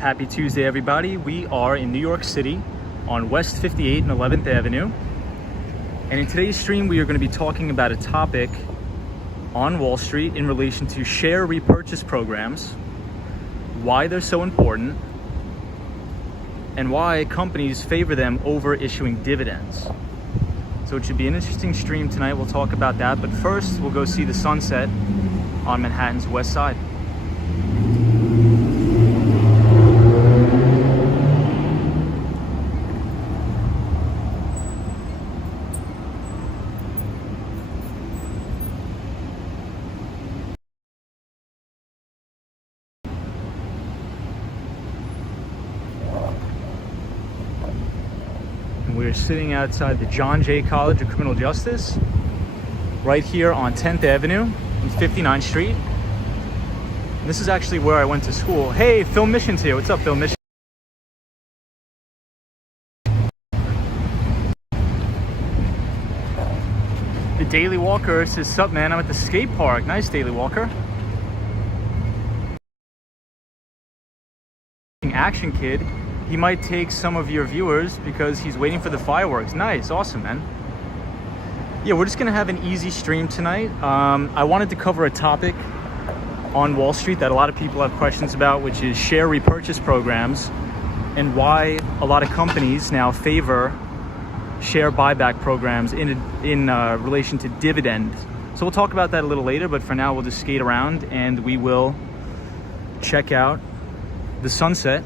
Happy Tuesday, everybody. We are in New York City on West 58 and 11th Avenue. And in today's stream, we are going to be talking about a topic on Wall Street in relation to share repurchase programs, why they're so important, and why companies favor them over issuing dividends. So it should be an interesting stream tonight. We'll talk about that. But first, we'll go see the sunset on Manhattan's West Side. We're sitting outside the John Jay College of Criminal Justice, right here on 10th Avenue and 59th Street. And this is actually where I went to school. Hey, Phil Mission's here. What's up, Phil Mission? The Daily Walker says, sup, man? I'm at the skate park. Nice, Daily Walker. Action Kid. He might take some of your viewers because he's waiting for the fireworks. Nice, awesome, man. Yeah, we're just gonna have an easy stream tonight. I wanted to cover a topic on Wall Street that a lot of people have questions about, which is share repurchase programs and why a lot of companies now favor share buyback programs in relation to dividend. So we'll talk about that a little later, but for now we'll just skate around and we will check out the sunset.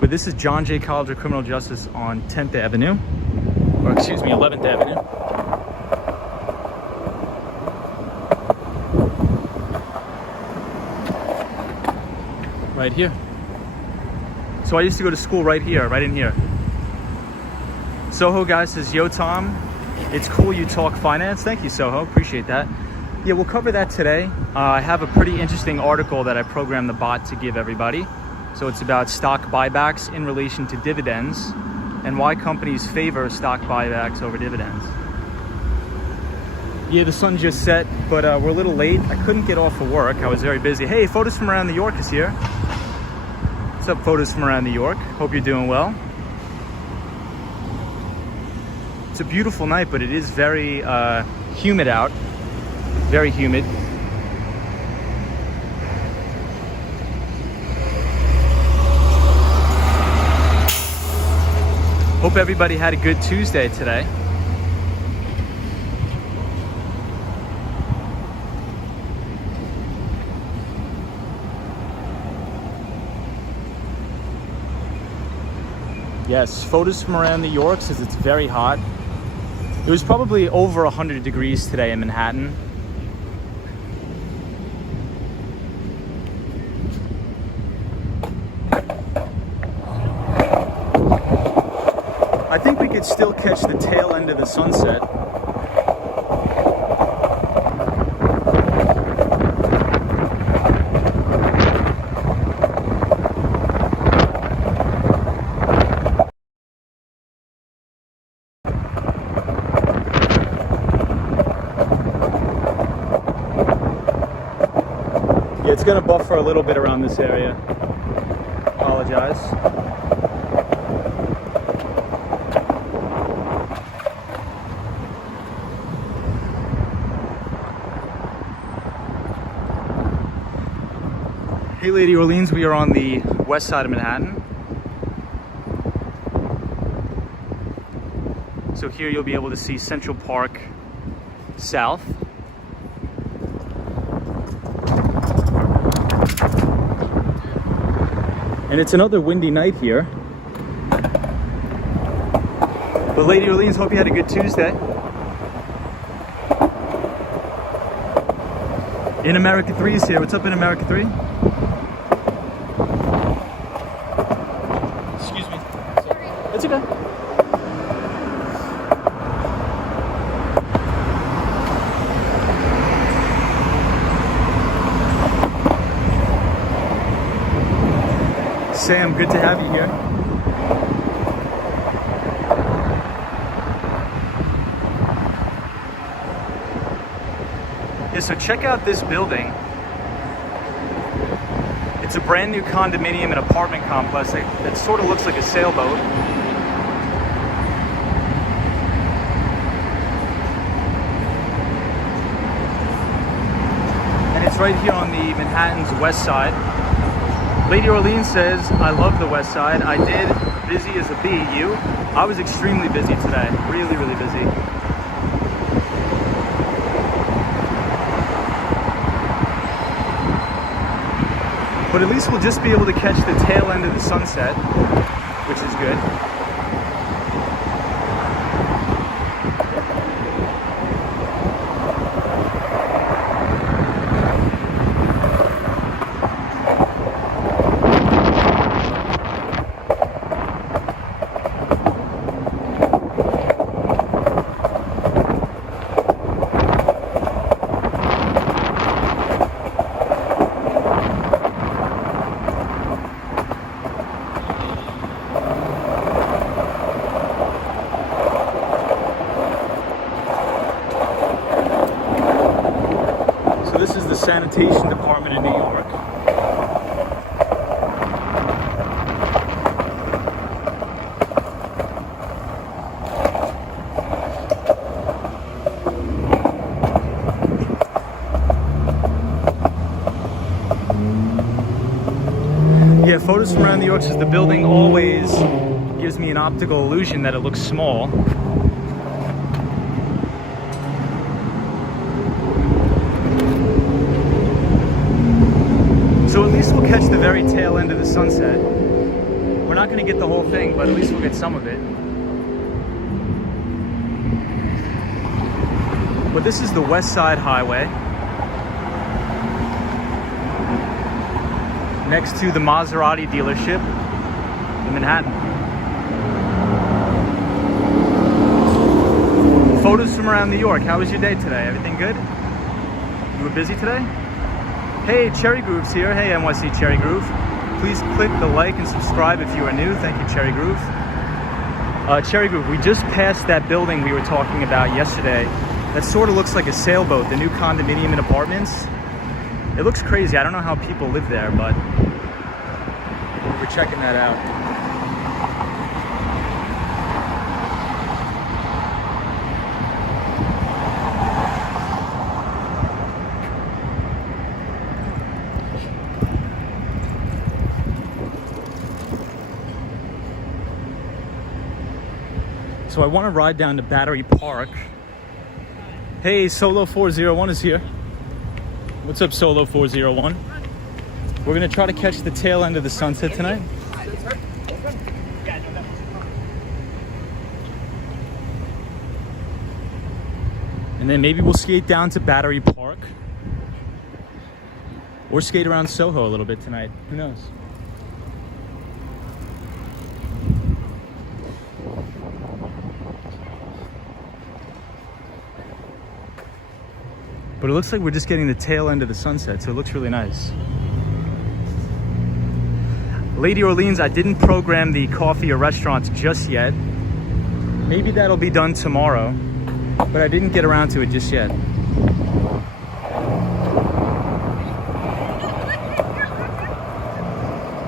But this is John Jay College of Criminal Justice on 10th Avenue, or excuse me, 11th Avenue. Right here. So I used to go to school right here, right in here. Soho guy says, yo Tom, it's cool you talk finance. Thank you, Soho, appreciate that. Yeah, we'll cover that today. I have a pretty interesting article that I programmed the bot to give everybody. So it's about stock buybacks in relation to dividends and why companies favor stock buybacks over dividends. Yeah, the sun just set, but we're a little late. I couldn't get off of work. I was very busy. Hey, Photos from Around New York is here. What's up, Photos from Around New York? Hope you're doing well. It's a beautiful night, but it is very humid out. Very humid. Hope everybody had a good Tuesday today. Yes, Photos from Around New York says it's very hot. It was probably over 100 degrees today in Manhattan. I think we could still catch the tail end of the sunset. Yeah, it's gonna buffer a little bit around this area. Apologize. Hey Lady Orleans, we are on the west side of Manhattan. So here you'll be able to see Central Park South. And it's another windy night here. But Lady Orleans, hope you had a good Tuesday. In America 3 is here. What's up in America 3? Excuse me. It's okay. Sam, good to have you here. Yeah, so check out this building. It's a brand new condominium and apartment complex that sort of looks like a sailboat. And it's right here on the Manhattan's west side. Lady Orleans says, I love the west side. I did. Busy as a bee. You? I was extremely busy today. Really, really busy. But at least we'll just be able to catch the tail end of the sunset, which is good. This is the sanitation department in New York. Yeah, photos from around New York says the building always gives me an optical illusion that it looks small. So at least we'll catch the very tail end of the sunset. We're not going to get the whole thing, but at least we'll get some of it. But this is the West Side Highway, next to the Maserati dealership in Manhattan. Photos from around New York. How was your day today? Everything good? You were busy today? Hey, Cherry Groove's here. Hey, NYC Cherry Groove. Please click the like and subscribe if you are new. Thank you, Cherry Groove. Cherry Groove, we just passed that building we were talking about yesterday. That sort of looks like a sailboat, the new condominium and apartments. It looks crazy. I don't know how people live there, but we're checking that out. So I want to ride down to Battery Park. Hey, Solo 401 is here. What's up, Solo 401? We're gonna try to catch the tail end of the sunset tonight. And then maybe we'll skate down to Battery Park. Or skate around Soho a little bit tonight. Who knows? But it looks like we're just getting the tail end of the sunset, so it looks really nice. Lady Orleans, I didn't program the coffee or restaurants just yet. Maybe that'll be done tomorrow, but I didn't get around to it just yet.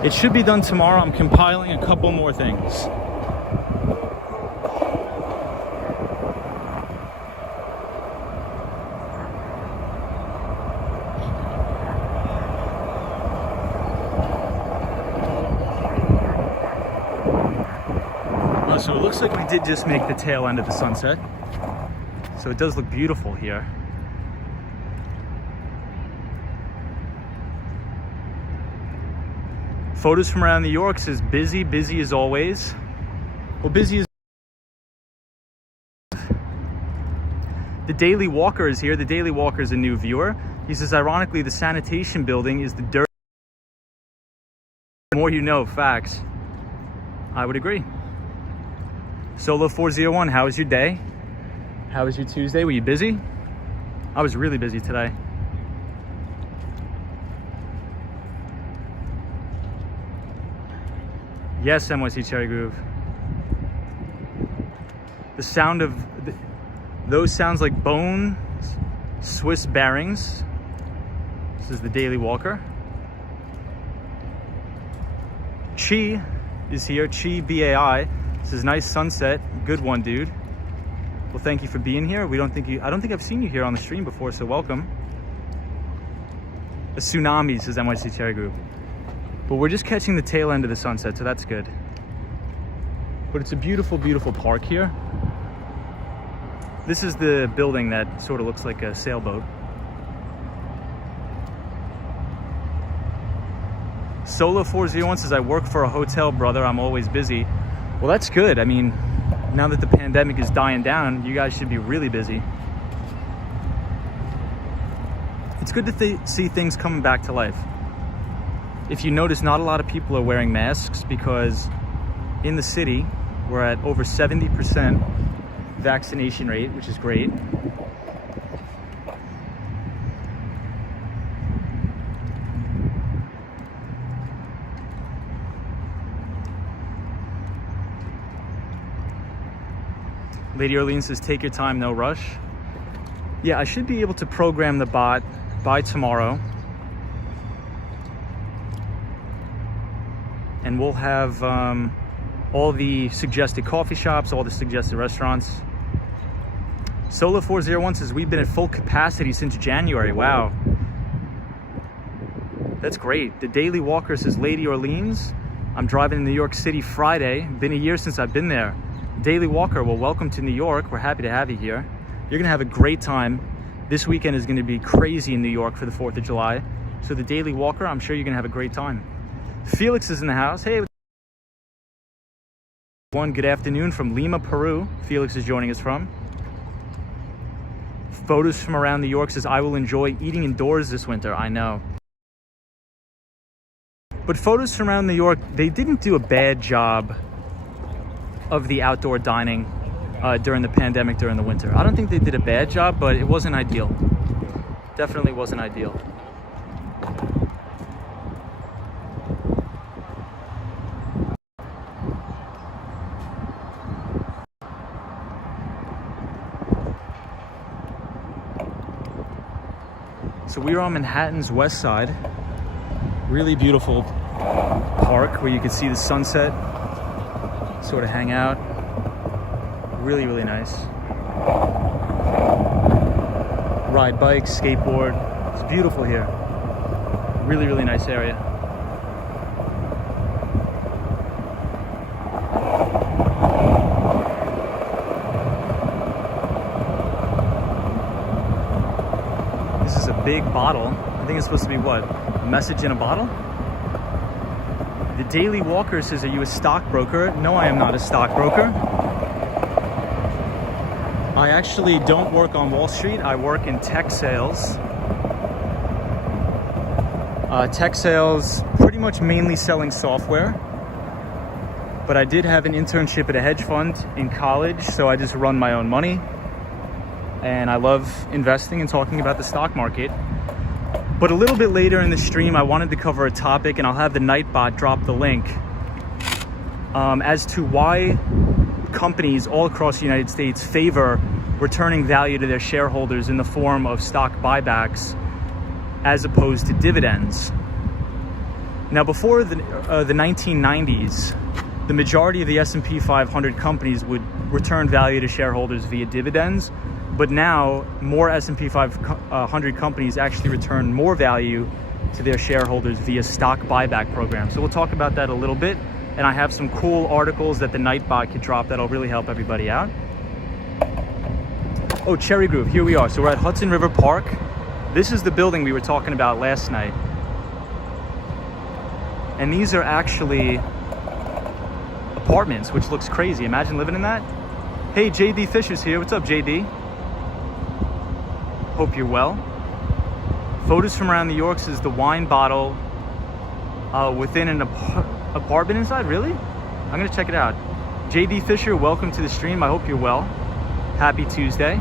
It should be done tomorrow. I'm compiling a couple more things. So it looks like we did just make the tail end of the sunset. So it does look beautiful here. Photos from around New York says busy, busy as always. Well, busy as... The Daily Walker is here. The Daily Walker is a new viewer. He says, ironically, the sanitation building is the dirt. The more you know, facts. I would agree. Solo 401, how was your day? How was your Tuesday? Were you busy? I was really busy today. Yes, NYC Cherry Groove. The sound of those sounds like bone Swiss bearings. This is the Daily Walker. Chi is here. Chi BAI. This is nice sunset. Good one, dude. Well, thank you for being here. I don't think I've seen you here on the stream before, so welcome. A tsunami, says NYC Cherry Group. But we're just catching the tail end of the sunset, so that's good. But it's a beautiful, beautiful park here. This is the building that sort of looks like a sailboat. Solo401 says, I work for a hotel, brother. I'm always busy. Well, that's good. I mean, now that the pandemic is dying down, you guys should be really busy. It's good to see things coming back to life. If you notice, not a lot of people are wearing masks because in the city, we're at over 70% vaccination rate, which is great. Lady Orleans says, take your time, no rush. Yeah, I should be able to program the bot by tomorrow. And we'll have all the suggested coffee shops, all the suggested restaurants. Solo401 says, we've been at full capacity since January. Wow. That's great. The Daily Walker says, Lady Orleans, I'm driving to New York City Friday. Been a year since I've been there. Daily Walker, well, welcome to New York. We're happy to have you here. You're gonna have a great time. This weekend is gonna be crazy in New York for the 4th of July. So the Daily Walker, I'm sure you're gonna have a great time. Felix is in the house. Hey, good afternoon from Lima, Peru. Felix is joining us from. Photos from around New York says, I will enjoy eating indoors this winter. I know. But photos from around New York, they didn't do a bad job of the outdoor dining during the pandemic, during the winter. I don't think they did a bad job, but it wasn't ideal. Definitely wasn't ideal. So we are on Manhattan's west side. Really beautiful park where you can see the sunset, sort of hang out. Really, really nice. Ride bikes, skateboard. It's beautiful here. Really, really nice area. This is a big bottle. I think it's supposed to be what? A message in a bottle? The Daily Walker says, are you a stockbroker? No, I am not a stockbroker. I actually don't work on Wall Street. I work in tech sales. Tech sales, pretty much mainly selling software. But I did have an internship at a hedge fund in college, so I just run my own money. And I love investing and talking about the stock market. But a little bit later in the stream, I wanted to cover a topic, and I'll have the Nightbot drop the link, as to why companies all across the United States favor returning value to their shareholders in the form of stock buybacks as opposed to dividends. Now, before the 1990s, the majority of the S&P 500 companies would return value to shareholders via dividends. But now, more S&P 500 companies actually return more value to their shareholders via stock buyback programs. So we'll talk about that a little bit. And I have some cool articles that the Nightbot could drop that'll really help everybody out. Oh, Cherry Grove, here we are. So we're at Hudson River Park. This is the building we were talking about last night. And these are actually apartments, which looks crazy. Imagine living in that. Hey, JD Fisher's here. What's up, JD? Hope you're well. Photos from around New York says the wine bottle within an apartment inside. Really? I'm gonna check it out. JD Fisher, welcome to the stream. I hope you're well. Happy Tuesday.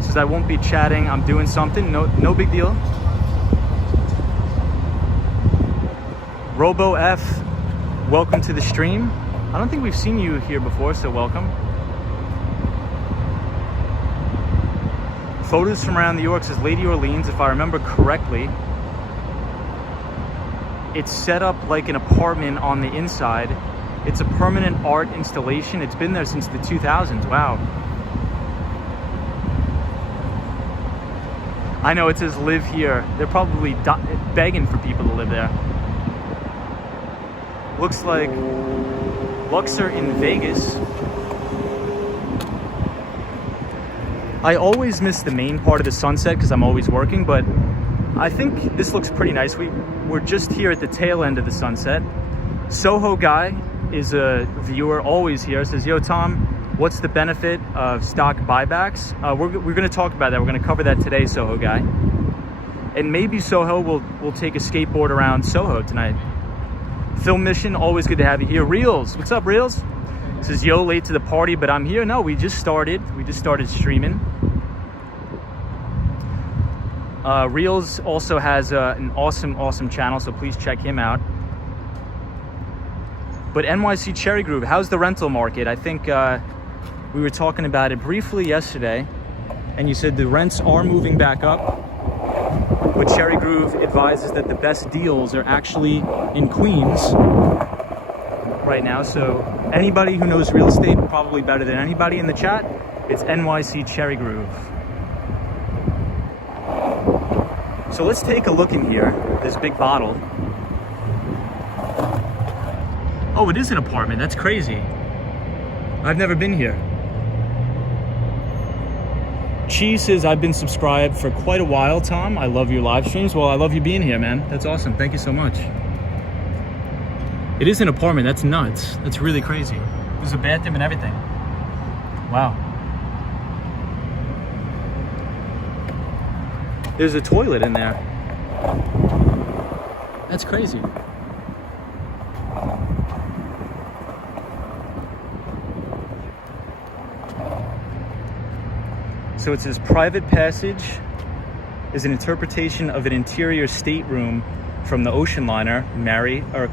Says I won't be chatting. I'm doing something. No big deal. Robo F, welcome to the stream. I don't think we've seen you here before, so welcome. Photos from around New York says Lady Orleans, if I remember correctly. It's set up like an apartment on the inside. It's a permanent art installation. It's been there since the 2000s. Wow. I know it says live here. They're probably begging for people to live there. Looks like Luxor in Vegas. I always miss the main part of the sunset because I'm always working, but I think this looks pretty nice. We're just here at the tail end of the sunset. Soho Guy is a viewer, always here, says, yo Tom, what's the benefit of stock buybacks? We're going to talk about that. We're going to cover that today, Soho Guy. And maybe Soho will take a skateboard around Soho tonight. Film Mission, always good to have you here. Reels, what's up, Reels? Says, yo, late to the party, but I'm here. No, we just started streaming. Reels also has an awesome channel, so please check him out. But NYC Cherry Groove, how's the rental market? I think we were talking about it briefly yesterday, and you said the rents are moving back up. But Cherry Groove advises that the best deals are actually in Queens right now. So anybody who knows real estate, probably better than anybody in the chat, it's NYC Cherry Groove. So let's take a look in here, this big bottle. Oh, it is an apartment. That's crazy. I've never been here. Chi says, I've been subscribed for quite a while, Tom. I love your live streams. Well, I love you being here, man. That's awesome. Thank you so much. It is an apartment. That's nuts. That's really crazy. There's a bathroom and everything. Wow. There's a toilet in there. That's crazy. So it says private passage is an interpretation of an interior stateroom from the ocean liner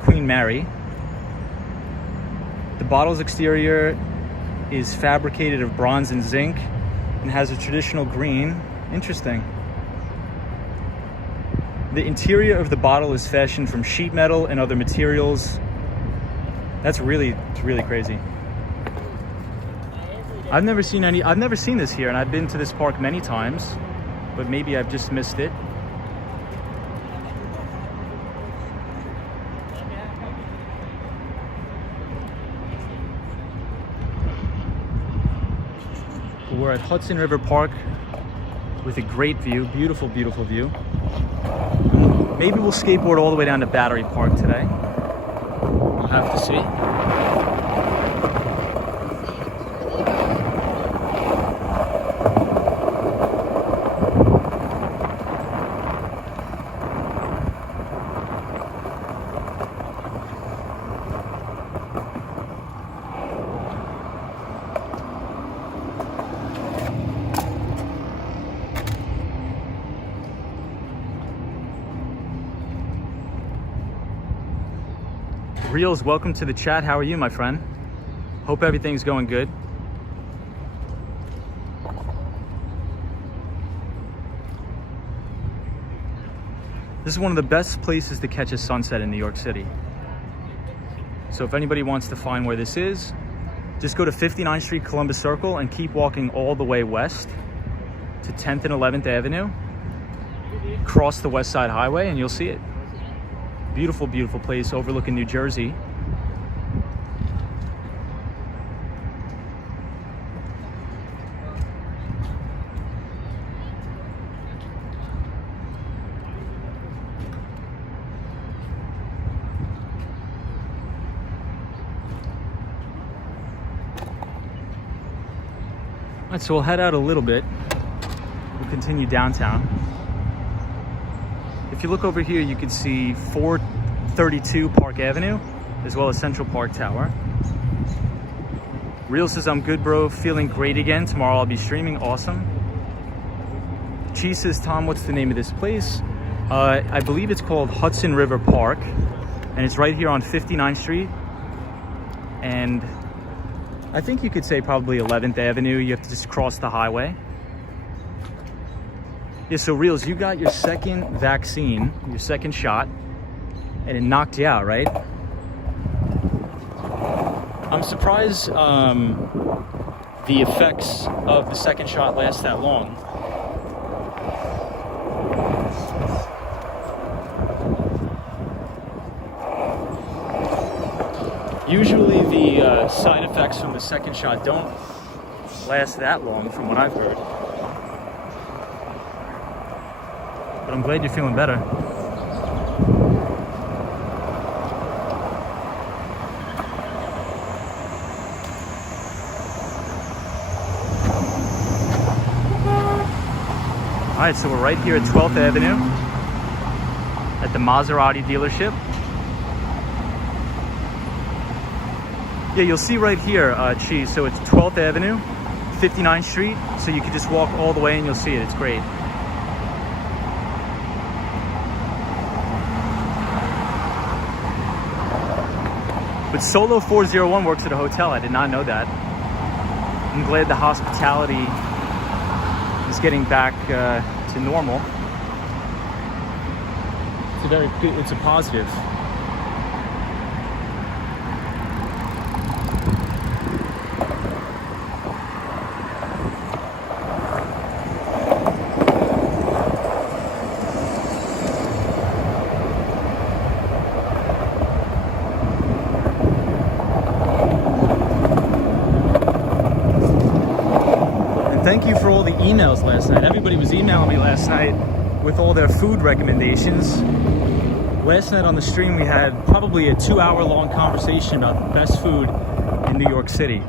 Queen Mary. The bottle's exterior is fabricated of bronze and zinc and has a traditional green. Interesting. The interior of the bottle is fashioned from sheet metal and other materials. It's really crazy. I've never seen this here, and I've been to this park many times, but maybe I've just missed it. We're at Hudson River Park with a great view, beautiful view. Maybe we'll skateboard all the way down to Battery Park today. We'll have to see. Reels, welcome to the chat. How are you, my friend? Hope everything's going good. This is one of the best places to catch a sunset in New York City. So if anybody wants to find where this is, just go to 59th Street, Columbus Circle, and keep walking all the way west to 10th and 11th Avenue. Cross the West Side Highway and you'll see it. Beautiful place overlooking New Jersey. All right, so we'll head out a little bit. We'll continue downtown. If you look over here, you can see 432 Park Avenue, as well as Central Park Tower. Real says, I'm good, bro. Feeling great again. Tomorrow I'll be streaming. Awesome. Chi says, Tom, what's the name of this place? I believe it's called Hudson River Park, and it's right here on 59th Street. And I think you could say probably 11th Avenue. You have to just cross the highway. Yeah, so Reels, you got your second vaccine, your second shot. and it knocked you out, right? I'm surprised the effects of the second shot last that long. Usually the side effects from the second shot don't last that long from what I've heard. But I'm glad you're feeling better. All right, so we're right here at 12th Avenue at the Maserati dealership. Yeah, you'll see right here, Chi, so it's 12th Avenue, 59th Street, so you can just walk all the way and you'll see it. It's great. But Solo 401 works at a hotel. I did not know that. I'm glad the hospitality is getting back to normal. It's a very good, it's a positive. Thank you for all the emails last night. Everybody was emailing me last night with all their food recommendations. Last night on the stream, we had probably a 2-hour-long conversation about the best food in New York City.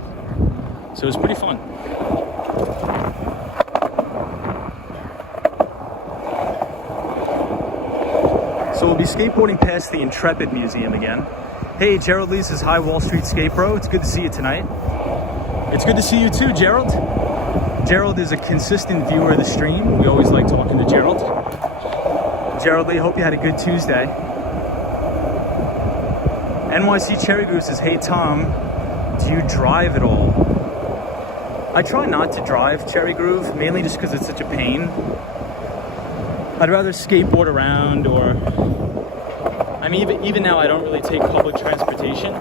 So it was pretty fun. So we'll be skateboarding past the Intrepid Museum again. Hey, Gerald Lee says, hi, Wall Street Skate Bro. It's good to see you tonight. It's good to see you too, Gerald. Gerald is a consistent viewer of the stream. We always like talking to Gerald. Gerald Lee, hope you had a good Tuesday. NYC Cherry Goose says, hey Tom, do you drive at all? I try not to drive Cherry Groove, mainly just because it's such a pain. I'd rather skateboard around, or I mean, even now I don't really take public transportation.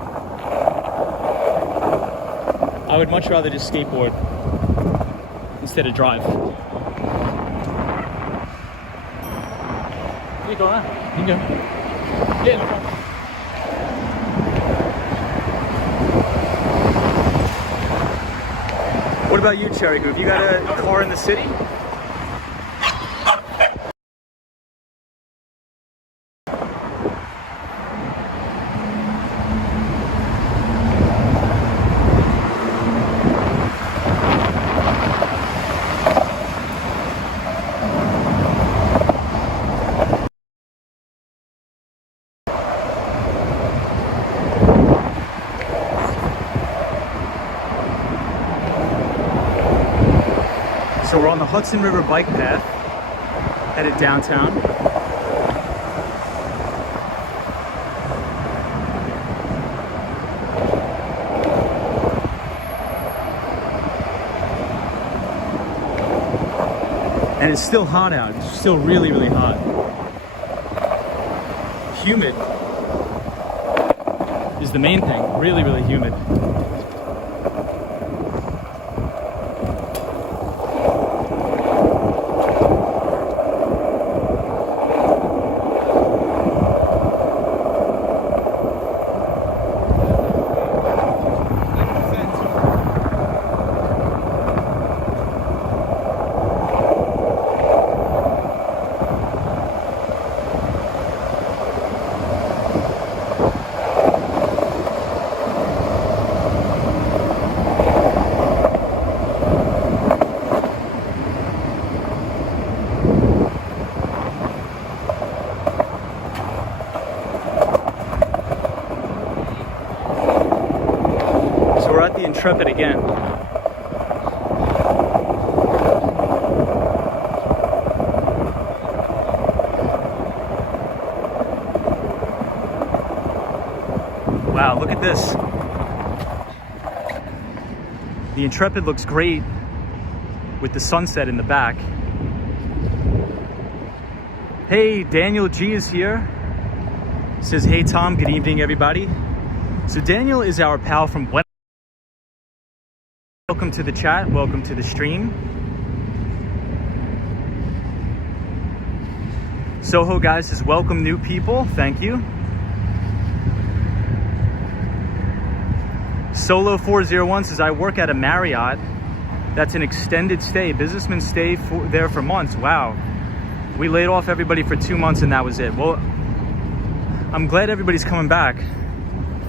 I would much rather just skateboard instead of drive. You go on. You go. Yeah, no problem. What about you, Cherry Groove? You got a car in the city? So we're on the Hudson River bike path, headed downtown. And it's still hot out. It's still really, really hot. Humid is the main thing. Really, really humid. Intrepid again. Wow, look at this. The Intrepid looks great with the sunset in the back. Hey, Daniel G is here. Says, hey Tom, good evening everybody. So Daniel is our pal from West. Welcome to the chat, welcome to the stream. Soho guys says, welcome new people, thank you. Solo 401 says, I work at a Marriott. That's an extended stay. Businessmen stay there for months. Wow. We laid off everybody for 2 months and that was it. Well, I'm glad everybody's coming back.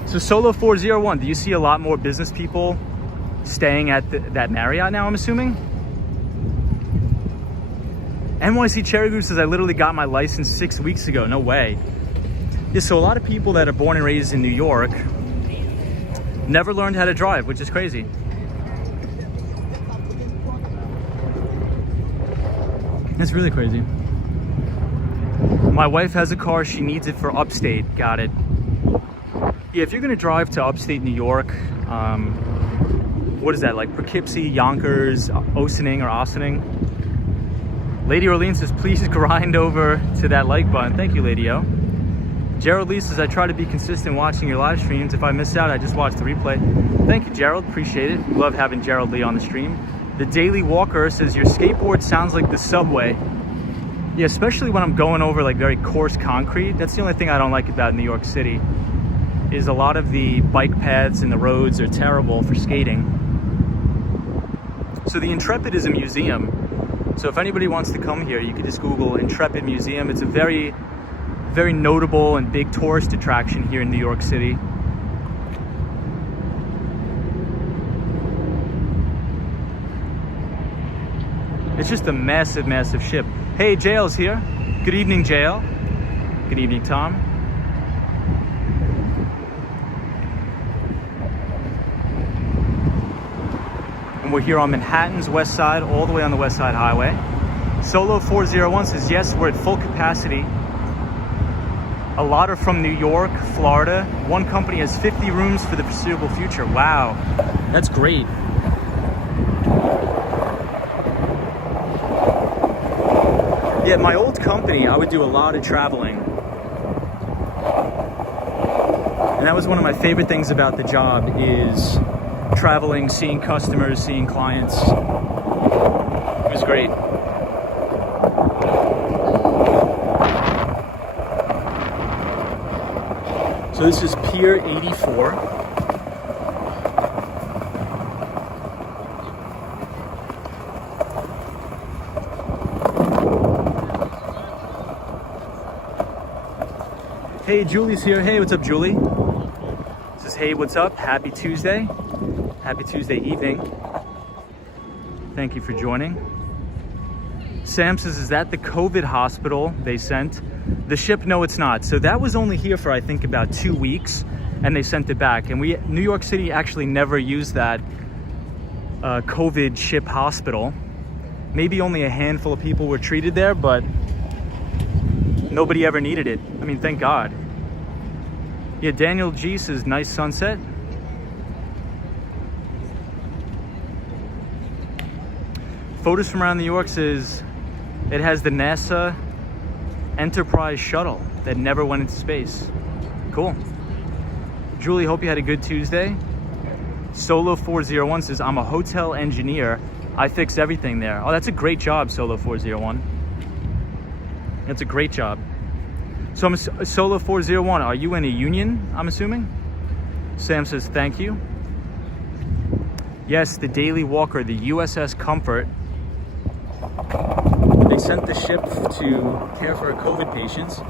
So Solo 401, do you see a lot more business people staying at that Marriott now, I'm assuming? NYC Cherry Group says, I literally got my license 6 weeks ago. No way. Yeah, so a lot of people that are born and raised in New York never learned how to drive, which is crazy. That's really crazy. My wife has a car, she needs it for upstate. Got it. Yeah, if you're gonna drive to upstate New York, what is that, like Poughkeepsie, Yonkers, Ossining or Ossining? Lady Orleans says, please grind over to that like button. Thank you, Lady O. Gerald Lee says, I try to be consistent watching your live streams. If I miss out, I just watch the replay. Thank you, Gerald. Appreciate it. Love having Gerald Lee on the stream. The Daily Walker says, your skateboard sounds like the subway. Yeah, especially when I'm going over like very coarse concrete. That's the only thing I don't like about New York City, is a lot of the bike paths and the roads are terrible for skating. So the Intrepid is a museum. So if anybody wants to come here, you can just Google Intrepid Museum. It's a very notable and big tourist attraction here in New York City. It's just a massive, massive ship. Hey, JL's here. Good evening, JL. Good evening, Tom. And we're here on Manhattan's west side, all the way on the West Side Highway. Solo 401 says, yes, we're at full capacity. A lot are from New York, Florida. One company has 50 rooms for the foreseeable future. Wow, that's great. Yeah, my old company, I would do a lot of traveling. And that was one of my favorite things about the job, is traveling, seeing customers, seeing clients. It was great. So this is Pier 84. Hey, Julie's here. Hey, what's up, Julie? Says, hey, what's up? Happy Tuesday. Happy Tuesday evening. Thank you for joining. Sam says, is that the COVID hospital they sent? The ship, no, it's not. So that was only here for, I think, about 2 weeks, and they sent it back. And New York City actually never used that COVID ship hospital. Maybe only a handful of people were treated there, but nobody ever needed it. I mean, thank God. Yeah, Daniel G says, nice sunset. Photos from around New York says, it has the NASA Enterprise shuttle that never went into space. Cool. Julie, hope you had a good Tuesday. Solo 401 says, I'm a hotel engineer. I fix everything there. Oh, that's a great job, Solo 401. That's a great job. So I'm Solo 401, are you in a union, I'm assuming? Sam says, thank you. Yes, the Daily Walker, the USS Comfort. They sent the ship to care for COVID patients,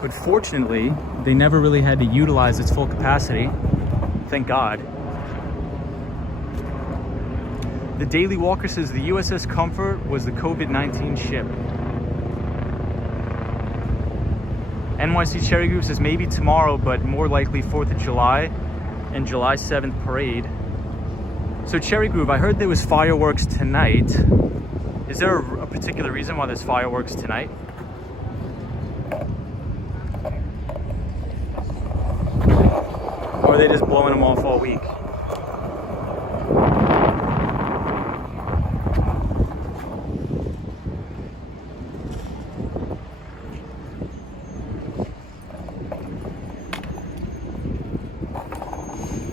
but fortunately, they never really had to utilize its full capacity. Thank God. The Daily Walker says the USS Comfort was the COVID-19 ship. NYC Cherry Group says maybe tomorrow, but more likely 4th of July and July 7th parade. So Cherry Group, I heard there was fireworks tonight. Is there a particular reason why there's fireworks tonight? Or are they just blowing them off all week?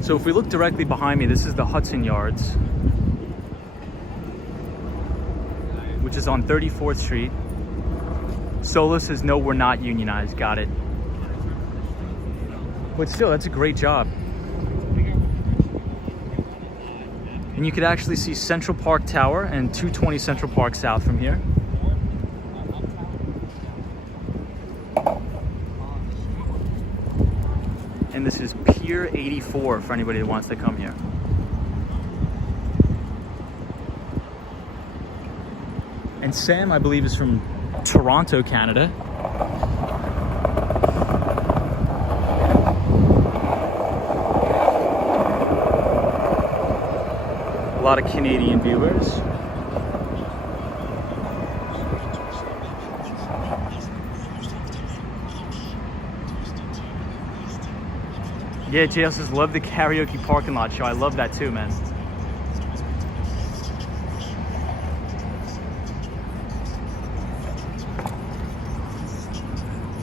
So if we look directly behind me, this is the Hudson Yards, which is on 34th Street. Solo says, no, we're not unionized. Got it. But still, that's a great job. And you could actually see Central Park Tower and 220 Central Park South from here. And this is Pier 84 for anybody that wants to come here. And Sam, I believe, is from Toronto, Canada. A lot of Canadian viewers. Yeah, JL says, love the karaoke parking lot show. I love that too, man.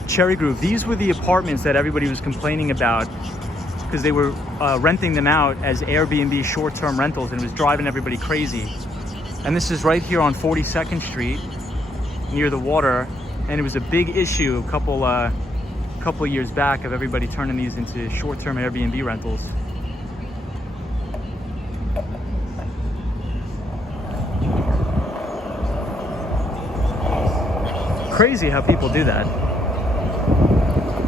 Cherry Grove, these were the apartments that everybody was complaining about because they were renting them out as Airbnb short-term rentals, and it was driving everybody crazy. And this is right here on 42nd Street near the water, and it was a big issue a couple years back of everybody turning these into short-term Airbnb rentals. Crazy how people do that.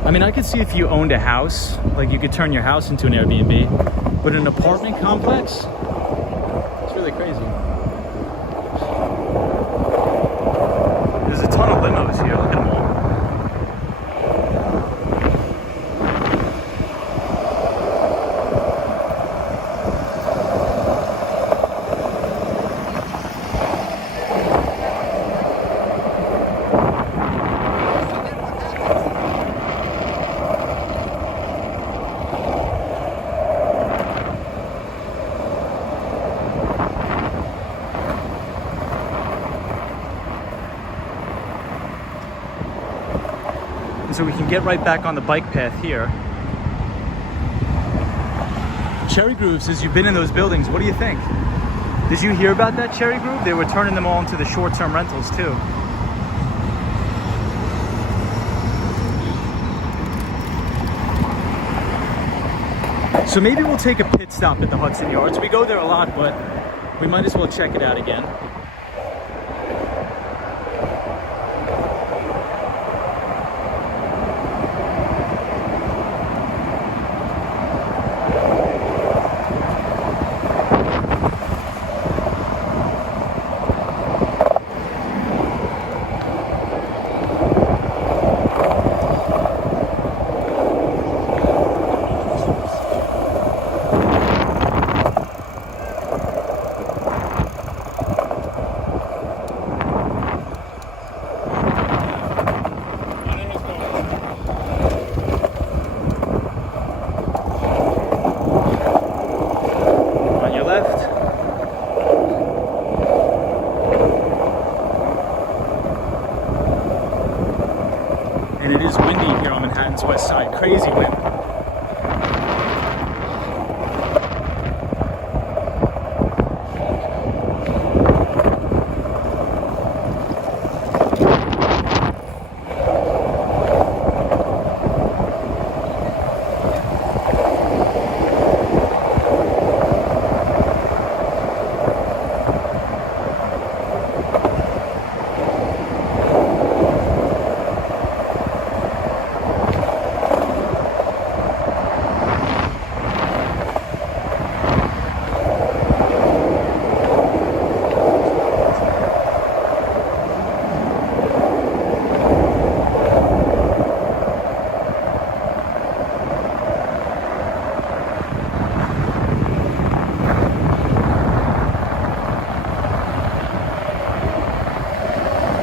I mean, I could see if you owned a house, like you could turn your house into an Airbnb, but an apartment complex, it's really crazy. There's a ton of limos here, look at them all. So we can get right back on the bike path here. Cherry Grove says you've been in those buildings. What do you think? Did you hear about that, Cherry Grove? They were turning them all into the short-term rentals too. So maybe we'll take a pit stop at the Hudson Yards. We go there a lot, but we might as well check it out again. And it is windy here on Manhattan's west side. Crazy wind.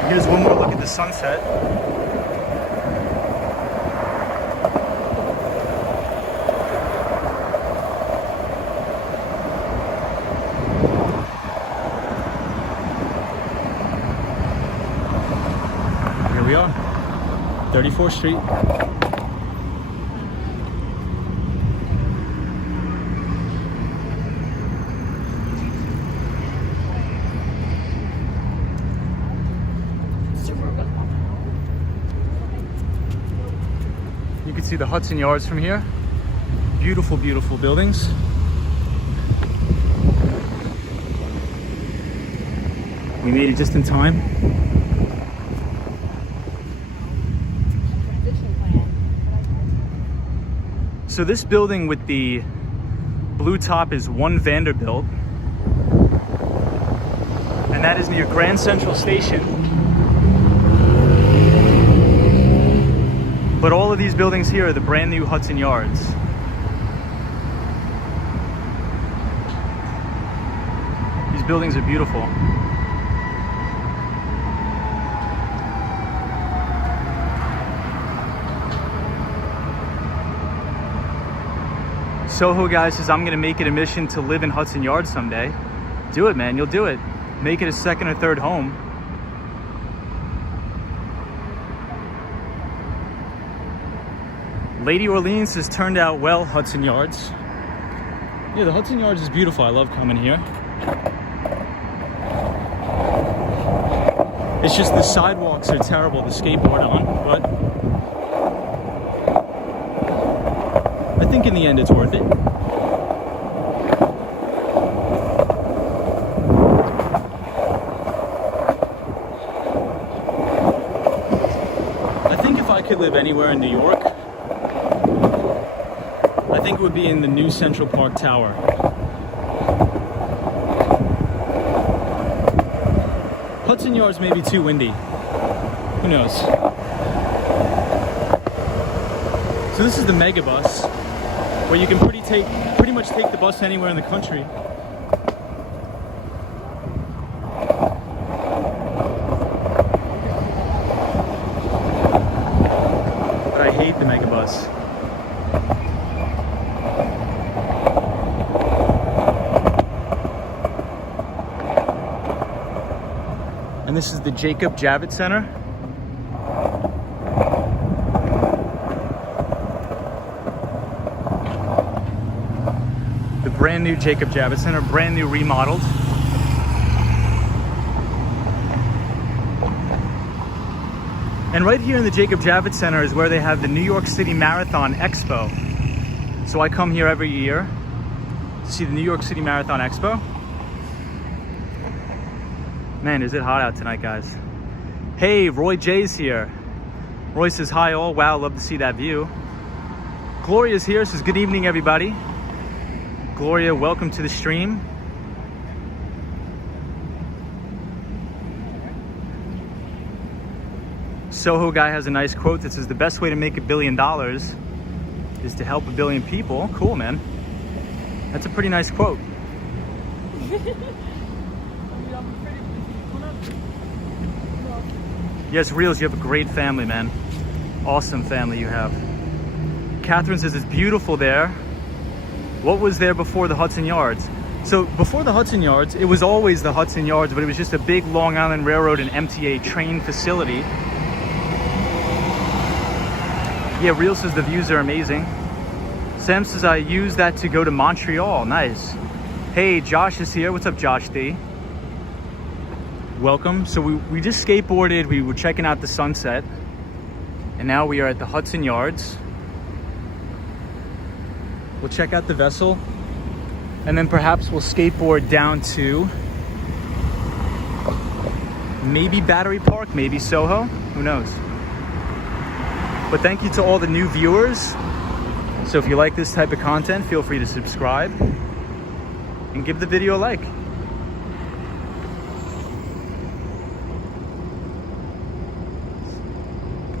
Here's one more look at the sunset. Here we are, 34th Street. see the Hudson Yards from here. Beautiful, beautiful buildings. We made it just in time. So this building with the blue top is 1 Vanderbilt. And that is near Grand Central Station. But all of these buildings here are the brand new Hudson Yards. These buildings are beautiful. Soho guy says, I'm gonna make it a mission to live in Hudson Yards someday. Do it, man, you'll do it. Make it a second or third home. Lady Orleans has turned out well, Hudson Yards. Yeah, the Hudson Yards is beautiful. I love coming here. It's just the sidewalks are terrible to skateboard on, but I think in the end it's worth it. I think if I could live anywhere in New York, I think it would be in the new Central Park Tower. Hudson Yards may be too windy. Who knows? So this is the Megabus, where you can pretty much take the bus anywhere in the country. But I hate the Megabus. And this is the Jacob Javits Center. The brand new Jacob Javits Center, brand new remodeled. And right here in the Jacob Javits Center is where they have the New York City Marathon Expo. So I come here every year to see the New York City Marathon Expo. Man, is it hot out tonight, guys. Hey, Roy J's here. Roy says, hi all. Wow, love to see that view. Gloria's here, says, good evening, everybody. Gloria, welcome to the stream. Soho guy has a nice quote that says, the best way to make $1 billion is to help 1 billion people. Cool, man. That's a pretty nice quote. Yes, Reels, you have a great family, man. Awesome family you have. Catherine says it's beautiful there. What was there before the Hudson Yards? So before the Hudson Yards, it was always the Hudson Yards, but it was just a big Long Island Railroad and MTA train facility. Yeah, Reels says the views are amazing. Sam says I use that to go to Montreal. Nice. Hey, Josh is here. What's up, Josh D? Welcome. So we just skateboarded, we were checking out the sunset, and now we are at the Hudson Yards. We'll check out the vessel, and then perhaps we'll skateboard down to maybe Battery Park, maybe Soho, who knows. But thank you to all the new viewers. So if you like this type of content, feel free to subscribe and give the video a like.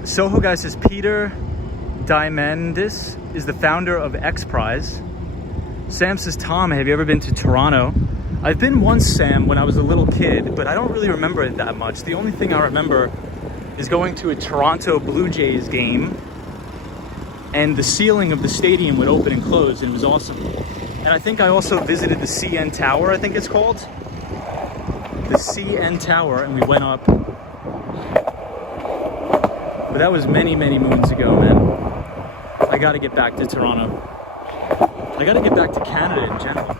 Soho guy says Peter Diamandis is the founder of X Prize. Sam says, Tom, have you ever been to Toronto? I've been once, Sam, when I was a little kid, but I don't really remember it that much. The only thing I remember is going to a Toronto Blue Jays game, and the ceiling of the stadium would open and close, and it was awesome. And I think I also visited the CN Tower, I think it's called. The CN Tower, and we went up. But that was many, many moons ago, man. I gotta get back to Toronto. I gotta get back to Canada in general.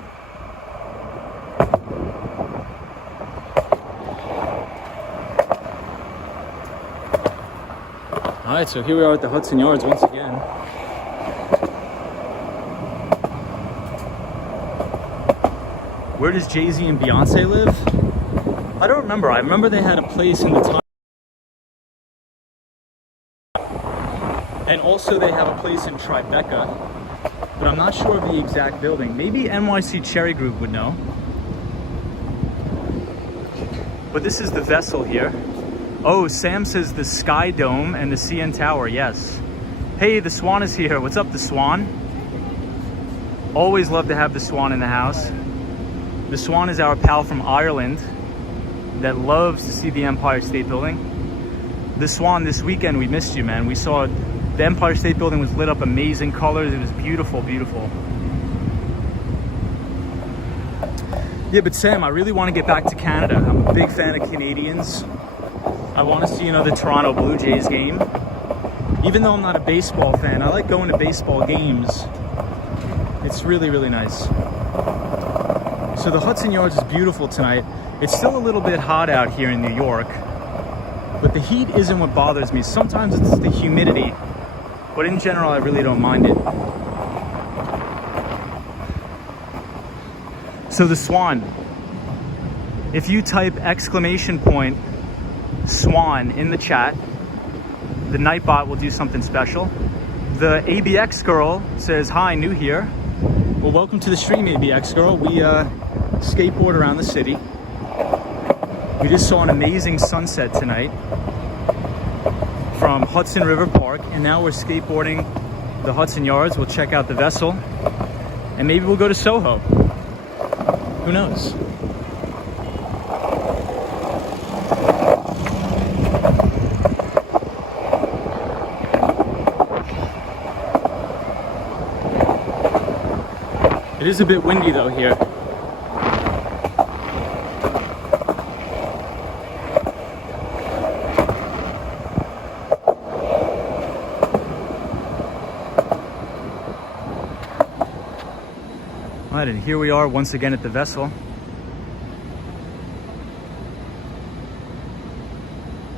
All right, so here we are at the Hudson Yards once again. Where does Jay-Z and Beyonce live? I don't remember. I remember they had a place in the time. And also they have a place in Tribeca, but I'm not sure of the exact building. Maybe NYC Cherry Group would know. But this is the vessel here. Oh, Sam says the Sky Dome and the CN Tower, yes. Hey, the Swan is here. What's up, the Swan? Always love to have the Swan in the house. The Swan is our pal from Ireland that loves to see the Empire State Building. The Swan, this weekend we missed you, man. We saw the Empire State Building was lit up, amazing colors. It was beautiful, beautiful. Yeah, but Sam, I really want to get back to Canada. I'm a big fan of Canadians. I want to see another Toronto Blue Jays game. Even though I'm not a baseball fan, I like going to baseball games. It's really, really nice. So the Hudson Yards is beautiful tonight. It's still a little bit hot out here in New York, but the heat isn't what bothers me. Sometimes it's the humidity, but in general, I really don't mind it. So the Swan, if you type !! Swan in the chat, the Nightbot will do something special. The ABX girl says, hi, new here. Well, welcome to the stream, ABX girl. We skateboard around the city. We just saw an amazing sunset tonight from Hudson River Park, and now we're skateboarding the Hudson Yards. We'll check out the vessel, and maybe we'll go to Soho. Who knows? It is a bit windy though here. Alright, and here we are once again at the vessel.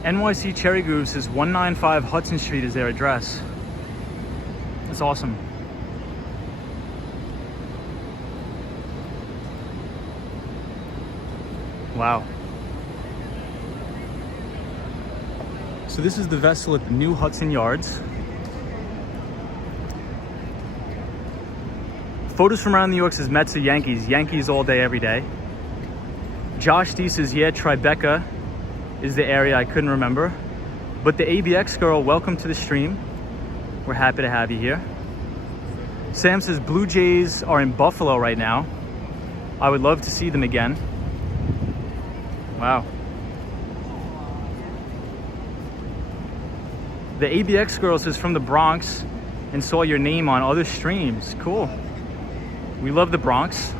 NYC Cherry Group says 195 Hudson Street is their address. That's awesome. Wow. So this is the vessel at the new Hudson Yards. Photos from around New York says Mets or Yankees. Yankees all day, every day. Josh D says, yeah, Tribeca is the area. I couldn't remember. But the ABX girl, welcome to the stream. We're happy to have you here. Sam says Blue Jays are in Buffalo right now. I would love to see them again. Wow. The ABX girl says from the Bronx and saw your name on other streams. Cool. We love the Bronx.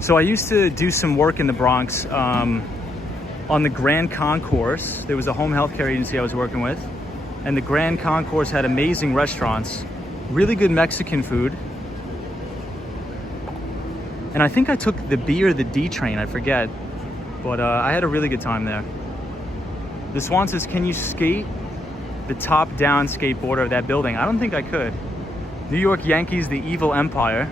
So I used to do some work in the Bronx on the Grand Concourse. There was a home healthcare agency I was working with, and the Grand Concourse had amazing restaurants, really good Mexican food. And I think I took the B or the D train, I forget. But I had a really good time there. The Swan says, can you skate the top-down skateboarder of that building? I don't think I could. New York Yankees, the evil empire.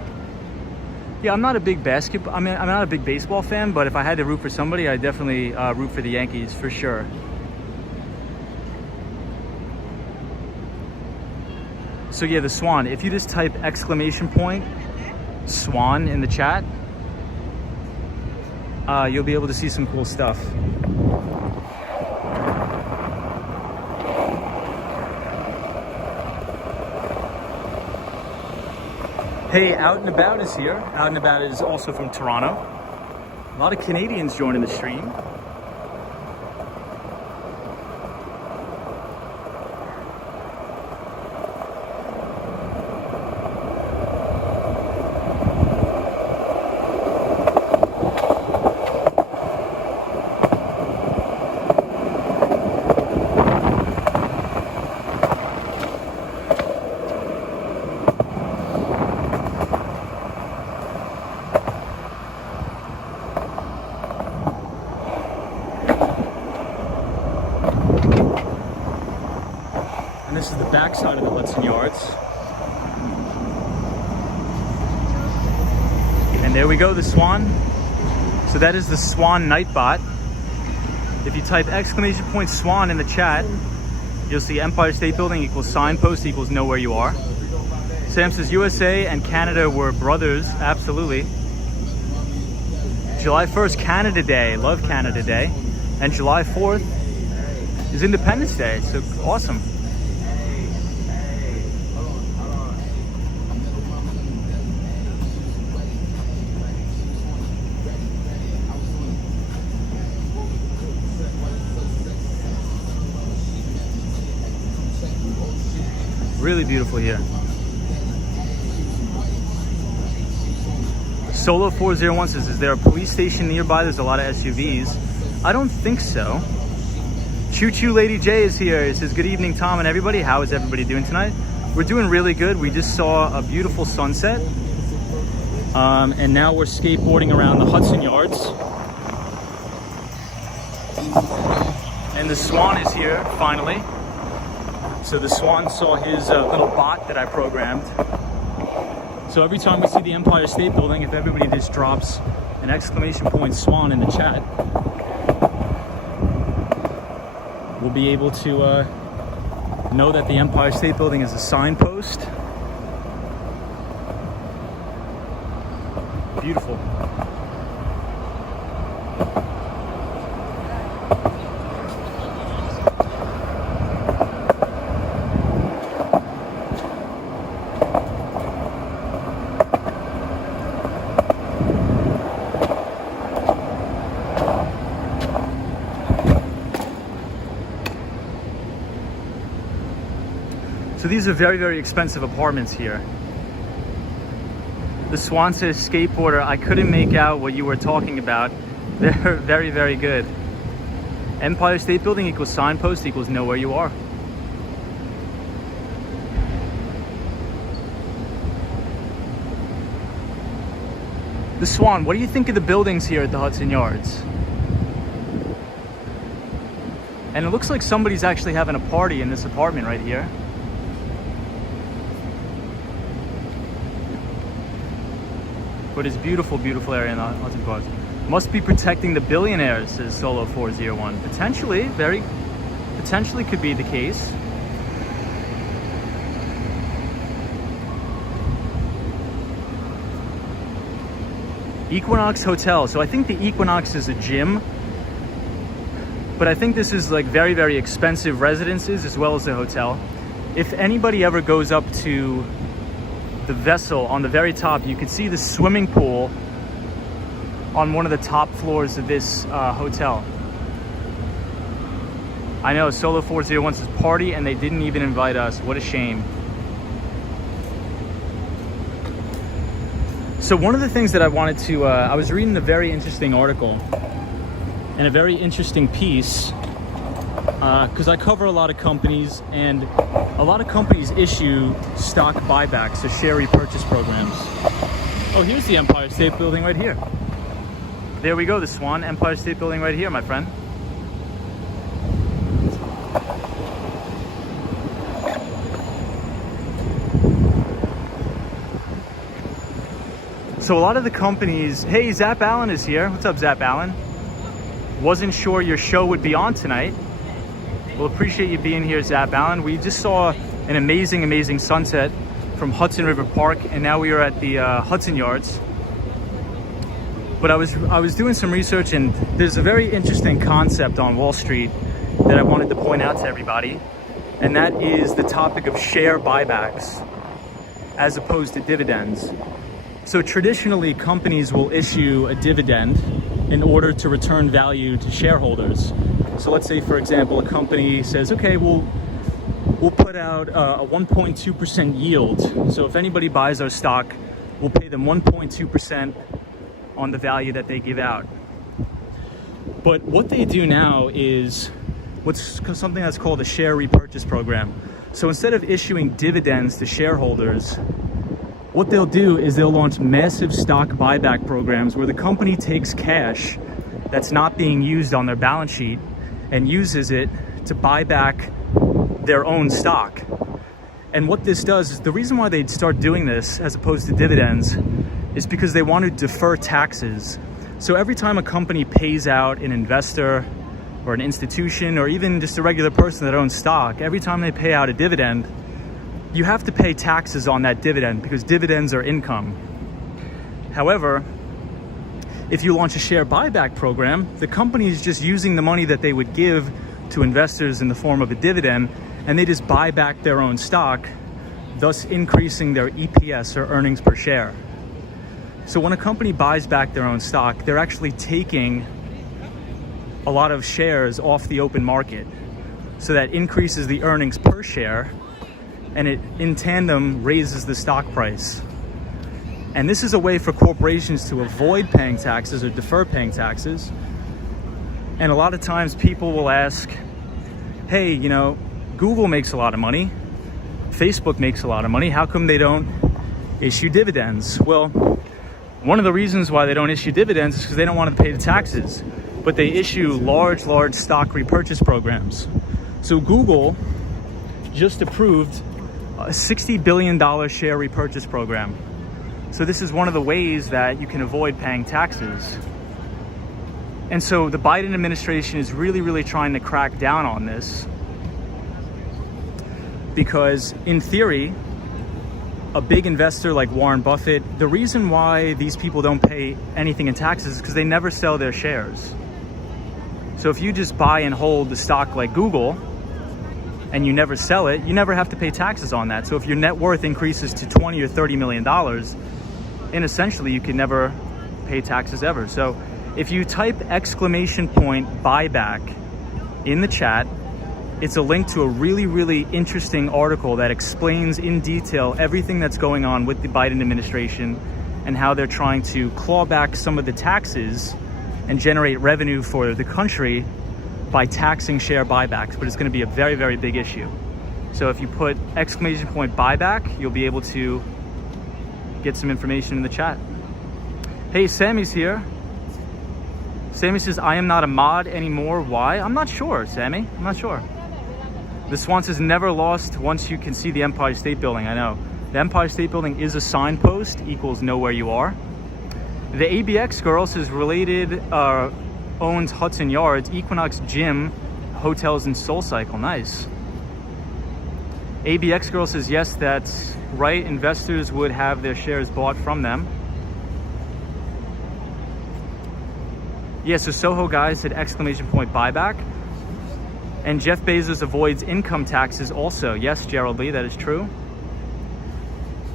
Yeah, I'm not a big basketball, I'm not a big baseball fan, but if I had to root for somebody, I'd definitely root for the Yankees, for sure. So yeah, the Swan, if you just type ! Swan in the chat, you'll be able to see some cool stuff. Hey, Out and About is here. Out and About is also from Toronto. A lot of Canadians joining the stream. And this is the backside of the Hudson Yards. And there we go, the Swan. So that is the Swan Nightbot. If you type !Swan in the chat, you'll see Empire State Building equals signpost equals know where you are. Sam says USA and Canada were brothers. Absolutely. July 1st, Canada Day. Love Canada Day. And July 4th is Independence Day. So awesome. Really beautiful here. Solo 401 says, is there a police station nearby? There's a lot of SUVs. I don't think so. Choo Choo Lady J is here. It says, good evening, Tom and everybody. How is everybody doing tonight? We're doing really good. We just saw a beautiful sunset. And now we're skateboarding around the Hudson Yards. And the Swan is here, finally. So the Swan saw his little bot that I programmed. So every time we see the Empire State Building, if everybody just drops an !Swan in the chat, we'll be able to know that the Empire State Building is a signpost. Beautiful. So these are very, very expensive apartments here. The Swan says, skateboarder, I couldn't make out what you were talking about. They're very, very good. Empire State Building equals signpost equals know where you are. The Swan, what do you think of the buildings here at the Hudson Yards? And it looks like somebody's actually having a party in this apartment right here. But it's beautiful, beautiful area in the Hudson Yards. Must be protecting the billionaires, says Solo 401. Potentially, very potentially could be the case. Equinox Hotel. So I think the Equinox is a gym, but I think this is like very, very expensive residences as well as a hotel. If anybody ever goes up to the vessel on the very top, you can see the swimming pool on one of the top floors of this hotel. I know, Solo 401 says party and they didn't even invite us. What a shame. So one of the things that I wanted to, I was reading a very interesting article and a very interesting piece because I cover a lot of companies, and a lot of companies issue stock buybacks, so share repurchase programs. Oh, here's the Empire State Building right here. There we go, the Swan. Empire State Building right here, my friend. So a lot of the companies, hey, Zap Allen is here. What's up, Zap Allen? Wasn't sure your show would be on tonight. Well, appreciate you being here, Zap Allen. We just saw an amazing, amazing sunset from Hudson River Park, and now we are at the Hudson Yards. But I was doing some research, and there's a very interesting concept on Wall Street that I wanted to point out to everybody, and that is the topic of share buybacks as opposed to dividends. So traditionally, companies will issue a dividend in order to return value to shareholders. So let's say, for example, a company says, okay, we'll put out a 1.2% yield. So if anybody buys our stock, we'll pay them 1.2% on the value that they give out. But what they do now is something that's called a share repurchase program. So instead of issuing dividends to shareholders, what they'll do is they'll launch massive stock buyback programs where the company takes cash that's not being used on their balance sheet and uses it to buy back their own stock. And what this does is, the reason why they'd start doing this as opposed to dividends is because they want to defer taxes. So every time a company pays out an investor or an institution or even just a regular person that owns stock, every time they pay out a dividend, you have to pay taxes on that dividend because dividends are income. However, if you launch a share buyback program, the company is just using the money that they would give to investors in the form of a dividend, and they just buy back their own stock, thus increasing their EPS or earnings per share. So when a company buys back their own stock, they're actually taking a lot of shares off the open market. So that increases the earnings per share, and it in tandem raises the stock price. And this is a way for corporations to avoid paying taxes or defer paying taxes. And a lot of times people will ask, hey, you know, Google makes a lot of money, Facebook makes a lot of money, how come they don't issue dividends? Well, one of the reasons why they don't issue dividends is because they don't want to pay the taxes, but they issue large stock repurchase programs. So Google just approved a $60 billion share repurchase program. So this is one of the ways that you can avoid paying taxes. And so the Biden administration is really trying to crack down on this, because in theory, a big investor like Warren Buffett, the reason why these people don't pay anything in taxes is because they never sell their shares. So if you just buy and hold the stock like Google and you never sell it, you never have to pay taxes on that. So if your net worth increases to $20 or $30 million, and essentially you can never pay taxes ever. So if you type !buyback in the chat, it's a link to a really interesting article that explains in detail everything that's going on with the Biden administration and how they're trying to claw back some of the taxes and generate revenue for the country by taxing share buybacks. But it's going to be a very big issue. So if you put !buyback, you'll be able to get some information in the chat. Hey, Sammy's here. Sammy says, I am not a mod anymore. Why? I'm not sure, Sammy. I'm not sure. The Swan says, never lost once you can see the Empire State Building. I know. The Empire State Building is a signpost, equals know where you are. The ABX girl says, related, owns Hudson Yards, Equinox Gym, hotels, and SoulCycle. Nice. ABX girl says, yes, that's right. Investors would have their shares bought from them. Yeah, so Soho guy said !buyback. And Jeff Bezos avoids income taxes also. Yes, Gerald Lee, that is true.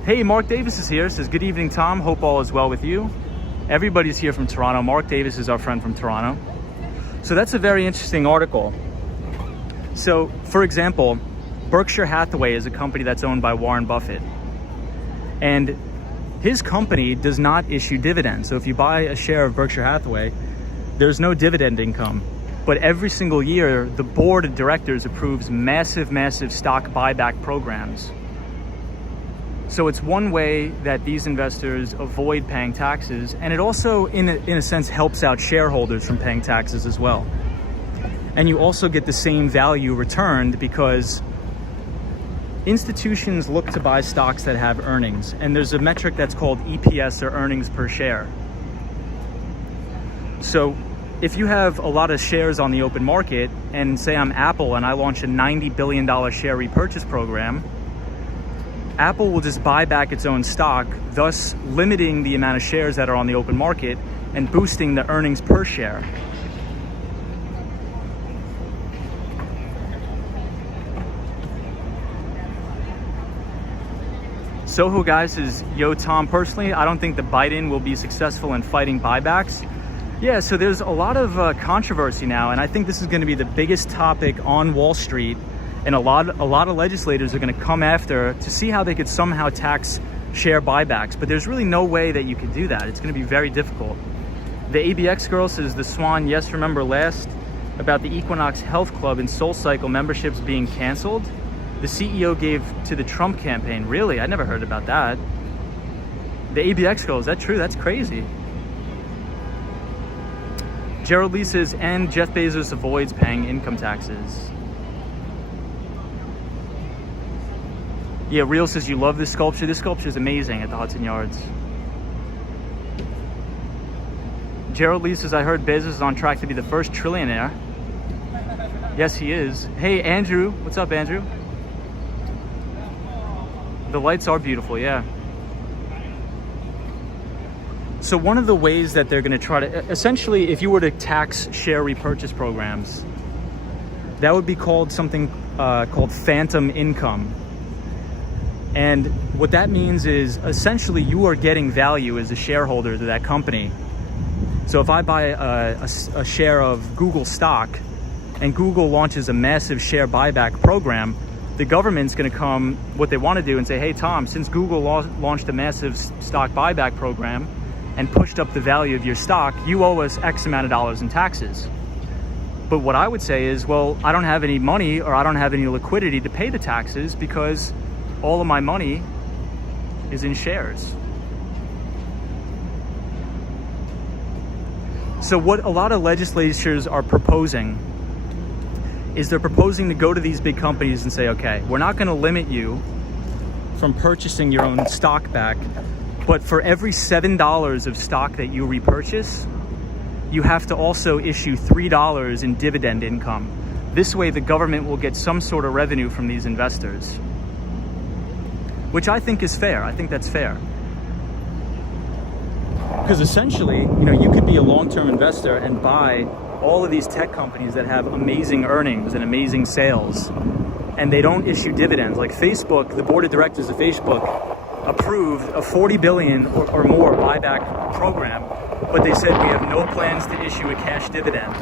Hey, Mark Davis is here. Says, good evening, Tom. Hope all is well with you. Everybody's here from Toronto. Mark Davis is our friend from Toronto. So that's a very interesting article. So, for example, Berkshire Hathaway is a company that's owned by Warren Buffett. And his company does not issue dividends. So if you buy a share of Berkshire Hathaway, there's no dividend income. But every single year, the board of directors approves massive stock buyback programs. So it's one way that these investors avoid paying taxes, and it also, in a sense, helps out shareholders from paying taxes as well. And you also get the same value returned because institutions look to buy stocks that have earnings, and there's a metric that's called EPS, or earnings per share. So if you have a lot of shares on the open market, and say I'm Apple and I launch a $90 billion share repurchase program, Apple will just buy back its own stock, thus limiting the amount of shares that are on the open market and boosting the earnings per share. Soho guy says, yo Tom, personally, I don't think that Biden will be successful in fighting buybacks. Yeah, so there's a lot of controversy now, and I think this is going to be the biggest topic on Wall Street, and a lot of legislators are going to come after to see how they could somehow tax share buybacks. But there's really no way that you could do that. It's going to be very difficult. The ABX girl says, the Swan, yes, remember last about the Equinox Health Club and SoulCycle memberships being canceled? The CEO gave to the Trump campaign. Really? I never heard about that. The ABX girl, is that true? That's crazy. Gerald Lee says, and Jeff Bezos avoids paying income taxes. Yeah, Real says, you love this sculpture. This sculpture is amazing at the Hudson Yards. Gerald Lee says, I heard Bezos is on track to be the first trillionaire. Yes, he is. Hey, Andrew. What's up, Andrew? The lights are beautiful, yeah. So one of the ways that they're going to try to, essentially, if you were to tax share repurchase programs, that would be called something called phantom income. And what that means is essentially you are getting value as a shareholder to that company. So if I buy a share of Google stock and Google launches a massive share buyback program, the government's going to come, what they want to do, and say, hey, Tom, since Google launched a massive stock buyback program and pushed up the value of your stock, you owe us X amount of dollars in taxes. But what I would say is, well, I don't have any money or I don't have any liquidity to pay the taxes because all of my money is in shares. So what a lot of legislatures are proposing is they're proposing to go to these big companies and say, okay, we're not going to limit you from purchasing your own stock back, but for every $7 of stock that you repurchase, you have to also issue $3 in dividend income. This way the government will get some sort of revenue from these investors, which I think is fair. I think that's fair. Because essentially, you could be a long-term investor and buy all of these tech companies that have amazing earnings and amazing sales, and they don't issue dividends. Like Facebook, the board of directors of Facebook approved a 40 billion or more buyback program, but they said we have no plans to issue a cash dividend.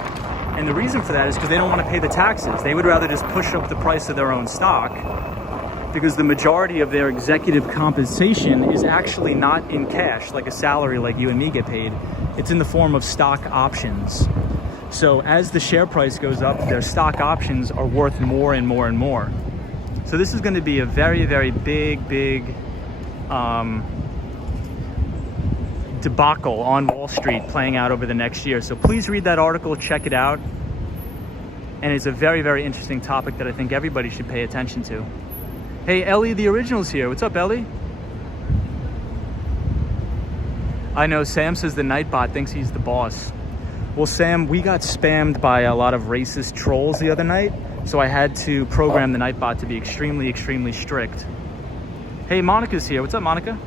And the reason for that is because they don't want to pay the taxes. They would rather just push up the price of their own stock, because the majority of their executive compensation is actually not in cash, like a salary like you and me get paid. It's in the form of stock options. So as the share price goes up, their stock options are worth more and more and more. So this is going to be a very, very big debacle on Wall Street playing out over the next year. So please read that article, check it out. And it's a very, very interesting topic that I think everybody should pay attention to. Hey, Ellie, the original's here. What's up, Ellie? I know Sam says the Nightbot thinks he's the boss. Well, Sam, we got spammed by a lot of racist trolls the other night, so I had to program the Nightbot to be extremely, extremely strict. Hey, Monica's here. What's up, Monica?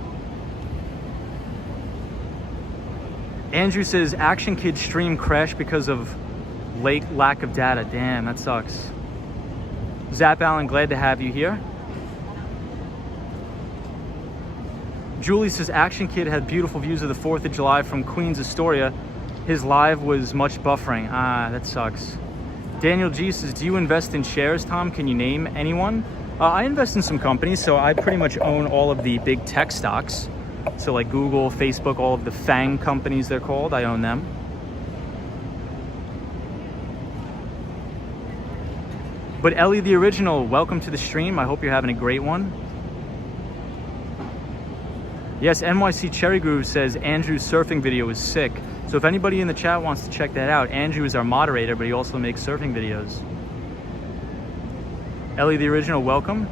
Andrew says Action Kid stream crashed because of lack of data. Damn, that sucks. Zap Allen, glad to have you here. Julie says Action Kid had beautiful views of the 4th of July from Queens Astoria. His live was much buffering. Ah, that sucks. Daniel G says, do you invest in shares, Tom? Can you name anyone? I invest in some companies, so I pretty much own all of the big tech stocks. So like Google, Facebook, all of the FANG companies they're called, I own them. But Ellie the Original, welcome to the stream. I hope you're having a great one. Yes, NYC Cherry Groove says Andrew's surfing video is sick. So if anybody in the chat wants to check that out, Andrew is our moderator, but he also makes surfing videos. Ellie the Original, welcome.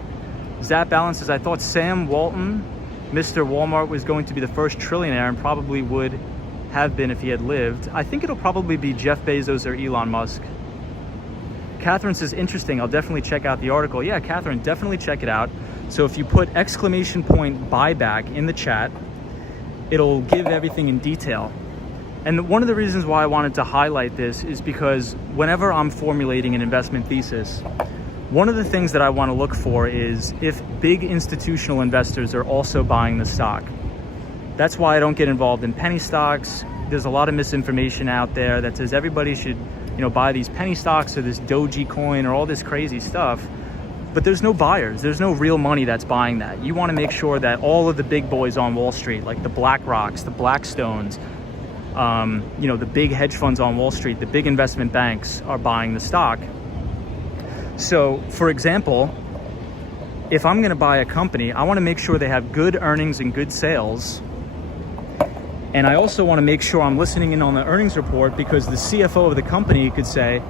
Zap Allen says, I thought Sam Walton, Mr. Walmart, was going to be the first trillionaire and probably would have been if he had lived. I think it'll probably be Jeff Bezos or Elon Musk. Catherine says, interesting, I'll definitely check out the article. Yeah, Catherine, definitely check it out. So if you put !buyback in the chat, it'll give everything in detail. And one of the reasons why I wanted to highlight this is because whenever I'm formulating an investment thesis, one of the things that I want to look for is if big institutional investors are also buying the stock. That's why I don't get involved in penny stocks. There's a lot of misinformation out there that says everybody should, buy these penny stocks or this Doji coin or all this crazy stuff. But there's no buyers. There's no real money that's buying that. You want to make sure that all of the big boys on Wall Street, like the BlackRocks, the Blackstones, the big hedge funds on Wall Street, the big investment banks are buying the stock. So, for example, if I'm going to buy a company, I want to make sure they have good earnings and good sales. And I also want to make sure I'm listening in on the earnings report, because the CFO of the company could say,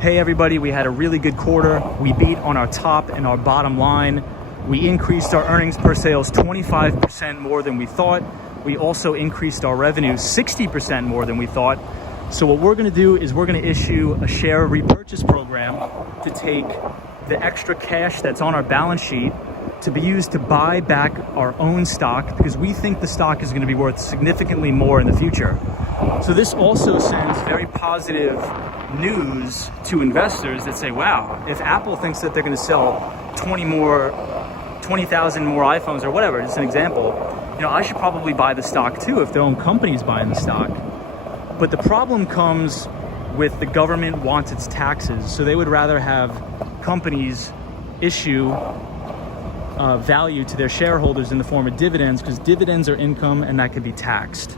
hey, everybody, we had a really good quarter. We beat on our top and our bottom line. We increased our earnings per sales 25% more than we thought. We also increased our revenue 60% more than we thought. So what we're gonna do is we're gonna issue a share repurchase program to take the extra cash that's on our balance sheet to be used to buy back our own stock, because we think the stock is going to be worth significantly more in the future. So this also sends very positive news to investors that say, wow, if Apple thinks that they're going to sell 20,000 more iPhones or whatever, just an example, I should probably buy the stock too if their own company's buying the stock. But the problem comes with the government wants its taxes. So they would rather have companies issue value to their shareholders in the form of dividends, because dividends are income and that can be taxed.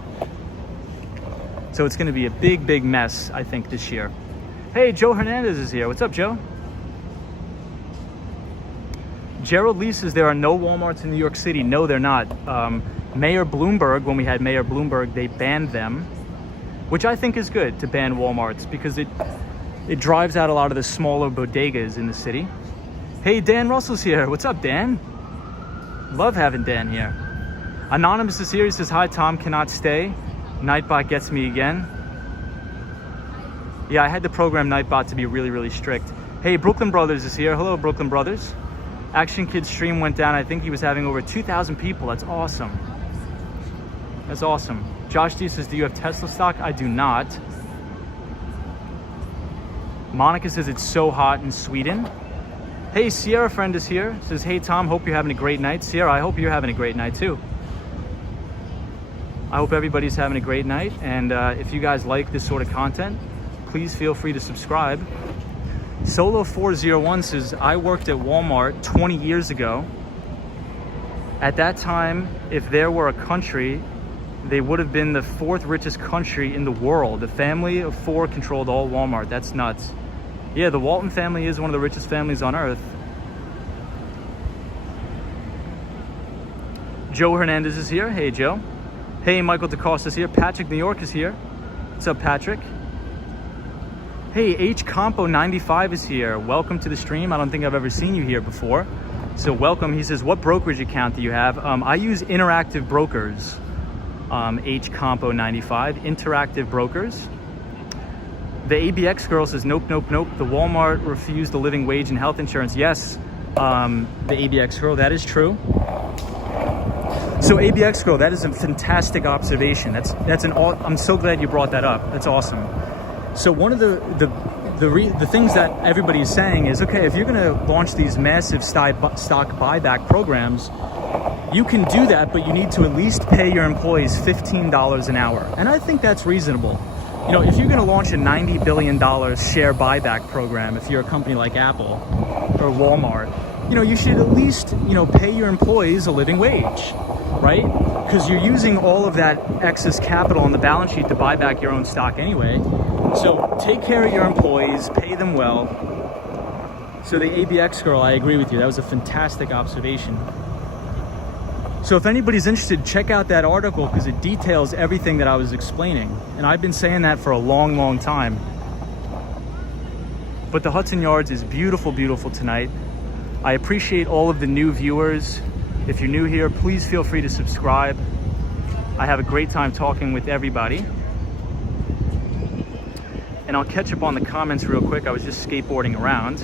So it's going to be a big mess, I think, this year. Hey, Joe Hernandez is here. What's up, Joe? Gerald Lee says there are no Walmarts in New York City. No, they're not. Mayor Bloomberg, when we had Mayor Bloomberg, they banned them, which I think is good to ban Walmarts, because it drives out a lot of the smaller bodegas in the city. Hey, Dan Russell's here. What's up, Dan? Love having Dan here. Anonymous is here. He says, hi, Tom, cannot stay. Nightbot gets me again. Yeah, I had to program Nightbot to be really strict. Hey, Brooklyn Brothers is here. Hello, Brooklyn Brothers. Action Kid's stream went down. I think he was having over 2,000 people. That's awesome. That's awesome. Josh D says, do you have Tesla stock? I do not. Monica says it's so hot in Sweden. Hey, Sierra friend is here. Says, hey, Tom, hope you're having a great night. Sierra, I hope you're having a great night too. I hope everybody's having a great night. And if you guys like this sort of content, please feel free to subscribe. Solo401 says, I worked at Walmart 20 years ago. At that time, if there were a country, they would have been the 4th richest country in the world. A family of 4 controlled all Walmart. That's nuts. Yeah, the Walton family is one of the richest families on earth. Joe Hernandez is here. Hey, Joe. Hey, Michael DeCosta is here. Patrick New York is here. What's up, Patrick? Hey, H Compo 95 is here. Welcome to the stream. I don't think I've ever seen you here before. So welcome. He says, what brokerage account do you have? I use Interactive Brokers. H Compo 95, Interactive Brokers. The ABX girl says, nope. The Walmart refused the living wage and health insurance. Yes, the ABX girl, that is true. So ABX girl, that is a fantastic observation. I'm so glad you brought that up. That's awesome. So one of the things that everybody is saying is, okay, if you're going to launch these massive stock buyback programs, you can do that, but you need to at least pay your employees $15 an hour. And I think that's reasonable. If you're going to launch a $90 billion share buyback program, if you're a company like Apple or Walmart, you should at least, pay your employees a living wage, right? Because you're using all of that excess capital on the balance sheet to buy back your own stock anyway. So take care of your employees, pay them well. So the ABX girl, I agree with you. That was a fantastic observation. So if anybody's interested, check out that article, because it details everything that I was explaining. And I've been saying that for a long time. But the Hudson Yards is beautiful tonight. I appreciate all of the new viewers. If you're new here, please feel free to subscribe. I have a great time talking with everybody. And I'll catch up on the comments real quick. I was just skateboarding around.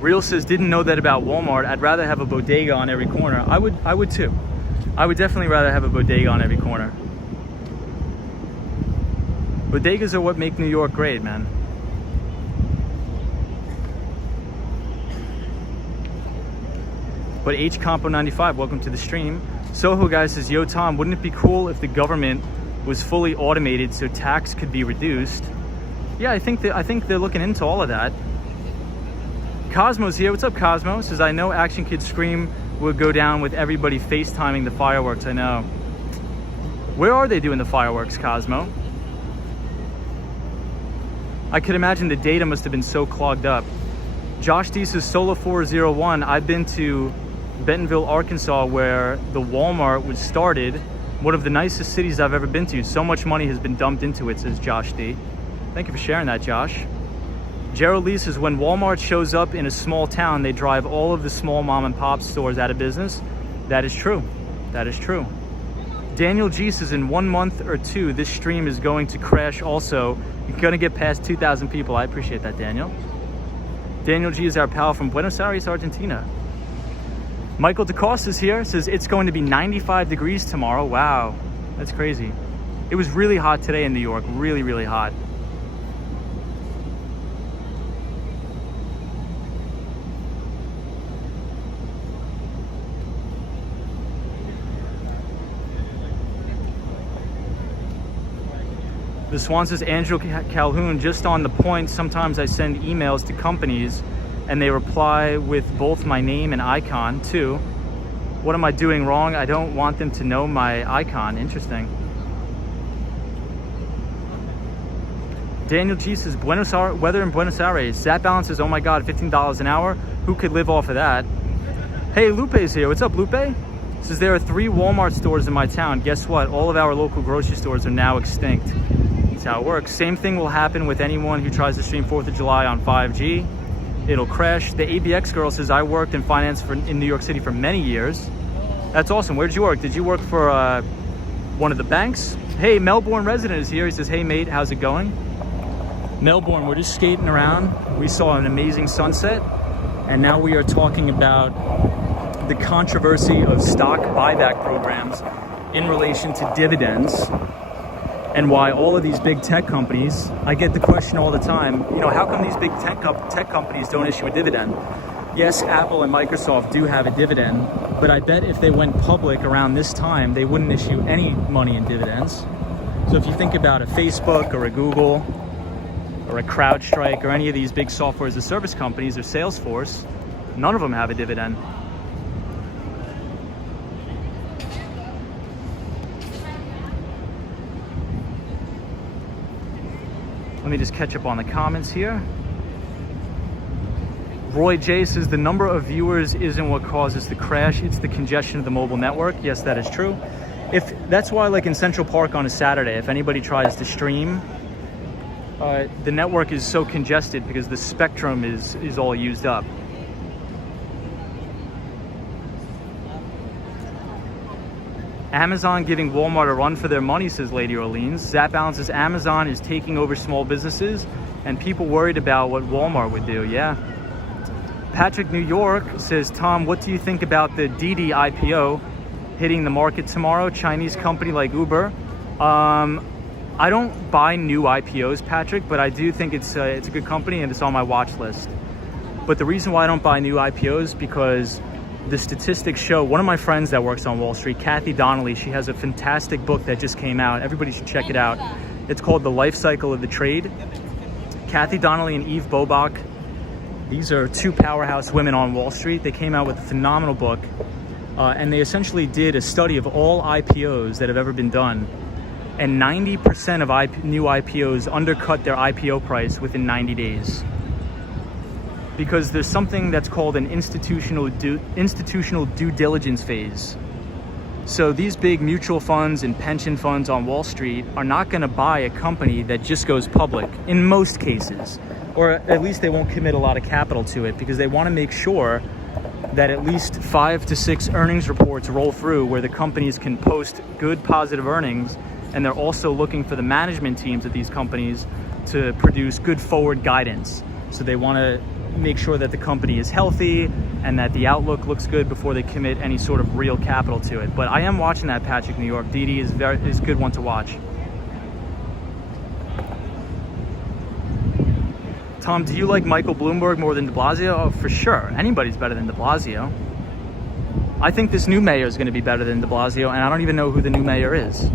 Real says, didn't know that about Walmart. I'd rather have a bodega on every corner. I would too. I would definitely rather have a bodega on every corner. Bodegas are what make New York great, man. But H Compo 95, welcome to the stream. Soho guy says, yo Tom, wouldn't it be cool if the government was fully automated so tax could be reduced? Yeah, I think they're looking into all of that. Cosmo's here. What's up, Cosmo? Says, I know Action Kid Scream would go down with everybody FaceTiming the fireworks. I know. Where are they doing the fireworks, Cosmo? I could imagine the data must have been so clogged up. Josh D says, Solo401, I've been to Bentonville, Arkansas, where the Walmart was started. One of the nicest cities I've ever been to. So much money has been dumped into it, says Josh D. Thank you for sharing that, Josh. Gerald Lee says, when Walmart shows up in a small town, they drive all of the small mom and pop stores out of business. That is true. That is true. Daniel G says, in 1 month or two, this stream is going to crash also. You're going to get past 2,000 people. I appreciate that, Daniel. Daniel G is our pal from Buenos Aires, Argentina. Michael DeCosta is here, says it's going to be 95 degrees tomorrow. Wow, that's crazy. It was really hot today in New York, really, really hot. The Swan says, Andrew Calhoun, just on the point, sometimes I send emails to companies and they reply with both my name and icon too. What am I doing wrong? I don't want them to know my icon. Interesting. Daniel G says, weather in Buenos Aires. Zap balance is, oh my God, $15 an hour. Who could live off of that? Hey, Lupe's here. What's up, Lupe? Says, there are 3 Walmart stores in my town. Guess what? All of our local grocery stores are now extinct. That's how it works. Same thing will happen with anyone who tries to stream 4th of July on 5G. It'll crash. The ABX girl says, I worked in finance in New York City for many years. That's awesome. Where did you work? Did you work for one of the banks? Hey, Melbourne resident is here. He says, hey mate, how's it going? Melbourne, we're just skating around. We saw an amazing sunset. And now we are talking about the controversy of stock buyback programs in relation to dividends. And why all of these big tech companies, I get the question all the time, you know, how come these big tech companies don't issue a dividend? Yes, Apple and Microsoft do have a dividend, but I bet if they went public around this time, they wouldn't issue any money in dividends. So if you think about a Facebook or a Google or a CrowdStrike or any of these big software as a service companies or Salesforce, none of them have a dividend. Let me just catch up on the comments here. Roy J says, the number of viewers isn't what causes the crash, it's the congestion of the mobile network. Yes, that is true. That's why, like in Central Park on a Saturday, if anybody tries to stream, the network is so congested because the spectrum is all used up. Amazon giving Walmart a run for their money, says Lady Orleans. Zap Balance says, Amazon is taking over small businesses and people worried about what Walmart would do. Yeah. Patrick New York says, Tom, what do you think about the Didi IPO hitting the market tomorrow? Chinese company like Uber. I don't buy new IPOs, Patrick, but I do think it's a good company and it's on my watch list. But the reason why I don't buy new IPOs because the statistics show, one of my friends that works on Wall Street, Kathy Donnelly, she has a fantastic book that just came out. Everybody should check it out. It's called The Life Cycle of the Trade. Kathy Donnelly and Eve Bobach, these are 2 powerhouse women on Wall Street. They came out with a phenomenal book, and they essentially did a study of all IPOs that have ever been done. And 90% of new IPOs undercut their IPO price within 90 days. Because there's something that's called an institutional due diligence phase. So these big mutual funds and pension funds on Wall Street are not going to buy a company that just goes public in most cases, or at least they won't commit a lot of capital to it because they want to make sure that at least 5 to 6 earnings reports roll through where the companies can post good positive earnings, and they're also looking for the management teams of these companies to produce good forward guidance. So they want to make sure that the company is healthy and that the outlook looks good before they commit any sort of real capital to it. But I am watching that, Patrick New York. Didi is a good one to watch. Tom, do you like Michael Bloomberg more than de Blasio? Oh, for sure. Anybody's better than de Blasio. I think this new mayor is going to be better than de Blasio, and I don't even know who the new mayor is.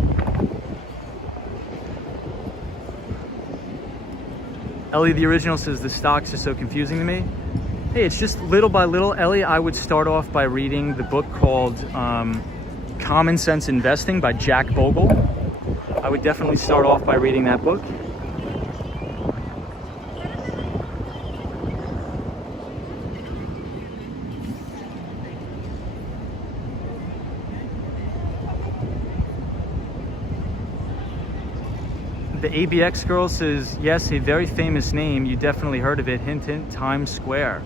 Ellie the Original says, the stocks are so confusing to me. Hey, it's just little by little. Ellie, I would start off by reading the book called Common Sense Investing by Jack Bogle. I would definitely start off by reading that book. The ABX girl says, yes, a very famous name. You definitely heard of it. Hint, hint, Times Square.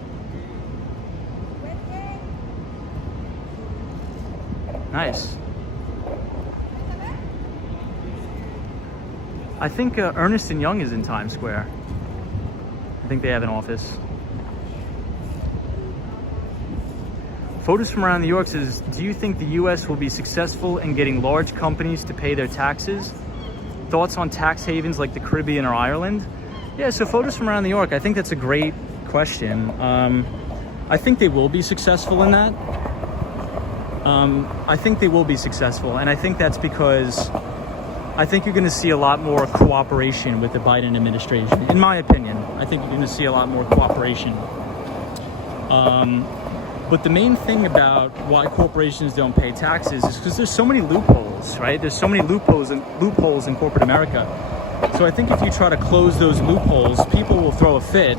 Nice. I think Ernst & Young is in Times Square. I think they have an office. Photos from around New York says, do you think the US will be successful in getting large companies to pay their taxes? Thoughts on tax havens like the Caribbean or Ireland? Yeah, so photos from around New York, I think that's a great question. I think they will be successful in that. I think they will be successful, and I think that's because I think you're going to see a lot more cooperation with the Biden administration. In my opinion, I think you're going to see a lot more cooperation. But the main thing about why corporations don't pay taxes is because there's so many loopholes, right? There's so many loopholes in corporate America. So I think if you try to close those loopholes, people will throw a fit.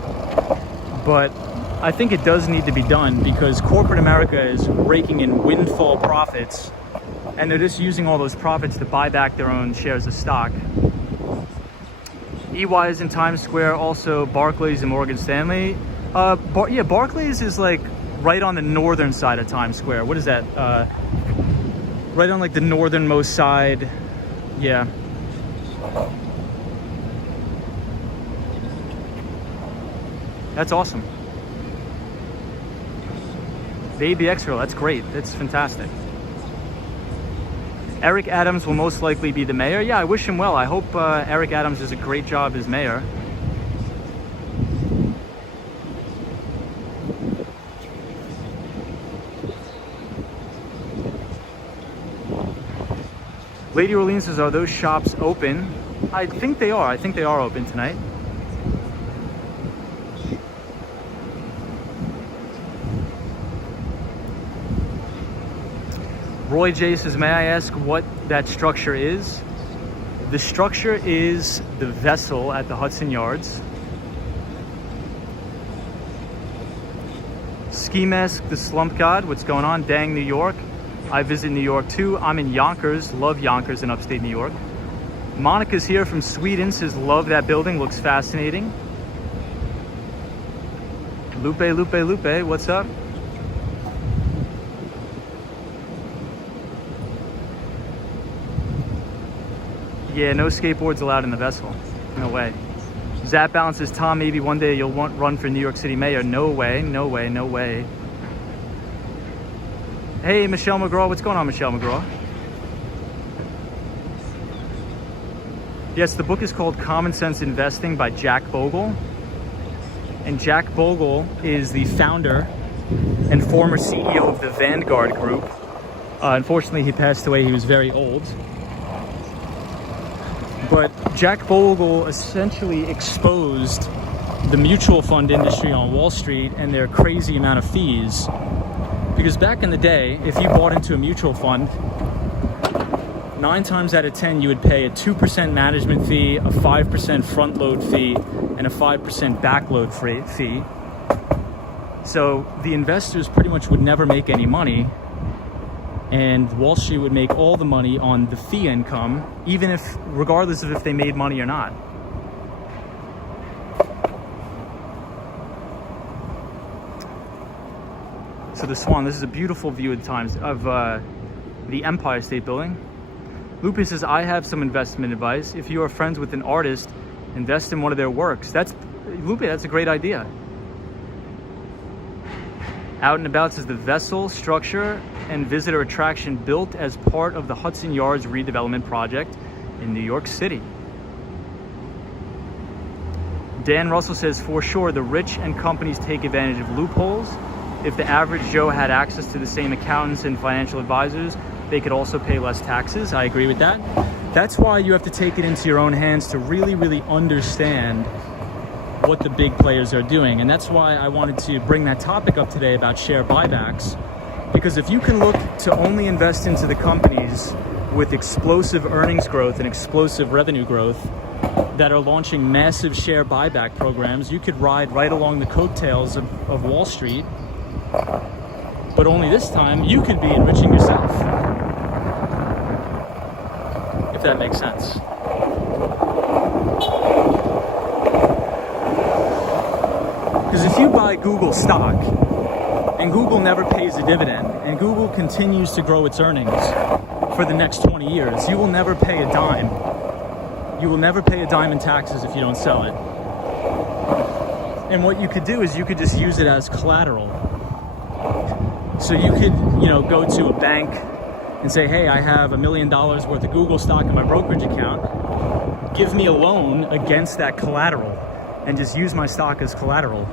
But I think it does need to be done because corporate America is raking in windfall profits, and they're just using all those profits to buy back their own shares of stock. EY is in Times Square, also Barclays and Morgan Stanley. Yeah, Barclays is like right on the northern side of Times Square. What is that? Right on like the northernmost side. Yeah. That's awesome. The ABX girl, that's great. That's fantastic. Eric Adams will most likely be the mayor. Yeah, I wish him well. I hope Eric Adams does a great job as mayor. Lady Orleans says, are those shops open? I think they are. I think they are open tonight. Roy J says, may I ask what that structure is? The structure is the vessel at the Hudson Yards. Ski Mask, the Slump God, what's going on? Dang, New York. I visit New York too. I'm in Yonkers, love Yonkers in upstate New York. Monica's here from Sweden, says, love that building, looks fascinating. Lupe, what's up? Yeah, no skateboards allowed in the vessel. No way. Zap Balance says, Tom, maybe one day you'll run for New York City mayor. No way, no way, no way. Hey, Michelle McGraw. What's going on, Michelle McGraw? Yes, the book is called Common Sense Investing by Jack Bogle. And Jack Bogle is the founder and former CEO of the Vanguard Group. Unfortunately, he passed away. He was very old. But Jack Bogle essentially exposed the mutual fund industry on Wall Street and their crazy amount of fees. Because back in the day, if you bought into a mutual fund, 9 times out of 10, you would pay a 2% management fee, a 5% front load fee, and a 5% back load fee. So the investors pretty much would never make any money, and Wall Street would make all the money on the fee income, regardless of if they made money or not. So the Swan, this is a beautiful view at times of the Empire State Building. Lupe says, I have some investment advice. If you are friends with an artist, invest in one of their works. Lupe, that's a great idea. Out and About says, the vessel structure and visitor attraction built as part of the Hudson Yards redevelopment project in New York City. Dan Russell says, for sure, the rich and companies take advantage of loopholes. If the average Joe had access to the same accountants and financial advisors, they could also pay less taxes. I agree with that. That's why you have to take it into your own hands to really, really understand what the big players are doing. And that's why I wanted to bring that topic up today about share buybacks. Because if you can look to only invest into the companies with explosive earnings growth and explosive revenue growth that are launching massive share buyback programs, you could ride right along the coattails of Wall Street. But only this time, you could be enriching yourself. If that makes sense. Because if you buy Google stock and Google never pays a dividend and Google continues to grow its earnings for the next 20 years, you will never pay a dime. You will never pay a dime in taxes if you don't sell it. And what you could do is you could just use it as collateral. So you could, go to a bank and say, hey, I have $1 million worth of Google stock in my brokerage account. Give me a loan against that collateral and just use my stock as collateral.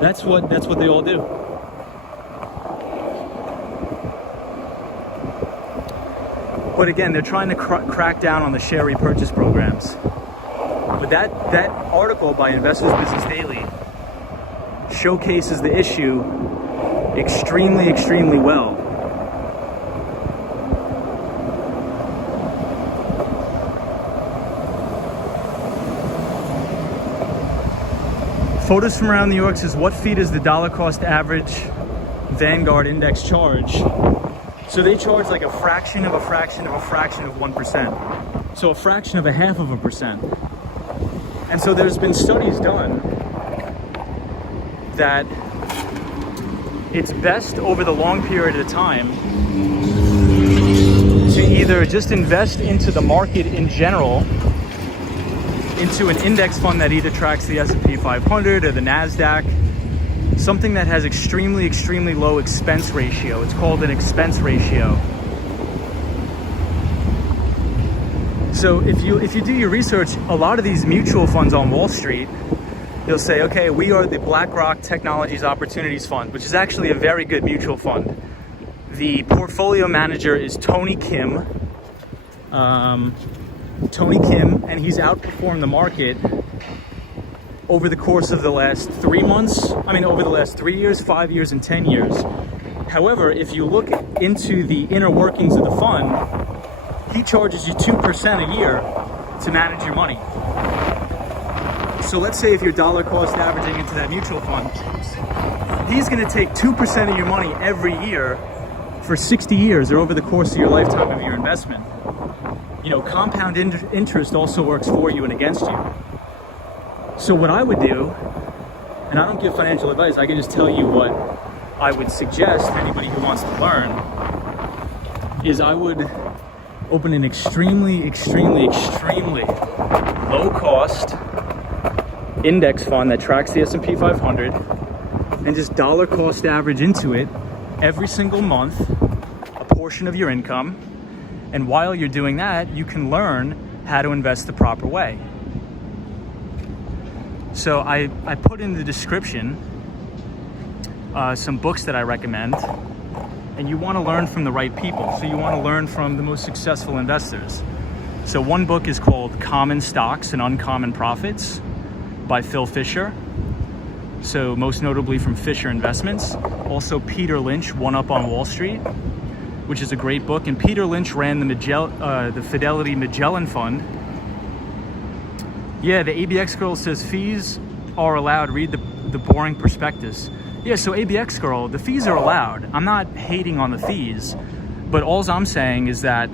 That's what they all do. But again, they're trying to crack down on the share repurchase programs. But that article by Investors Business Daily showcases the issue extremely, extremely well. Photos from around New York says, what fee does the dollar cost average Vanguard index charge? So they charge like a fraction of 1%. So a fraction of 0.5%. And so there's been studies done that it's best over the long period of time to either just invest into the market in general, into an index fund that either tracks the S&P 500 or the NASDAQ, something that has extremely, extremely low expense ratio. It's called an expense ratio. So if you do your research, a lot of these mutual funds on Wall Street, they'll say, okay, we are the BlackRock Technologies Opportunities Fund, which is actually a very good mutual fund. The portfolio manager is Tony Kim. And he's outperformed the market over the course of the last 3 months. Over the last 3 years, 5 years, and 10 years. However, if you look into the inner workings of the fund, he charges you 2% a year to manage your money. So let's say if you're dollar cost averaging into that mutual fund, he's going to take 2% of your money every year for 60 years or over the course of your lifetime of your investment. Compound interest also works for you and against you. So what I would do, and I don't give financial advice, I can just tell you what I would suggest to anybody who wants to learn, is I would open an extremely, extremely, extremely low-cost index fund that tracks the S&P 500 and just dollar cost average into it every single month, a portion of your income. And while you're doing that, you can learn how to invest the proper way. So I put in the description some books that I recommend, and you want to learn from the right people. So you want to learn from the most successful investors. So one book is called Common Stocks and Uncommon Profits by Phil Fisher. So most notably from Fisher Investments. Also Peter Lynch, One Up on Wall Street, which is a great book. And Peter Lynch ran the Fidelity Magellan Fund. Yeah, the ABX girl says fees are allowed. Read the boring prospectus. Yeah, so ABX girl, the fees are allowed. I'm not hating on the fees, but all I'm saying is that,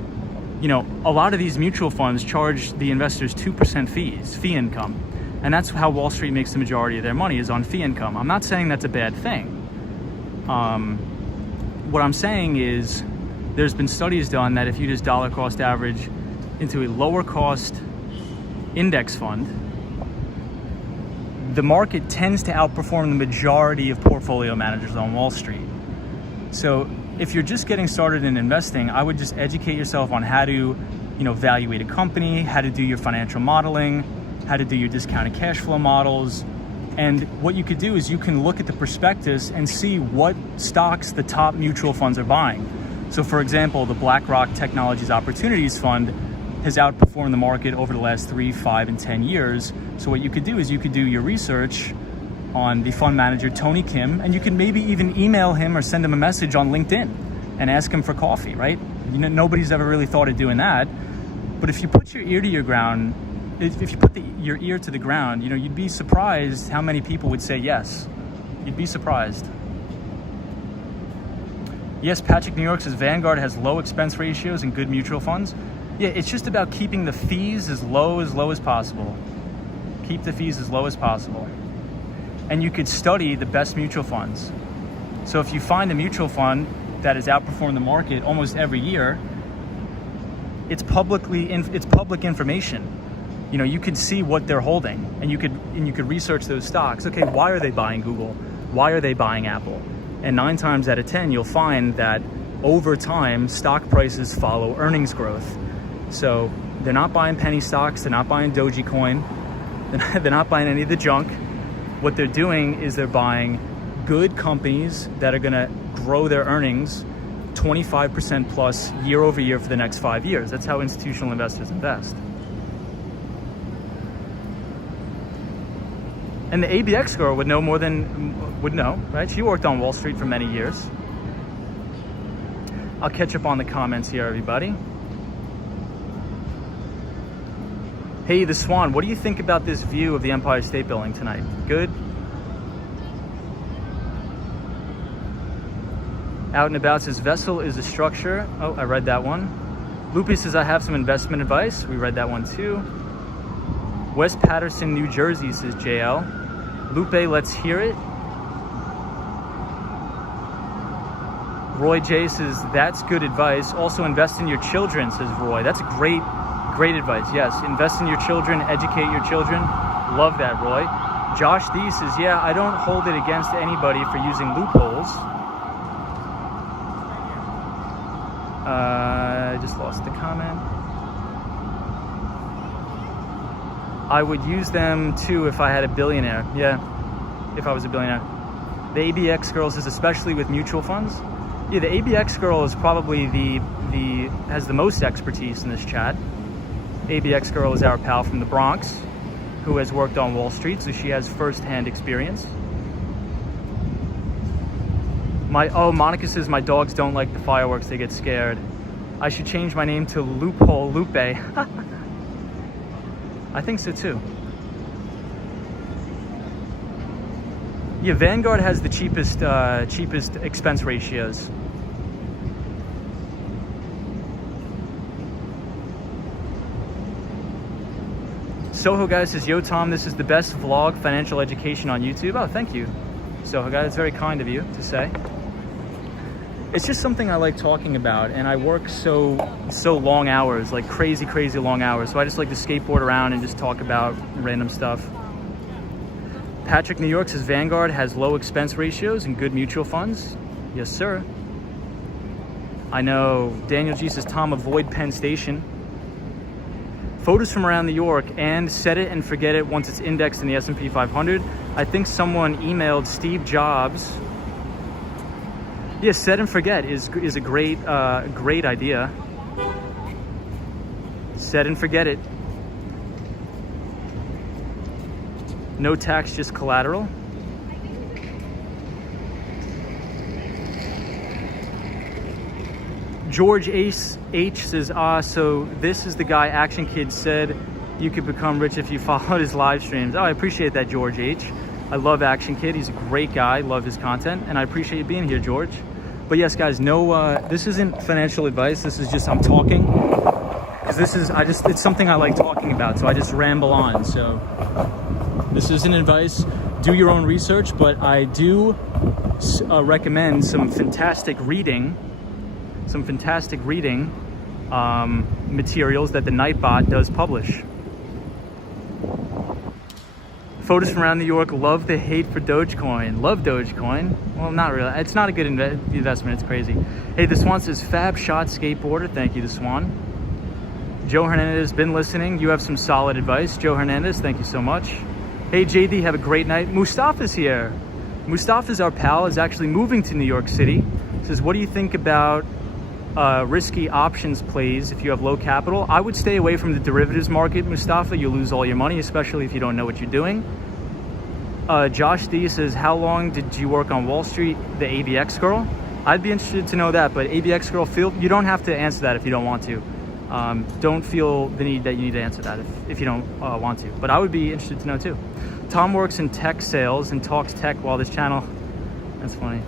a lot of these mutual funds charge the investors 2% fees, fee income. And that's how Wall Street makes the majority of their money, is on fee income. I'm not saying that's a bad thing. What I'm saying is there's been studies done that if you just dollar cost average into a lower cost index fund, the market tends to outperform the majority of portfolio managers on Wall Street. So if you're just getting started in investing, I would just educate yourself on how to, evaluate a company, how to do your financial modeling, how to do your discounted cash flow models. And what you could do is you can look at the prospectus and see what stocks the top mutual funds are buying. So for example, the BlackRock Technologies Opportunities Fund has outperformed the market over the last 3, 5, and 10 years. So what you could do is you could do your research on the fund manager, Tony Kim, and you can maybe even email him or send him a message on LinkedIn and ask him for coffee, right? Nobody's ever really thought of doing that. But if you put your ear to your ground, if you put your ear to the ground, you'd be surprised how many people would say yes. You'd be surprised. Yes, Patrick New York says Vanguard has low expense ratios and good mutual funds. Yeah, it's just about keeping the fees as low as possible. Keep the fees as low as possible. And you could study the best mutual funds. So if you find a mutual fund that has outperformed the market almost every year, it's public information. You know, you could see what they're holding, and you could research those stocks. Okay, why are they buying Google? Why are they buying Apple? And 9 times out of 10, you'll find that over time, stock prices follow earnings growth. So they're not buying penny stocks, they're not buying Dogecoin, they're not buying any of the junk. What they're doing is they're buying good companies that are gonna grow their earnings 25% plus year over year for the next 5 years. That's how institutional investors invest. And the ABX girl would know would know, right? She worked on Wall Street for many years. I'll catch up on the comments here, everybody. Hey, the Swan, what do you think about this view of the Empire State Building tonight? Good? Out and About says, vessel is a structure. Oh, I read that one. Loopy says, I have some investment advice. We read that one too. West Patterson, New Jersey, says JL. Lupe, let's hear it. Roy J says, that's good advice. Also invest in your children, says Roy. That's great advice. Yes, invest in your children, educate your children. Love that, Roy. Josh D says, yeah, I don't hold it against anybody for using loopholes. I just lost the comment. I would use them too if I had a billionaire. Yeah, if I was a billionaire. The ABX girls is especially with mutual funds. Yeah, the ABX girl is probably has the most expertise in this chat. ABX girl is our pal from the Bronx who has worked on Wall Street, so she has first-hand experience. Monica says, my dogs don't like the fireworks, they get scared. I should change my name to Loophole Lupe. I think so too. Yeah, Vanguard has the cheapest expense ratios. Soho Guy says, yo Tom, this is the best vlog financial education on YouTube. Oh, thank you, Soho Guy. That's very kind of you to say. It's just something I like talking about, and I work so long hours, like crazy long hours. So I just like to skateboard around and just talk about random stuff. Patrick New York says, Vanguard has low expense ratios and good mutual funds. Yes, sir. I know. Daniel G says, Tom, avoid Penn Station. Photos from around New York and set it and forget it once it's indexed in the S&P 500. I think someone emailed Steve Jobs. Yeah, set and forget is a great idea. Set and forget it. No tax, just collateral. George H says, so this is the guy Action Kid said you could become rich if you followed his live streams. Oh, I appreciate that, George H. I love Action Kid. He's a great guy. Love his content, and I appreciate you being here, George. But yes, guys, no, this isn't financial advice. This is just, I'm talking. Because it's something I like talking about, so I just ramble on. So this isn't advice. Do your own research, but I do recommend some fantastic reading materials that the Nightbot does publish. Photos from around New York, love the hate for Dogecoin. Love Dogecoin. Well, not really. It's not a good investment. It's crazy. Hey, the Swan says, fab shot skateboarder. Thank you, the Swan. Joe Hernandez, been listening. You have some solid advice. Joe Hernandez, thank you so much. Hey, JD, have a great night. Mustafa's here. Mustafa's our pal, is actually moving to New York City. Says, what do you think about risky options plays if you have low capital? I would stay away from the derivatives market, Mustafa. You'll lose all your money, especially if you don't know what you're doing. Josh D says, how long did you work on Wall Street? The ABX girl? I'd be interested to know that, but ABX girl, you don't have to answer that if you don't want to. Don't feel the need that you need to answer that if you don't want to, but I would be interested to know too. Tom works in tech sales and talks tech while this channel, that's funny.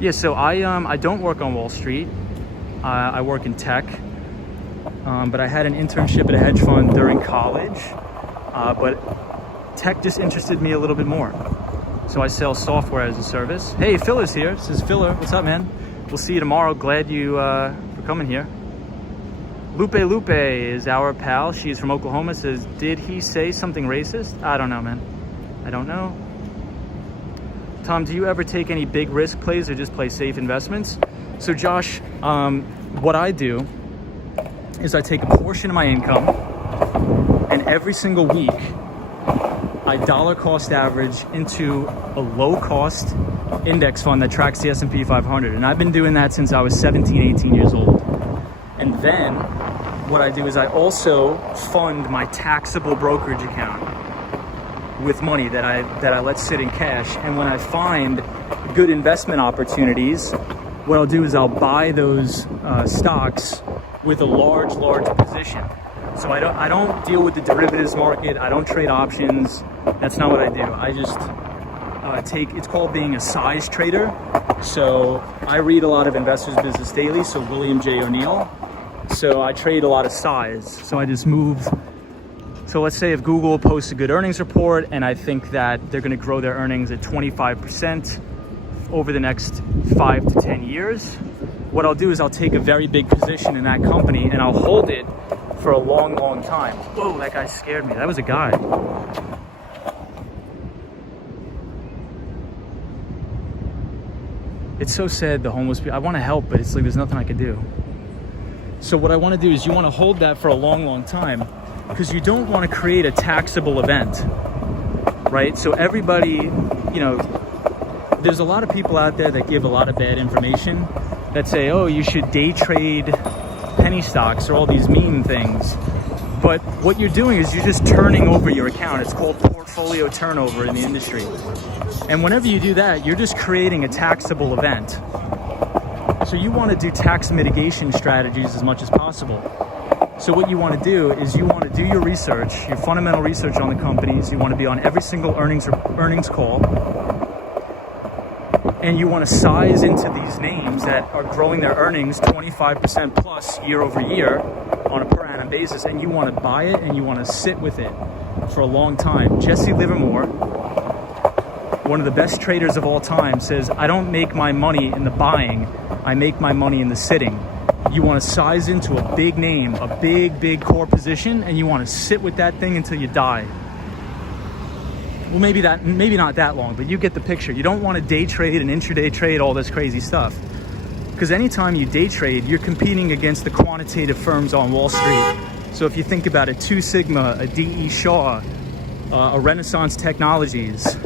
Yeah, so I don't work on Wall Street. I work in tech, but I had an internship at a hedge fund during college. but tech just interested me a little bit more. So I sell software as a service. Hey, Filler's here. This is Filler. What's up, man? We'll see you tomorrow. Glad you for coming here. Lupe is our pal. She's from Oklahoma. Says, did he say something racist? I don't know, man. I don't know. Tom, do you ever take any big risk plays or just play safe investments? So Josh, what I do is I take a portion of my income, and every single week I dollar cost average into a low cost index fund that tracks the S&P 500. And I've been doing that since I was 17, 18 years old. And then what I do is I also fund my taxable brokerage account with money that I let sit in cash. And when I find good investment opportunities, what I'll do is I'll buy those stocks with a large position. So I don't deal with the derivatives market. I don't trade options. That's not what I do. I just it's called being a size trader. So I read a lot of Investors Business Daily, so William J. O'Neill. So I trade a lot of size. So I just move. So let's say if Google posts a good earnings report and I think that they're going to grow their earnings at 25% over the next 5 to 10 years, what I'll do is I'll take a very big position in that company and I'll hold it for a long time. Whoa, that guy scared me. That was a guy. It's so sad, the homeless people. I want to help, but it's like there's nothing I can do. So what I want to do is you want to hold that for a long time, because you don't want to create a taxable event, right? So everybody, there's a lot of people out there that give a lot of bad information that say, oh, you should day trade penny stocks or all these meme things. But what you're doing is you're just turning over your account. It's called portfolio turnover in the industry. And whenever you do that, you're just creating a taxable event. So you want to do tax mitigation strategies as much as possible. So what you want to do is you want to do your research, your fundamental research on the companies. You want to be on every single earnings call. And you want to size into these names that are growing their earnings 25% plus year over year on a per annum basis. And you want to buy it and you want to sit with it for a long time. Jesse Livermore, one of the best traders of all time, says, I don't make my money in the buying, I make my money in the sitting. You want to size into a big name, a big core position, and you want to sit with that thing until you die. Well, maybe not that long, but you get the picture. You don't want to day trade and intraday trade, all this crazy stuff. Because anytime you day trade, you're competing against the quantitative firms on Wall Street. So if you think about it, 2 Sigma, a D.E. Shaw, a Renaissance Technologies,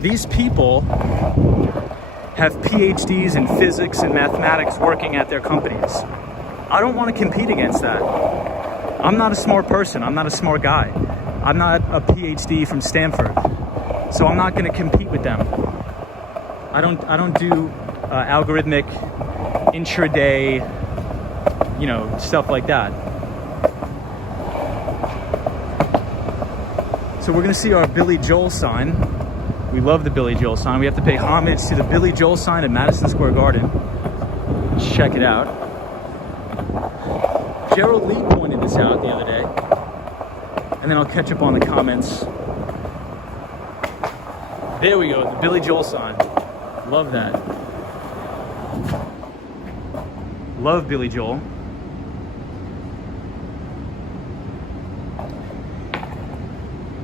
these people have PhDs in physics and mathematics working at their companies. I don't want to compete against that. I'm not a smart person. I'm not a smart guy. I'm not a PhD from Stanford. So I'm not going to compete with them. I don't do algorithmic intraday, stuff like that. So we're going to see our Billy Joel sign. We love the Billy Joel sign. We have to pay homage to the Billy Joel sign at Madison Square Garden. Let's check it out. Gerald Lee pointed this out the other day. And then I'll catch up on the comments. There we go, the Billy Joel sign. Love that. Love Billy Joel.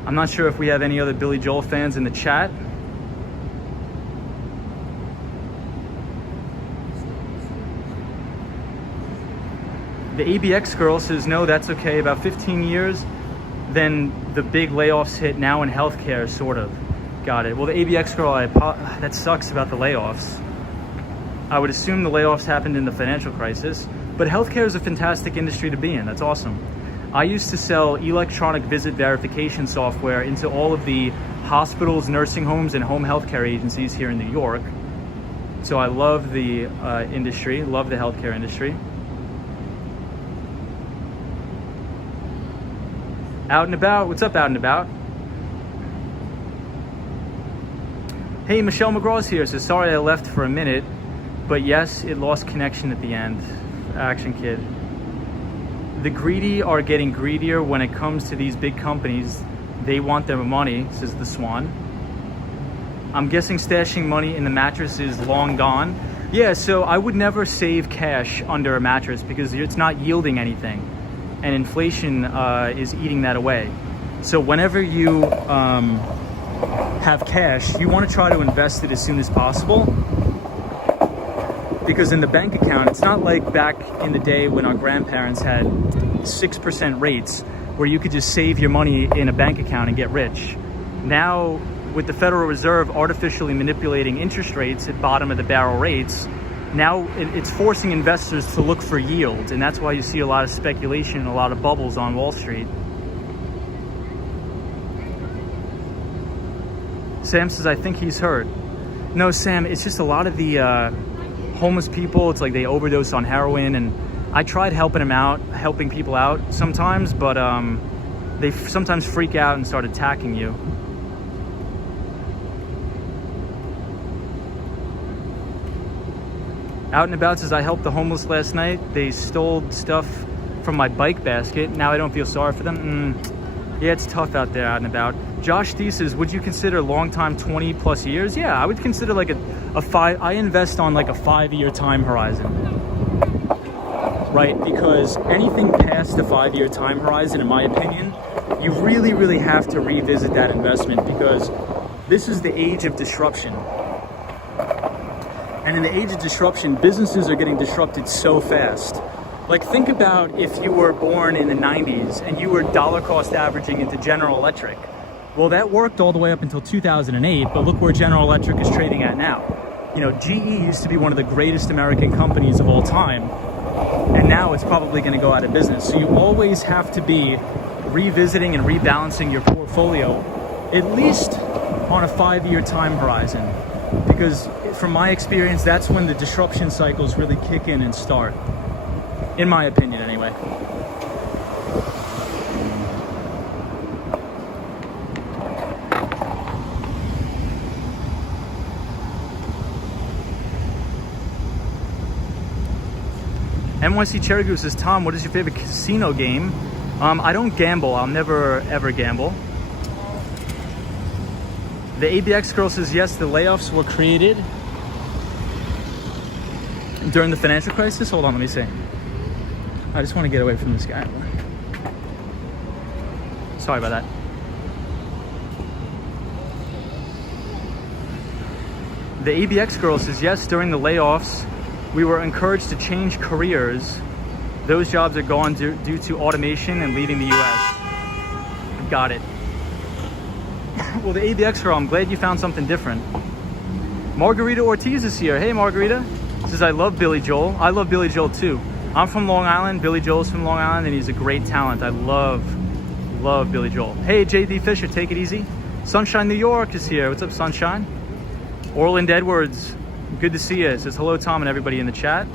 I'm not sure if we have any other Billy Joel fans in the chat. The ABX girl says, no, that's okay. About 15 years, then the big layoffs hit, now in healthcare, sort of. Got it. Well, the ABX girl, that sucks about the layoffs. I would assume the layoffs happened in the financial crisis, but healthcare is a fantastic industry to be in. That's awesome. I used to sell electronic visit verification software into all of the hospitals, nursing homes, and home healthcare agencies here in New York. So I love the industry, love the healthcare industry. Out and about, what's up, Out and About? Hey, Michelle McGraw's here, so sorry I left for a minute, but yes, it lost connection at the end. Action Kid. The greedy are getting greedier when it comes to these big companies They want their money, says the Swan. I'm guessing stashing money in the mattress is long gone. Yeah, so I would never save cash under a mattress because it's not yielding anything. And inflation is eating that away. So whenever you have cash, you want to try to invest it as soon as possible. Because in the bank account, it's not like back in the day when our grandparents had 6% rates where you could just save your money in a bank account and get rich. Now, with the Federal Reserve artificially manipulating interest rates at bottom of the barrel rates, now it's forcing investors to look for yield. And that's why you see a lot of speculation and a lot of bubbles on Wall Street. Sam says, I think he's hurt. No, Sam, it's just a lot of the homeless people. It's like they overdose on heroin, and I tried helping people out sometimes, but they sometimes freak out and start attacking you. Out and About says, I helped the homeless last night. They stole stuff from my bike basket. Now I don't feel sorry for them. Yeah, it's tough out there, Out and About. Josh D says, would you consider long time 20 plus years? Yeah, I would consider like a 5. I invest on like a 5-year time horizon, right? Because anything past a 5-year time horizon, in my opinion, you really, really have to revisit that investment, because this is the age of disruption. And in the age of disruption, businesses are getting disrupted so fast. Like, think about if you were born in the 90s and you were dollar cost averaging into General Electric. Well, that worked all the way up until 2008, but look where General Electric is trading at now. You know, GE used to be one of the greatest American companies of all time, and now it's probably going to go out of business. So you always have to be revisiting and rebalancing your portfolio, at least on a 5-year time horizon. Because from my experience, that's when the disruption cycles really kick in and start. In my opinion, anyway. NYC Cherry Goose says, Tom, what is your favorite casino game? I don't gamble. I'll never, ever gamble. The ABX girl says, yes, the layoffs were created during the financial crisis. Hold on, let me see. I just want to get away from this guy. Sorry about that. The ABX girl says, yes, during the layoffs, we were encouraged to change careers. Those jobs are gone due to automation and leaving the US. Got it. Well, the ABX girl, I'm glad you found something different. Margarita Ortiz is here. Hey, Margarita. Says, I love Billy Joel. I love Billy Joel too. I'm from Long Island. Billy Joel's from Long Island, and he's a great talent. I love Billy Joel. Hey, JD Fisher, take it easy. Sunshine New York is here. What's up, Sunshine? Orland Edwards, good to see you. It says, hello, Tom, and everybody in the chat.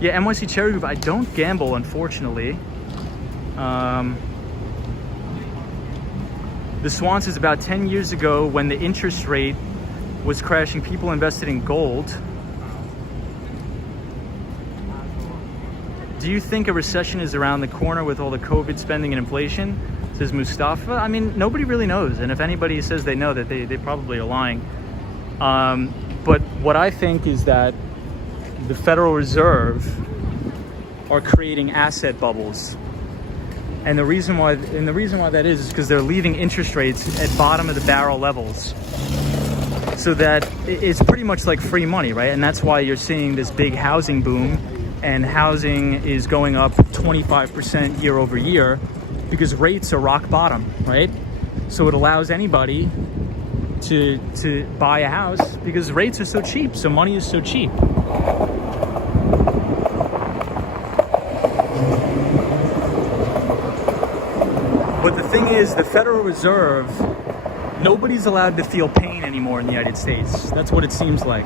Yeah, NYC Cherry Group, I don't gamble, unfortunately. The Swan says, about 10 years ago, when the interest rate was crashing, people invested in gold. Do you think a recession is around the corner with all the COVID spending and inflation? Says Mustafa. I mean, nobody really knows. And if anybody says they know, that they probably are lying. But what I think is that the Federal Reserve are creating asset bubbles. And the reason why that is because they're leaving interest rates at bottom of the barrel levels. So that it's pretty much like free money, right? And that's why you're seeing this big housing boom, and housing is going up 25% year over year because rates are rock bottom, right? So it allows anybody to buy a house because rates are so cheap, so money is so cheap. But the thing is, the Federal Reserve, nobody's allowed to feel pain anymore in the United States. That's what it seems like.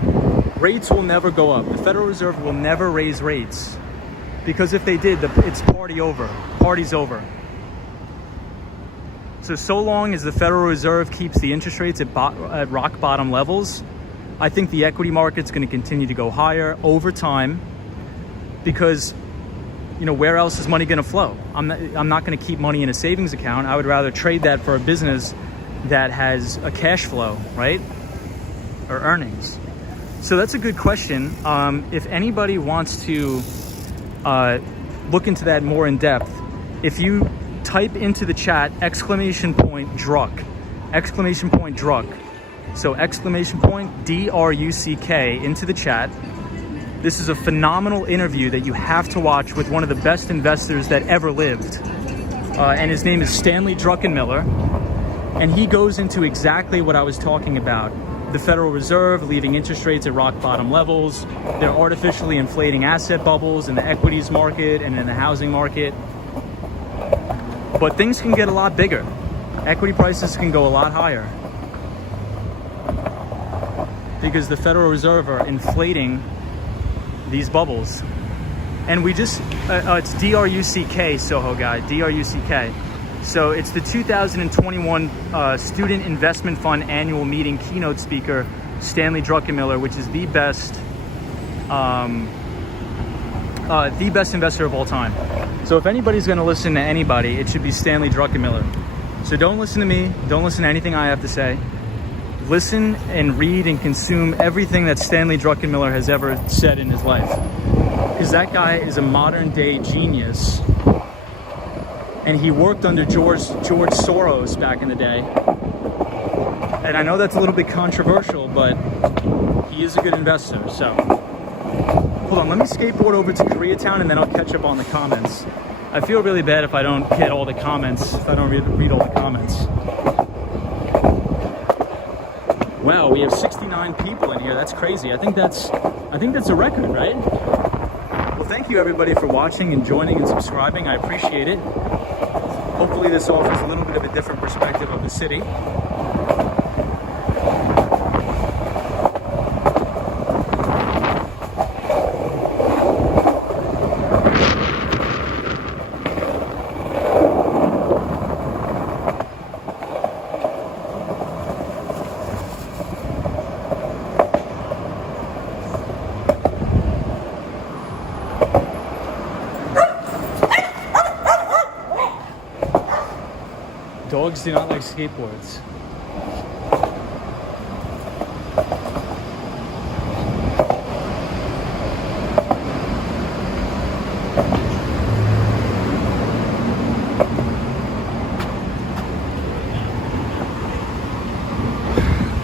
Rates will never go up. The Federal Reserve will never raise rates, because if they did, it's party's over. So long as the Federal Reserve keeps the interest rates at rock bottom levels, I think the equity market's going to continue to go higher over time, because you know, where else is money going to flow? I'm not going to keep money in a savings account. I would rather trade that for a business that has a cash flow, right? Or earnings. So that's a good question. If anybody wants to look into that more in depth, if you type into the chat !druck, !druck, so !druck into the chat. This is a phenomenal interview that you have to watch with one of the best investors that ever lived. And his name is Stanley Druckenmiller. And he goes into exactly what I was talking about. The Federal Reserve leaving interest rates at rock bottom levels. They're artificially inflating asset bubbles in the equities market and in the housing market. But things can get a lot bigger. Equity prices can go a lot higher. Because the Federal Reserve are inflating these bubbles. And we just, it's DRUCK, Soho guy, DRUCK. So it's the 2021 Student Investment Fund Annual Meeting keynote speaker, Stanley Druckenmiller, which is the best investor of all time. So if anybody's gonna listen to anybody, it should be Stanley Druckenmiller. So don't listen to me, don't listen to anything I have to say. Listen and read and consume everything that Stanley Druckenmiller has ever said in his life. Because that guy is a modern day genius. And he worked under George Soros back in the day. And I know that's a little bit controversial, but he is a good investor. So, hold on, let me skateboard over to Koreatown and then I'll catch up on the comments. I feel really bad if I don't get all the comments, if I don't read all the comments. Wow, we have 69 people in here. That's crazy. I think that's a record, right? Well, thank you everybody for watching and joining and subscribing. I appreciate it. Hopefully this offers a little bit of a different perspective of the city. Dogs do not like skateboards.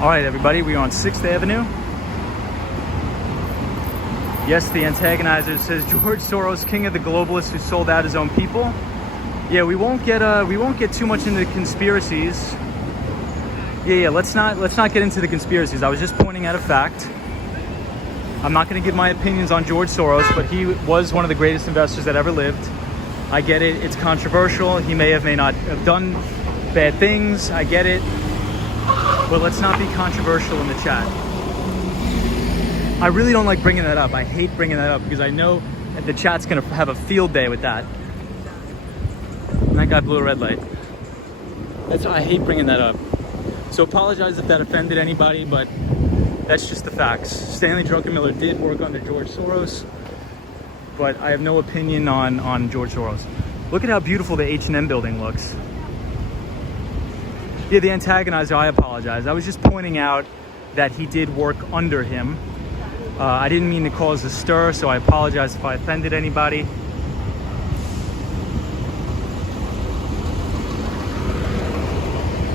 All right, everybody, we're on 6th Avenue. Yes, the antagonizer says George Soros, king of the globalists who sold out his own people. Yeah, we won't get too much into conspiracies. Yeah, let's not get into the conspiracies. I was just pointing out a fact. I'm not going to give my opinions on George Soros, but he was one of the greatest investors that ever lived. I get it. It's controversial. He may not have done bad things. I get it. But let's not be controversial in the chat. I really don't like bringing that up. I hate bringing that up because I know that the chat's going to have a field day with that. And that guy blew a red light. I hate bringing that up. So apologize if that offended anybody, but that's just the facts. Stanley Druckenmiller did work under George Soros, but I have no opinion on George Soros. Look at how beautiful the H&M building looks. Yeah, the antagonizer, I apologize. I was just pointing out that he did work under him. I didn't mean to cause a stir, so I apologize if I offended anybody.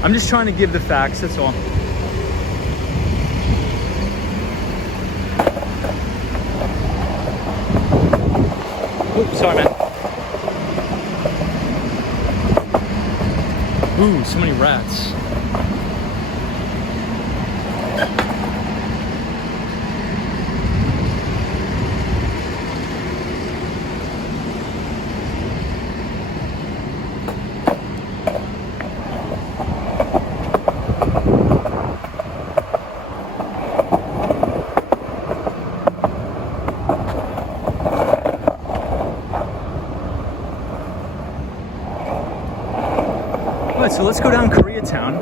I'm just trying to give the facts, that's all. Oops, sorry, man. Ooh, so many rats. Alright, so let's go down Koreatown.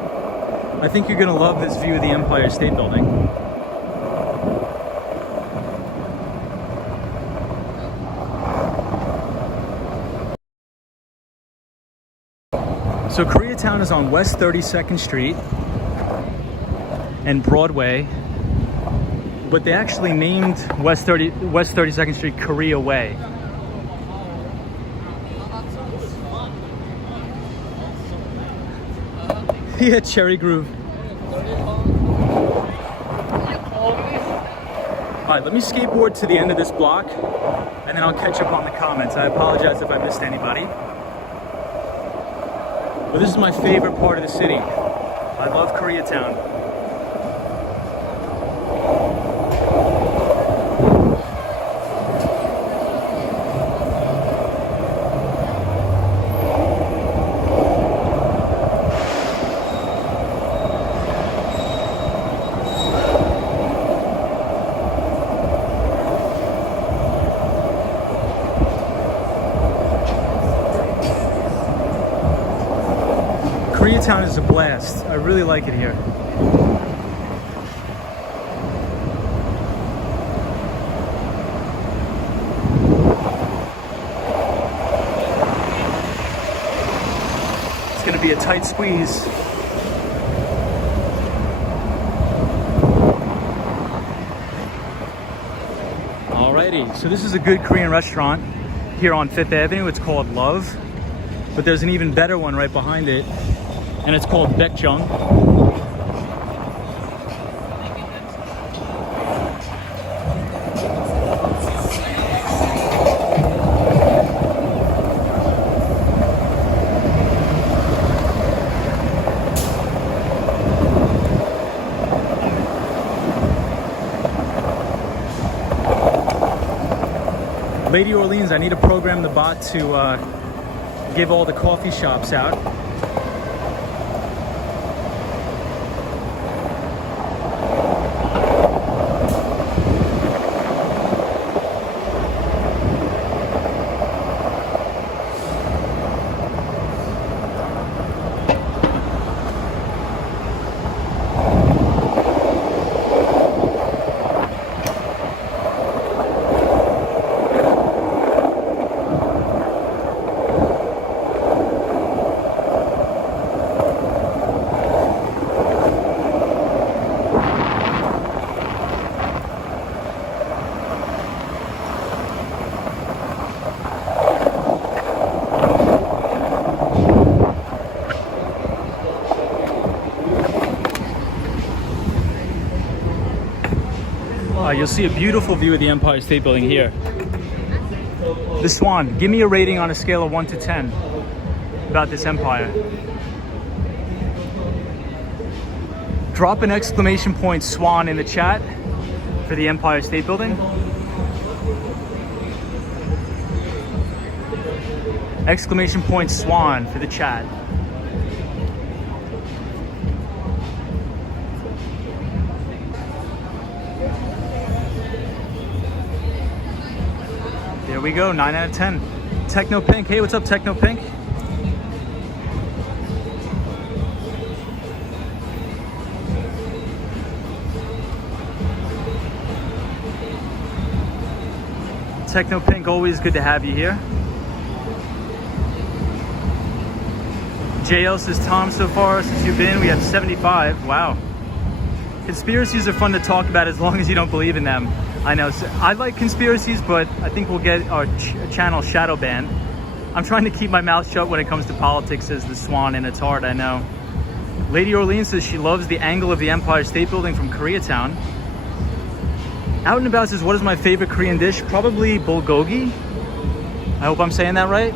I think you're going to love this view of the Empire State Building. So Koreatown is on West 32nd Street and Broadway, but they actually named West 32nd Street Korea Way. Yeah, Cherry Groove. All right, let me skateboard to the end of this block and then I'll catch up on the comments. I apologize if I missed anybody. But this is my favorite part of the city. I love Koreatown. Koreatown is a blast. I really like it here. It's going to be a tight squeeze. Alrighty, so this is a good Korean restaurant here on 5th Avenue. It's called Love, but there's an even better one right behind it, and it's called Baekjung. Lady Orleans, I need to program the bot to give all the coffee shops out. You'll see a beautiful view of the Empire State Building here. The Swan, give me a rating on a scale of 1 to 10 about this empire. Drop an exclamation point Swan in the chat for the Empire State Building. Exclamation point Swan for the chat. There we go, 9 out of 10. Techno Pink, hey, what's up, Techno Pink? Techno Pink, always good to have you here. JL says, Tom, so far since you've been, we have 75. Wow. Conspiracies are fun to talk about as long as you don't believe in them. I know, so I like conspiracies, but I think we'll get our channel shadow banned. I'm trying to keep my mouth shut when it comes to politics, says the Swan, and it's hard, I know. Lady Orleans says she loves the angle of the Empire State Building from Koreatown. Out and About says, what is my favorite Korean dish? Probably bulgogi. I hope I'm saying that right.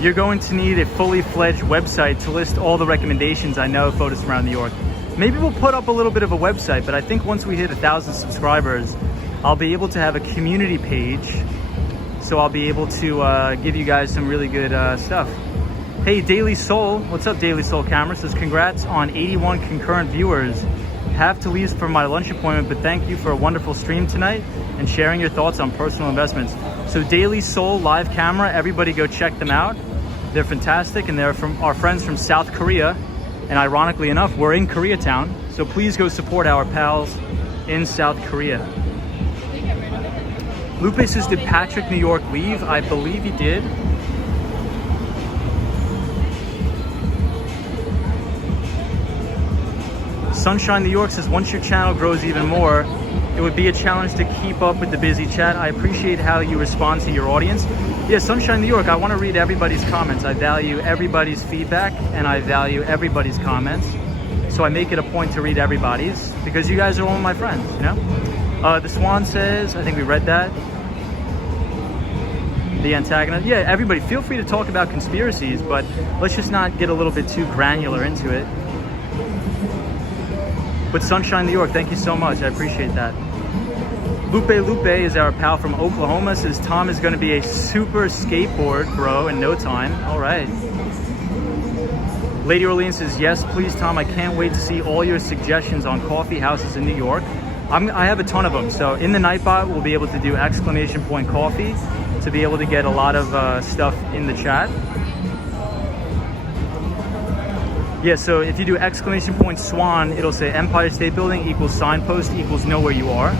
You're going to need a fully fledged website to list all the recommendations I know of Photos from around New York. Maybe we'll put up a little bit of a website, but I think once we hit 1,000 subscribers, I'll be able to have a community page. So I'll be able to give you guys some really good stuff. Hey, Daily Soul, what's up, Daily Soul Camera? Says, congrats on 81 concurrent viewers. Have to leave for my lunch appointment, but thank you for a wonderful stream tonight and sharing your thoughts on personal investments. So Daily Soul Live Camera, everybody go check them out. They're fantastic, and they're from our friends from South Korea. And ironically enough, we're in Koreatown. So please go support our pals in South Korea. Lupe says, did Patrick New York leave? I believe he did. Sunshine New York says, once your channel grows even more, it would be a challenge to keep up with the busy chat. I appreciate how you respond to your audience. Yeah, Sunshine New York, I want to read everybody's comments. I value everybody's feedback and I value everybody's comments. So I make it a point to read everybody's because you guys are all my friends, you know? The Swan says, I think we read that. The antagonist. Yeah, everybody, feel free to talk about conspiracies, but let's just not get a little bit too granular into it. But Sunshine New York, thank you so much. I appreciate that. Lupe is our pal from Oklahoma, says Tom is going to be a super skateboard bro in no time. All right. Lady Orleans says, yes, please, Tom. I can't wait to see all your suggestions on coffee houses in New York. I have a ton of them. So in the Nightbot, we'll be able to do exclamation point coffee to be able to get a lot of stuff in the chat. Yeah, so if you do exclamation point Swan, it'll say Empire State Building equals signpost equals know where you are.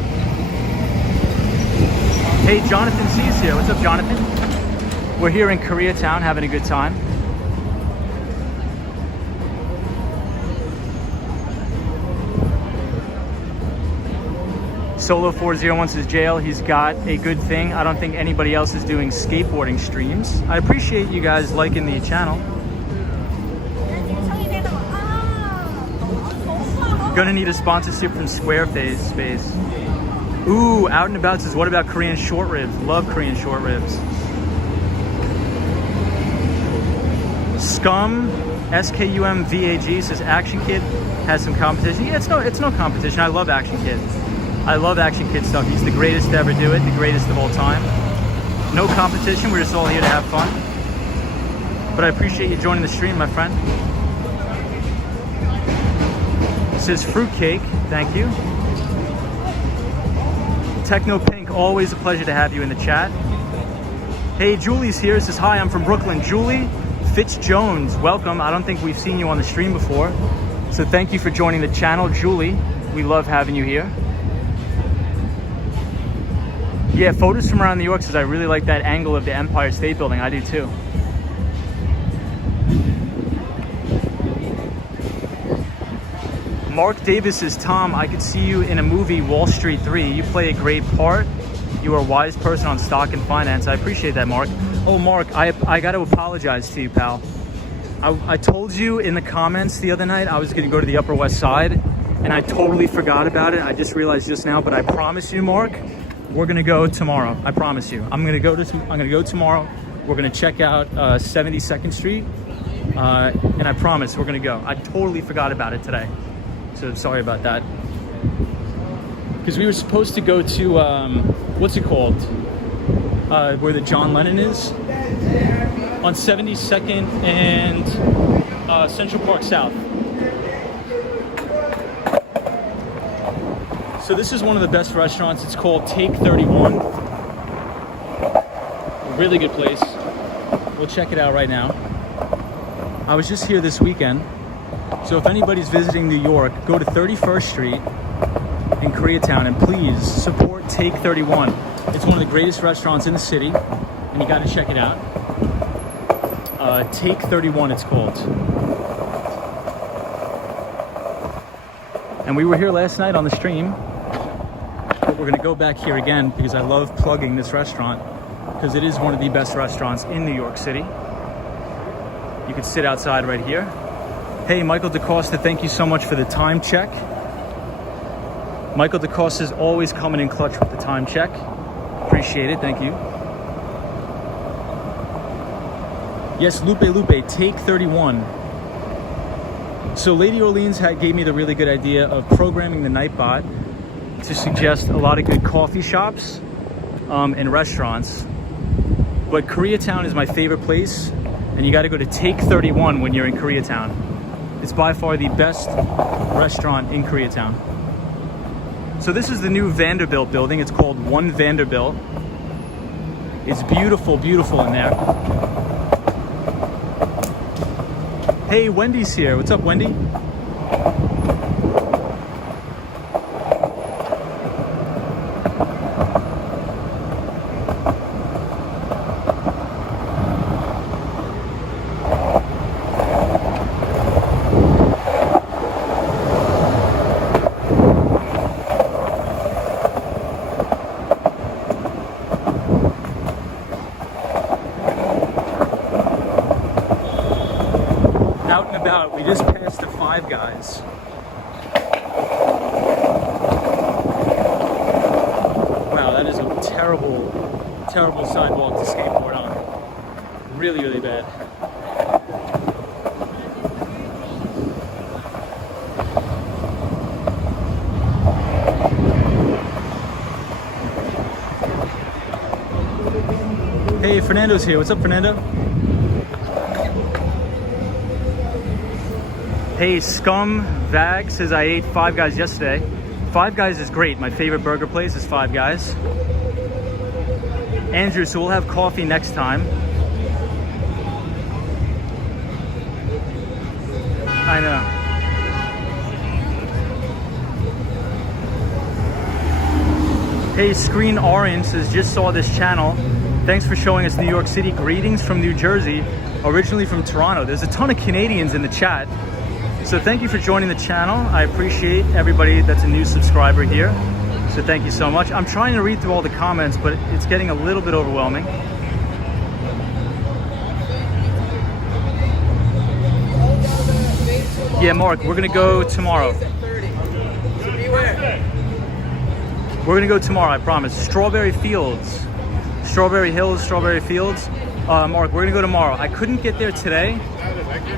Hey, Jonathan C's here. What's up, Jonathan? We're here in Koreatown having a good time. Solo 401 says, JL, he's got a good thing. I don't think anybody else is doing skateboarding streams. I appreciate you guys liking the channel. Gonna need a sponsorship from Squarespace Space. Ooh, Out and About says, what about Korean short ribs? Love Korean short ribs. Scum, SKUMVAG says, Action Kid has some competition. Yeah, it's no competition. I love Action Kid. I love Action Kid stuff. He's the greatest to ever do it, the greatest of all time. No competition, we're just all here to have fun. But I appreciate you joining the stream, my friend. It says Fruitcake, thank you. Techno Pink, always a pleasure to have you in the chat. Hey, Julie's here, says, hi, I'm from Brooklyn. Julie Fitzjones, welcome. I don't think we've seen you on the stream before. So thank you for joining the channel, Julie. We love having you here. Yeah, photos from around New York says, I really like that angle of the Empire State Building. I do too. Mark Davis says, Tom, I could see you in a movie, Wall Street 3. You play a great part. You are a wise person on stock and finance. I appreciate that, Mark. Oh, Mark, I got to apologize to you, pal. I told you in the comments the other night I was going to go to the Upper West Side, and I totally forgot about it. I just realized just now, but I promise you, Mark, we're gonna go tomorrow. I promise you. I'm gonna go tomorrow. We're gonna check out 72nd Street, and I promise we're gonna go. I totally forgot about it today, so sorry about that. Because we were supposed to go to what's it called? Where the John Lennon is on 72nd and Central Park South. So this is one of the best restaurants. It's called Take 31. Really good place. We'll check it out right now. I was just here this weekend. So if anybody's visiting New York, go to 31st Street in Koreatown and please support Take 31. It's one of the greatest restaurants in the city and you gotta check it out. Take 31 it's called. And we were here last night on the stream. We're gonna go back here again because I love plugging this restaurant because it is one of the best restaurants in New York City. You could sit outside right here. Hey, Michael DaCosta, thank you so much for the time check. Michael DaCosta is always coming in clutch with the time check. Appreciate it, thank you. Yes, Lupe, Take 31. So Lady Orleans gave me the really good idea of programming the Nightbot to suggest a lot of good coffee shops and restaurants. But Koreatown is my favorite place, and you gotta go to Take 31 when you're in Koreatown. It's by far the best restaurant in Koreatown. So this is the new Vanderbilt building. It's called One Vanderbilt. It's beautiful, beautiful in there. Hey, Wendy's here. What's up, Wendy? about. We just passed the Five Guys. Wow, that is a terrible, terrible sidewalk to skateboard on. Really, really bad. Hey, Fernando's here. What's up, Fernando? Hey, Scum Vag says I ate Five Guys yesterday. Five Guys is great. My favorite burger place is Five Guys. Andrew, so we'll have coffee next time. I know. Hey, Screen Orange says just saw this channel. Thanks for showing us New York City. Greetings from New Jersey, originally from Toronto. There's a ton of Canadians in the chat. So thank you for joining the channel. I appreciate everybody that's a new subscriber here. So thank you so much. I'm trying to read through all the comments, but it's getting a little bit overwhelming. Yeah, Mark, we're gonna go tomorrow. We're gonna go tomorrow, I promise. Strawberry Fields. Strawberry Hills, Strawberry Fields. Mark, we're gonna go tomorrow. I couldn't get there today,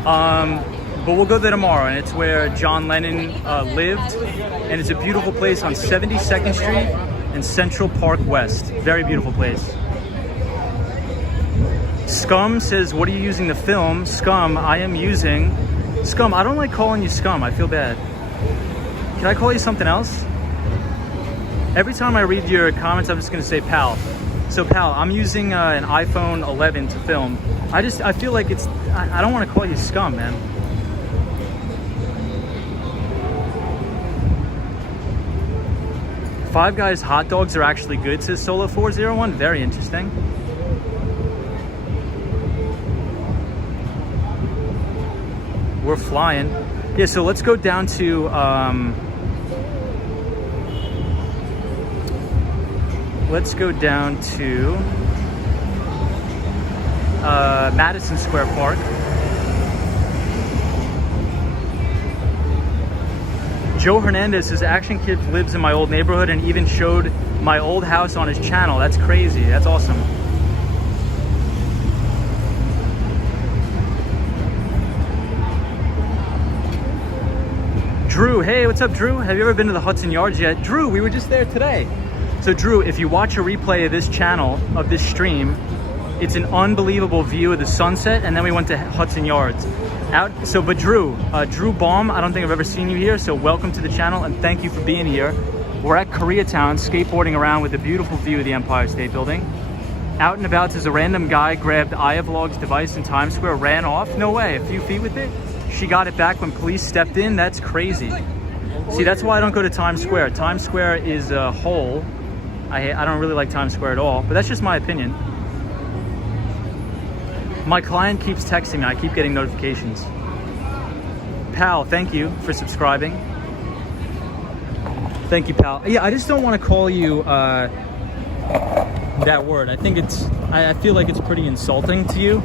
but we'll go there tomorrow, and it's where John Lennon lived, and it's a beautiful place on 72nd Street and Central Park West. Very beautiful place. Scum says, what are you using to film? Scum, I am using... Scum, I don't like calling you Scum. I feel bad. Can I call you something else? Every time I read your comments, I'm just gonna say pal. So pal, I'm using an iPhone 11 to film. I feel like it's, I don't want to call you Scum, man. Five Guys hot dogs are actually good, says Solo401. Very interesting. We're flying. Yeah, so let's go down to Madison Square Park. Joe Hernandez says Action Kid lives in my old neighborhood and even showed my old house on his channel. That's crazy. That's awesome. Drew, hey, what's up, Drew? Have you ever been to the Hudson Yards yet? Drew, we were just there today. So Drew, if you watch a replay of this channel, of this stream, it's an unbelievable view of the sunset, and then we went to Hudson Yards. But Drew Baum, I don't think I've ever seen you here, so welcome to the channel, and thank you for being here. We're at Koreatown, skateboarding around with a beautiful view of the Empire State Building. Out and about as a random guy grabbed Vlog's device in Times Square, ran off, no way, a few feet with it. She got it back when police stepped in. That's crazy. See, that's why I don't go to Times Square. Times Square is a hole. I don't really like Times Square at all, but that's just my opinion. My client keeps texting me. I keep getting notifications. Pal, thank you for subscribing. Thank you, pal. Yeah, I just don't want to call you that word. I think I feel like it's pretty insulting to you.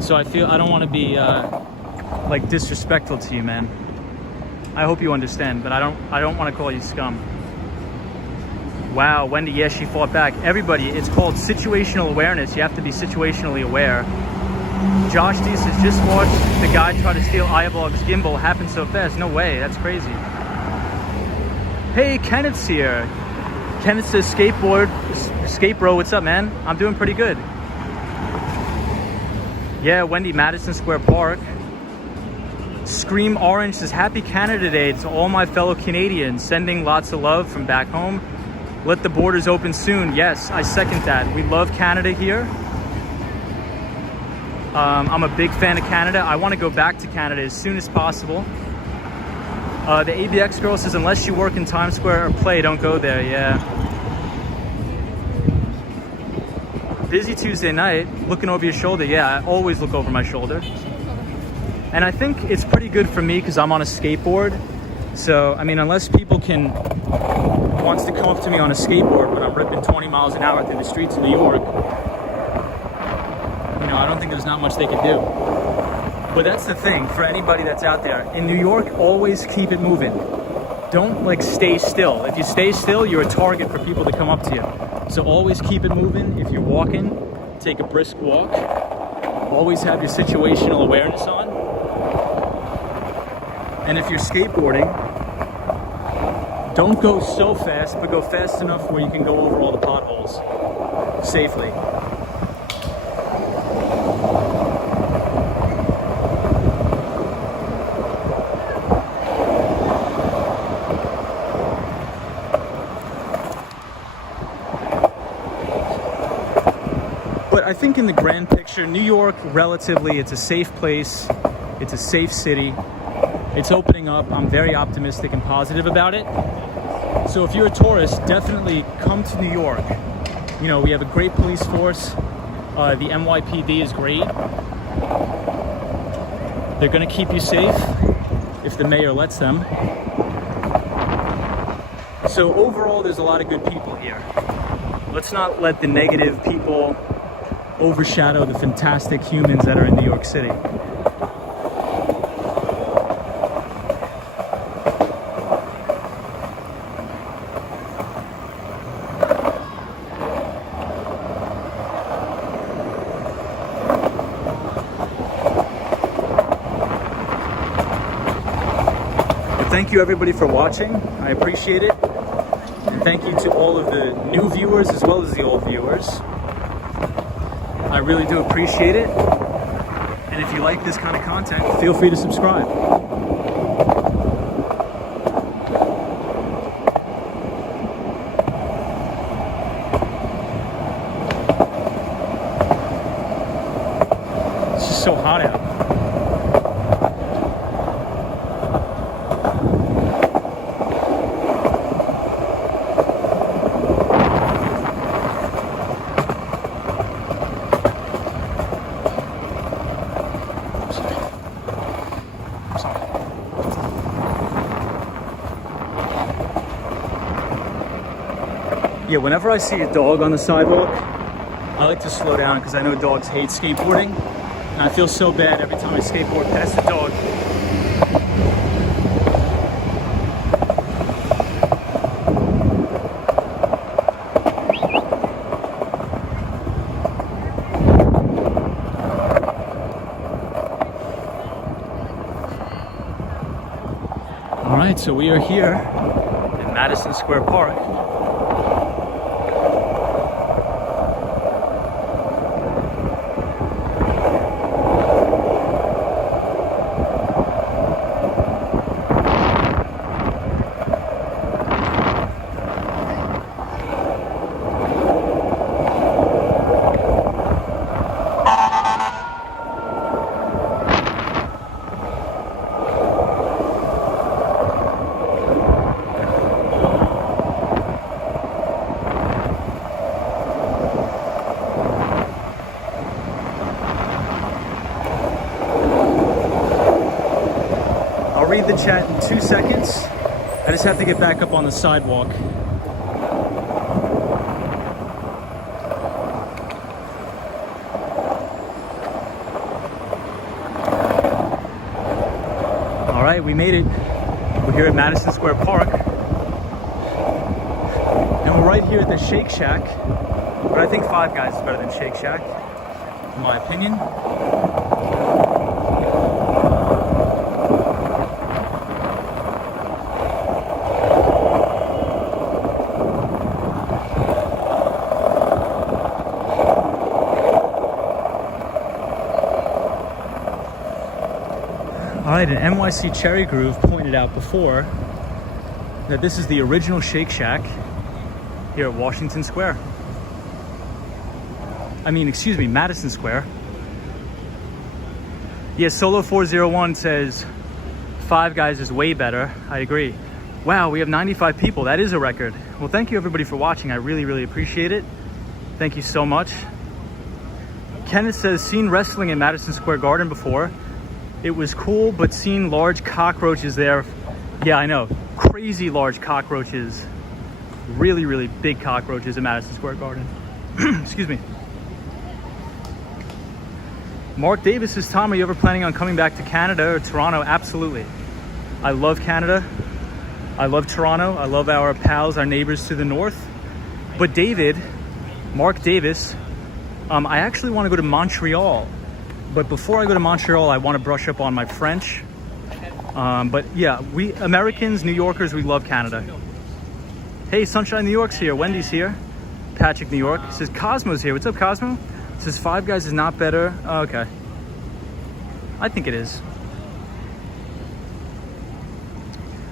So I don't want to be like disrespectful to you, man. I hope you understand, but I don't want to call you Scum. Wow, Wendy, yes, she fought back. Everybody, it's called situational awareness. You have to be situationally aware. Josh D says, just watched the guy try to steal Vlog's gimbal. Happened so fast. No way, that's crazy. Hey, Kenneth's here. Kenneth says, skate bro, what's up, man? I'm doing pretty good. Yeah, Wendy, Madison Square Park. Scream Orange says, happy Canada Day to all my fellow Canadians. Sending lots of love from back home. Let the borders open soon. Yes, I second that. We love Canada here. I'm a big fan of Canada. I want to go back to Canada as soon as possible. The ABX girl says, unless you work in Times Square or play, don't go there. Yeah. Busy Tuesday night, looking over your shoulder. Yeah, I always look over my shoulder. And I think it's pretty good for me because I'm on a skateboard. So, I mean, unless people wants to come up to me on a skateboard when I'm ripping 20 miles an hour through the streets of New York, I don't think there's not much they could do. But that's the thing for anybody that's out there. In New York, always keep it moving. Don't like stay still. If you stay still, you're a target for people to come up to you. So always keep it moving. If you're walking, take a brisk walk. Always have your situational awareness on. And if you're skateboarding, don't go so fast, but go fast enough where you can go over all the potholes safely. But I think in the grand picture, New York, relatively, it's a safe place. It's a safe city. It's opening up. I'm very optimistic and positive about it. So if you're a tourist, definitely come to New York. You know, we have a great police force. The NYPD is great. They're going to keep you safe if the mayor lets them. So overall, there's a lot of good people here. Let's not let the negative people overshadow the fantastic humans that are in New York City. Thank you everybody for watching. I appreciate it. And thank you to all of the new viewers as well as the old viewers. I really do appreciate it. And if you like this kind of content, feel free to subscribe. It's just so hot out. Yeah, whenever I see a dog on the sidewalk, I like to slow down because I know dogs hate skateboarding. And I feel so bad every time I skateboard past a dog. All right, so we are here in Madison Square Park. Read the chat in 2 seconds. I just have to get back up on the sidewalk. All right, we made it. We're here at Madison Square Park. And we're right here at the Shake Shack. But I think Five Guys is better than Shake Shack, in my opinion. All right, an NYC Cherry Groove pointed out before that this is the original Shake Shack here at Washington Square. I mean, excuse me, Madison Square. Yes, Solo 401 says Five Guys is way better. I agree. Wow, we have 95 people. That is a record. Well, thank you everybody for watching. I really, really appreciate it. Thank you so much. Kenneth says, seen wrestling in Madison Square Garden before. It was cool, but seeing large cockroaches there. Yeah, I know. Crazy large cockroaches. Really, really big cockroaches in Madison Square Garden. Excuse me. Mark Davis says, Tom, are you ever planning on coming back to Canada or Toronto? Absolutely. I love Canada. I love Toronto. I love our pals, our neighbors to the north. But David, Mark Davis, I actually want to go to Montreal. But before I go to Montreal, I want to brush up on my French. But yeah, we Americans, New Yorkers, we love Canada. Hey, Sunshine New York's here. Wendy's here. Patrick, New York. Says Cosmo's here. What's up, Cosmo? Says Five Guys is not better. Oh, okay. I think it is.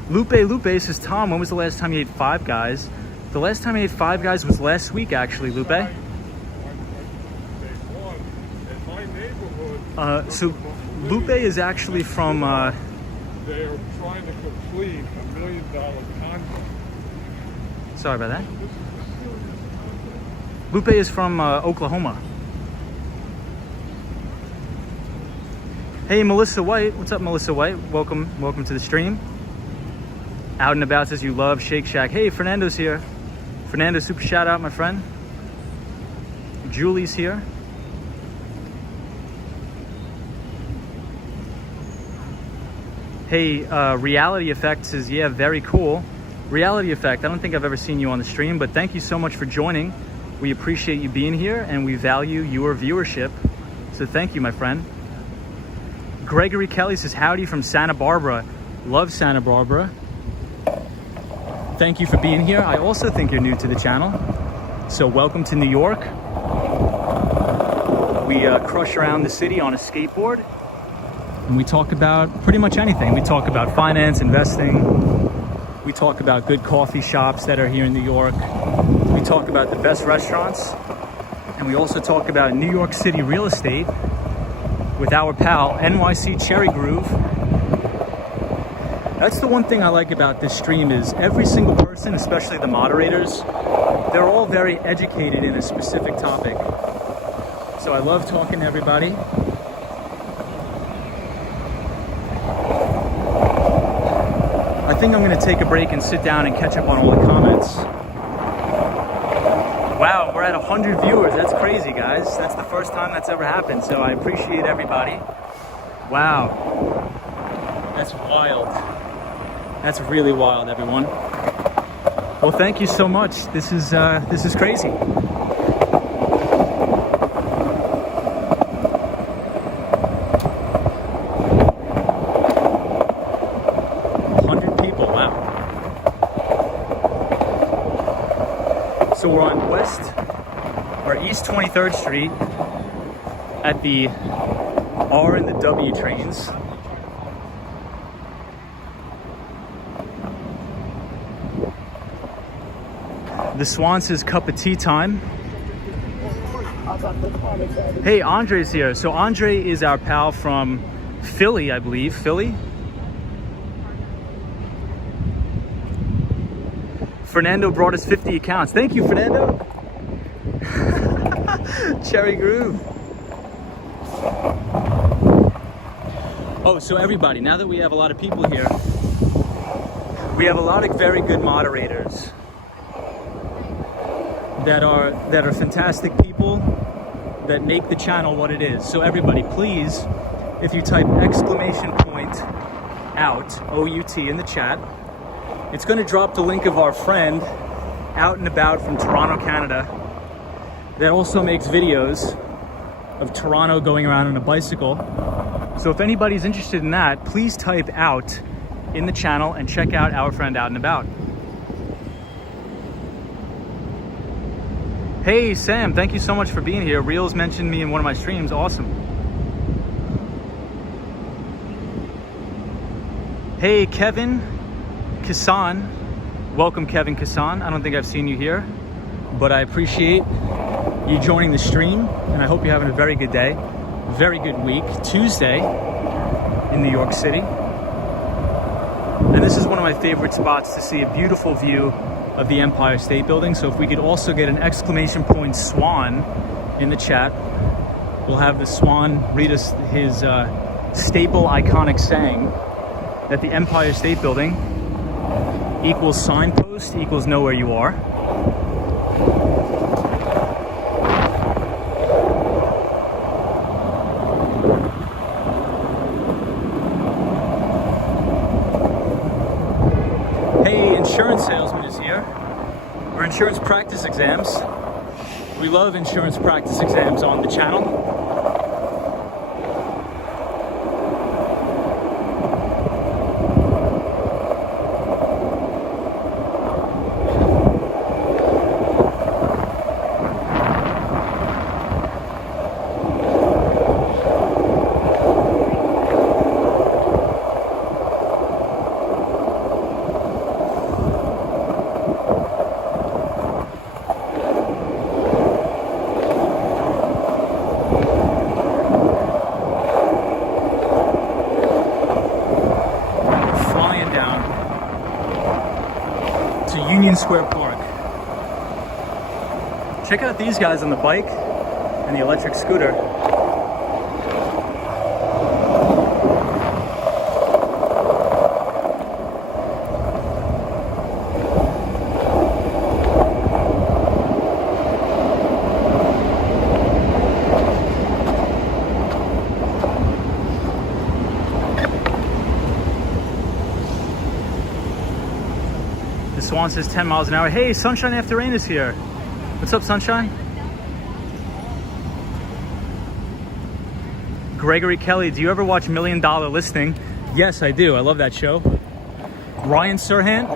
Lupe says, Tom, when was the last time you ate Five Guys? The last time I ate Five Guys was last week, actually, Lupe. So Lupe is actually from... They are trying to complete $1 million contract. Sorry about that. Lupe is from Oklahoma. Hey, Melissa White. What's up, Melissa White? Welcome to the stream. Out and About says you love Shake Shack. Hey, Fernando's here. Fernando, super shout out, my friend. Julie's here. Hey, Reality Effect says, yeah, very cool. Reality Effect, I don't think I've ever seen you on the stream, but thank you so much for joining. We appreciate you being here and we value your viewership. So thank you, my friend. Gregory Kelly says, howdy from Santa Barbara. Love Santa Barbara. Thank you for being here. I also think you're new to the channel. So welcome to New York. We crush around the city on a skateboard. And we talk about pretty much anything. We talk about finance, investing. We talk about good coffee shops that are here in New York. We talk about the best restaurants. And we also talk about New York City real estate with our pal, NYC Cherry Groove. That's the one thing I like about this stream is every single person, especially the moderators, they're all very educated in a specific topic. So I love talking to everybody. I think I'm going to take a break and sit down and catch up on all the comments. Wow, we're at 100 viewers. That's crazy, guys. That's the first time that's ever happened, so I appreciate everybody. Wow. That's wild. That's really wild, everyone. Well, thank you so much. This is crazy. 100 people, wow. So we're on East 23rd Street at the R and the W trains. The Swan says cup of tea time. Hey, Andre's here. So Andre is our pal from Philly, I believe. Philly? Fernando brought us 50 accounts. Thank you, Fernando. Cherry Groove. Oh, so everybody, now that we have a lot of people here, we have a lot of very good moderators that are fantastic people that make the channel what it is. So everybody, please, if you type !out, O-U-T, in the chat, it's going to drop the link of our friend Out and About from Toronto, Canada, that also makes videos of Toronto going around on a bicycle. So if anybody's interested in that, please type out in the channel and check out our friend Out and About. Hey Sam, thank you so much for being here. Reels mentioned me in one of my streams. Awesome. Hey Kevin Kassan. Welcome Kevin Kassan. I don't think I've seen you here, but I appreciate you joining the stream and I hope you're having a very good day. Very good week. Tuesday in New York City. And this is one of my favorite spots to see a beautiful view of the Empire State Building. So if we could also get an exclamation point Swan in the chat, we'll have the Swan read us his staple iconic saying that the Empire State Building equals signpost equals know where you are. practice exams. We love insurance practice exams on the channel. Union Square Park. Check out these guys on the bike and the electric scooter. Swan says 10 miles an hour. Hey, Sunshine After Rain is here. What's up, Sunshine? Gregory Kelly, do you ever watch $1 Million Listing? Yes, I do. I love that show. Ryan Serhant.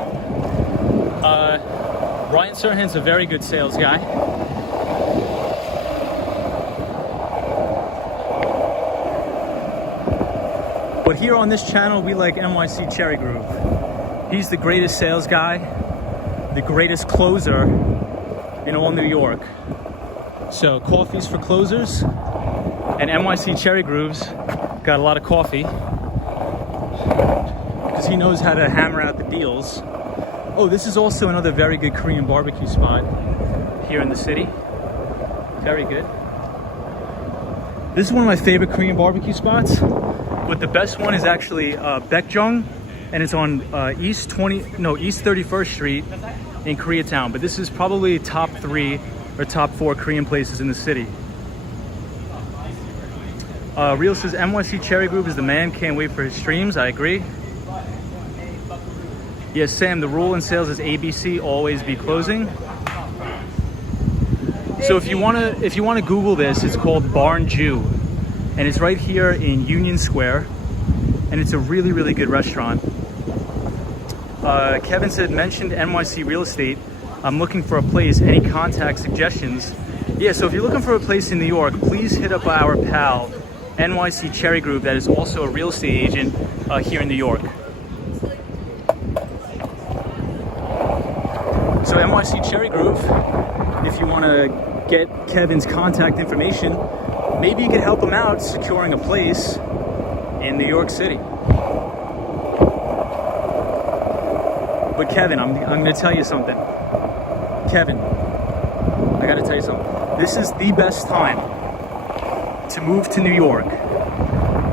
Ryan Serhant's a very good sales guy. But here on this channel, we like NYC Cherry Groove. He's the greatest sales guy, the greatest closer in all New York. So coffees for closers, and NYC Cherry Grooves got a lot of coffee because he knows how to hammer out the deals. Oh, this is also another very good Korean barbecue spot here in the city. Very good. This is one of my favorite Korean barbecue spots, but the best one is actually Baekjung, and it's on East 31st Street in Koreatown. But this is probably top 3 or top 4 Korean places in the city. Real says NYC Cherry Groove is the man, can't wait for his streams. I agree. Yes, Sam, the rule in sales is ABC, always be closing. So if you wanna Google this, it's called Barn Jew, and it's right here in Union Square, and it's a really, really good restaurant. Kevin said, mentioned NYC real estate. I'm looking for a place. Any contact suggestions? Yeah, so if you're looking for a place in New York, please hit up our pal, NYC Cherry Group, that is also a real estate agent here in New York. So NYC Cherry Groove, if you want to get Kevin's contact information, maybe you could help him out securing a place in New York City. But Kevin, I'm going to tell you something. Kevin, I got to tell you something. This is the best time to move to New York.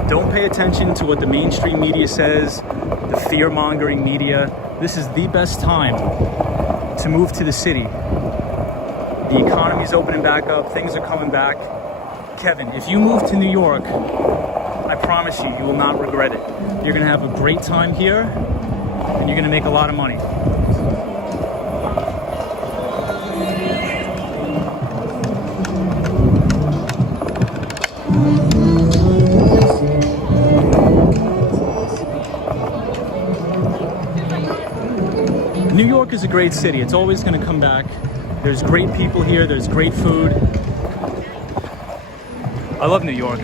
Don't pay attention to what the mainstream media says, the fear-mongering media. This is the best time to move to the city. The economy's opening back up, things are coming back. Kevin, if you move to New York, I promise you, you will not regret it. You're gonna have a great time here, and you're gonna make a lot of money. New York is a great city. It's always going to come back. There's great people here. There's great food. I love New York.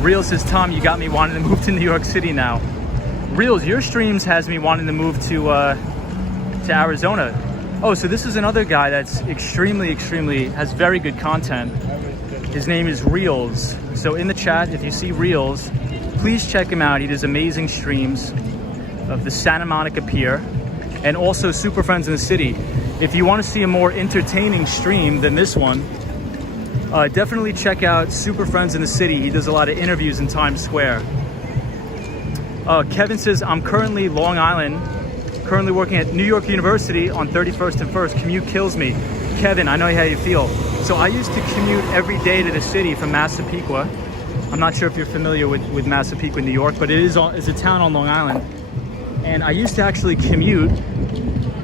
Real says, Tom, you got me wanting to move to New York City now. Reels, your streams has me wanting to move to Arizona. Oh, so this is another guy that's extremely has very good content. His name is Reels. So in the chat, if you see Reels, please check him out. He does amazing streams of the Santa Monica Pier, and also Super Friends in the City. If you want to see a more entertaining stream than this one, definitely check out Super Friends in the City. He does a lot of interviews in Times Square. Kevin says, I'm currently Long Island, currently working at New York University on 31st and 1st. Commute kills me. Kevin, I know how you feel. So I used to commute every day to the city from Massapequa. I'm not sure if you're familiar with Massapequa, New York, but it's a town on Long Island. And I used to actually commute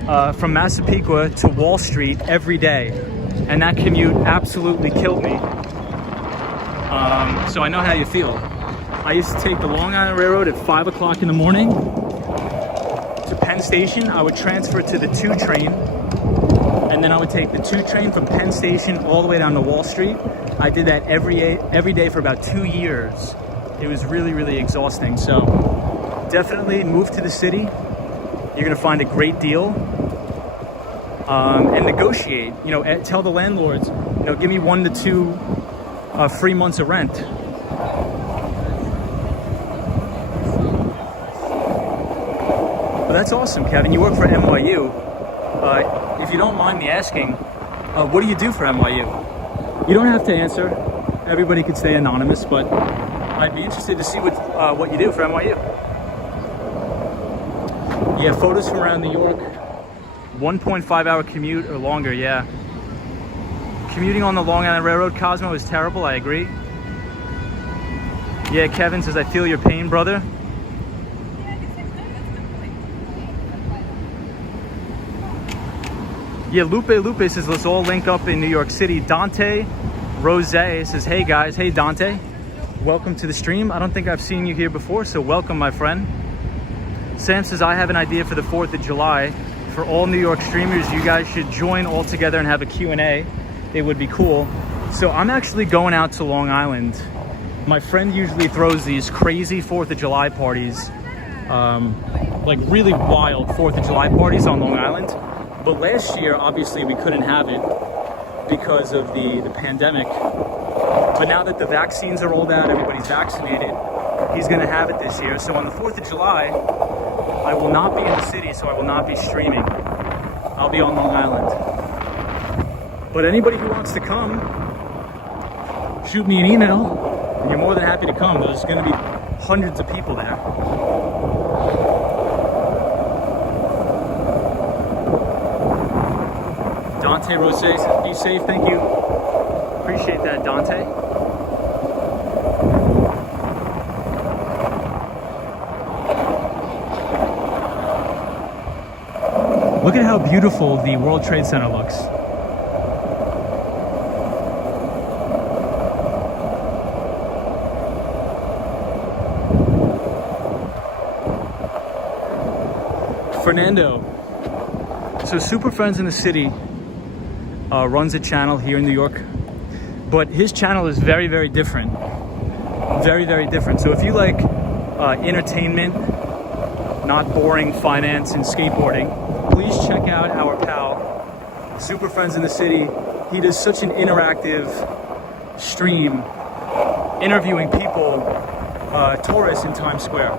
from Massapequa to Wall Street every day, and that commute absolutely killed me. So I know how you feel. I used to take the Long Island Railroad at 5 o'clock in the morning to Penn Station. I would transfer to the 2 train, and then I would take the 2 train from Penn Station all the way down to Wall Street. I did that every day for about 2 years. It was really, really exhausting. So definitely move to the city. You're gonna find a great deal. And negotiate, you know, tell the landlords, you know, give me 1 to 2 free months of rent. Well, that's awesome, Kevin. You work for NYU. If you don't mind me asking, what do you do for NYU? You don't have to answer. Everybody could stay anonymous, but I'd be interested to see what you do for NYU. Yeah, photos from around New York. 1.5 hour commute or longer, yeah. Commuting on the Long Island Railroad, Cosmo, is terrible, I agree. Yeah, Kevin says, I feel your pain, brother. Yeah, Lupe says, let's all link up in New York City. Dante Rose says, hey guys. Hey, Dante. Welcome to the stream. I don't think I've seen you here before, so welcome, my friend. Sam says, I have an idea for the 4th of July. For all New York streamers, you guys should join all together and have a Q&A. It would be cool. So I'm actually going out to Long Island. My friend usually throws these crazy 4th of July parties, like really wild 4th of July parties on Long Island. But last year, obviously, we couldn't have it because of the pandemic. But now that the vaccines are rolled out, everybody's vaccinated, he's gonna have it this year. So on the 4th of July, I will not be in the city, so I will not be streaming. I'll be on Long Island. But anybody who wants to come, shoot me an email, and you're more than happy to come. There's gonna be hundreds of people there. Dante Rose says, be safe, thank you. Appreciate that, Dante. Look at how beautiful the World Trade Center looks. Fernando. So Super Friends in the City runs a channel here in New York, but his channel is very, very different. Very, very different. So if you like entertainment, not boring finance and skateboarding, please check out our pal, Super Friends in the City. He does such an interactive stream interviewing people, tourists in Times Square.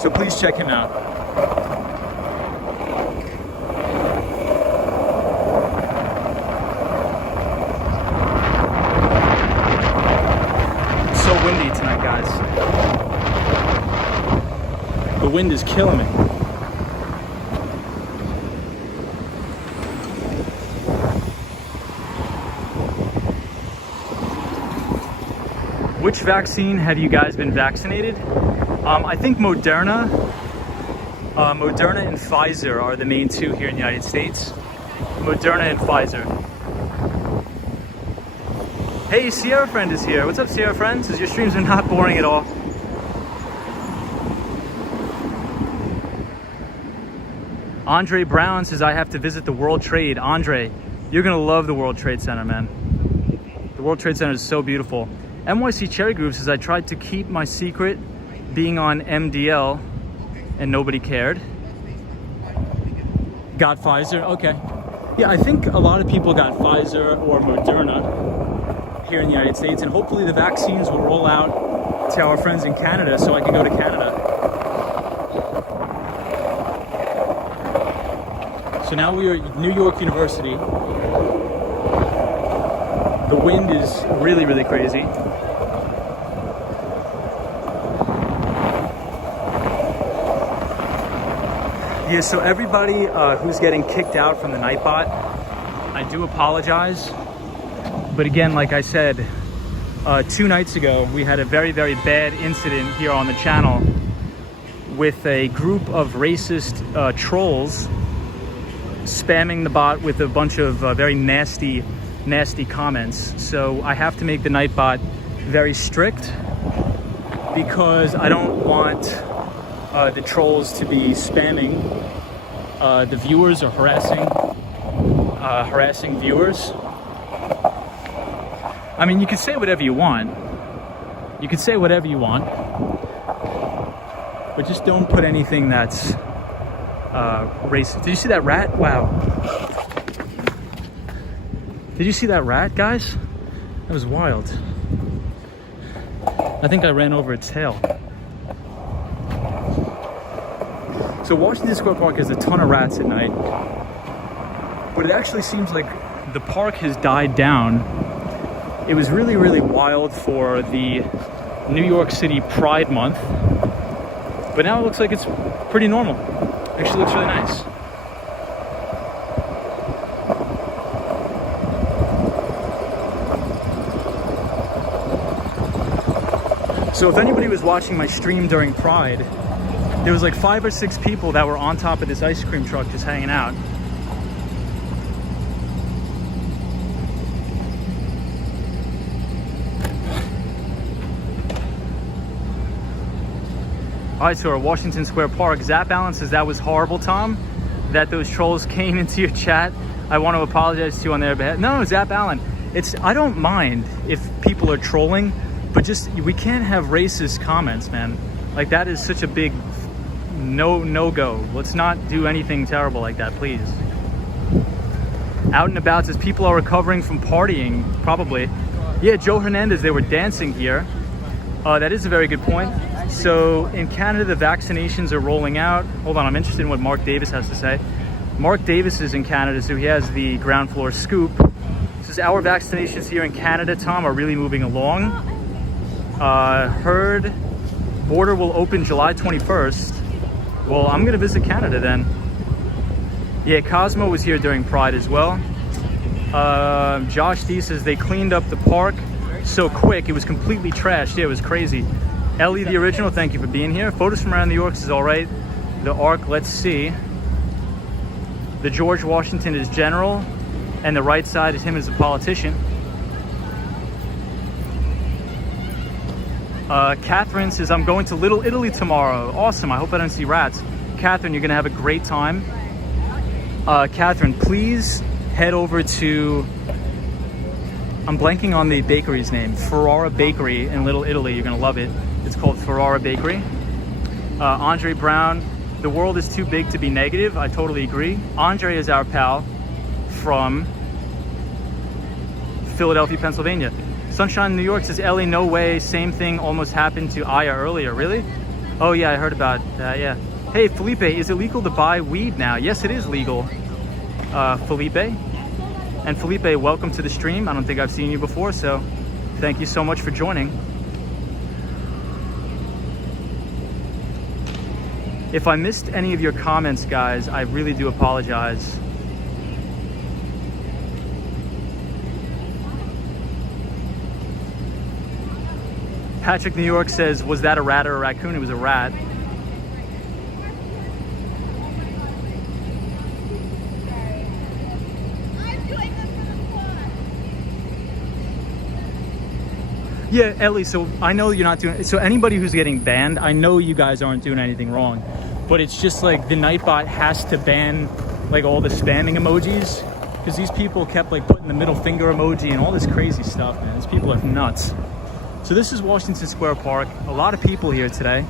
So please check him out. It's so windy tonight, guys. The wind is killing me. Which vaccine have you guys been vaccinated? I think Moderna and Pfizer are the main two here in the United States. Moderna and Pfizer. Hey, Sierra Friend is here. What's up, Sierra Friend? Says your streams are not boring at all. Andre Brown says I have to visit the World Trade. Andre, you're gonna love the World Trade Center, man. The World Trade Center is so beautiful. NYC Cherry Groove says I tried to keep my secret being on MDL and nobody cared. Got Pfizer, okay. Yeah, I think a lot of people got Pfizer or Moderna here in the United States, and hopefully the vaccines will roll out to our friends in Canada so I can go to Canada. So now we are at New York University. The wind is really, really crazy. Yeah, so everybody who's getting kicked out from the Nightbot, I do apologize. But again, like I said, 2 nights ago, we had a very, very bad incident here on the channel with a group of racist trolls spamming the bot with a bunch of very nasty comments. So I have to make the Nightbot very strict because I don't want the trolls to be spamming the viewers or harassing viewers. I mean, you can say whatever you want. You can say whatever you want, but just don't put anything that's racist. Did you see that rat? Wow. Did you see that rat, guys? That was wild. I think I ran over its tail. So Washington Square Park has a ton of rats at night, but it actually seems like the park has died down. It was really, really wild for the New York City Pride Month, but now it looks like it's pretty normal. Actually looks really nice. So if anybody was watching my stream during Pride, there was like 5 or 6 people that were on top of this ice cream truck just hanging out. All right, so we're at Washington Square Park. Zap Allen says that was horrible, Tom, that those trolls came into your chat. I want to apologize to you on their behalf. No, Zap Allen, I don't mind if people are trolling, but just, we can't have racist comments, man. Like, that is such a big no-go. Let's not do anything terrible like that, please. Out and About says people are recovering from partying, probably. Yeah, Joe Hernandez, they were dancing here. That is a very good point. So in Canada, the vaccinations are rolling out. Hold on, I'm interested in what Mark Davis has to say. Mark Davis is in Canada, so he has the ground floor scoop. Says our vaccinations here in Canada, Tom, are really moving along. Heard border will open July 21st. Well, I'm gonna visit Canada then. Yeah, Cosmo was here during Pride as well. Josh D says they cleaned up the park so quick, it was completely trashed. Yeah, it was crazy. Ellie the Original, thank you for being here. Photos from around New York is all right. The Arc, let's see. The George Washington is general, and the right side is him as a politician. Catherine says, I'm going to Little Italy tomorrow. Awesome, I hope I don't see rats. Catherine, you're gonna have a great time. Catherine, please head over to, I'm blanking on the bakery's name, Ferrara Bakery in Little Italy. You're gonna love it. It's called Ferrara Bakery. Andre Brown, the world is too big to be negative. I totally agree. Andre is our pal from Philadelphia, Pennsylvania. Sunshine New York says, Ellie, no way. Same thing almost happened to Aya earlier. Really? Oh yeah, I heard about that, yeah. Hey, Felipe, is it legal to buy weed now? Yes, it is legal, Felipe. And Felipe, welcome to the stream. I don't think I've seen you before, so thank you so much for joining. If I missed any of your comments, guys, I really do apologize. Patrick New York says, was that a rat or a raccoon? It was a rat. Yeah, Ellie, so I know you're not doing, so anybody who's getting banned, I know you guys aren't doing anything wrong, but it's just like the Nightbot has to ban like all the spamming emojis because these people kept like putting the middle finger emoji and all this crazy stuff, man. These people are nuts. So this is Washington Square Park. A lot of people here today.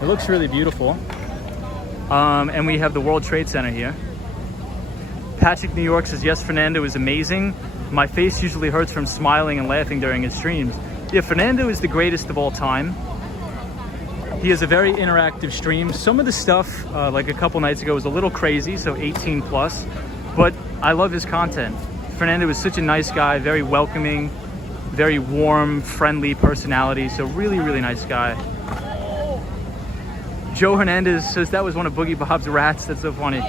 It looks really beautiful. And we have the World Trade Center here. Patrick New York says, yes, Fernando is amazing. My face usually hurts from smiling and laughing during his streams. Yeah, Fernando is the greatest of all time. He has a very interactive stream. Some of the stuff, like a couple nights ago, was a little crazy, so 18 plus, but I love his content. Fernando is such a nice guy, very welcoming, very warm, friendly personality, so really, really nice guy. Joe Hernandez says that was one of Boogie Bob's rats. That's so funny.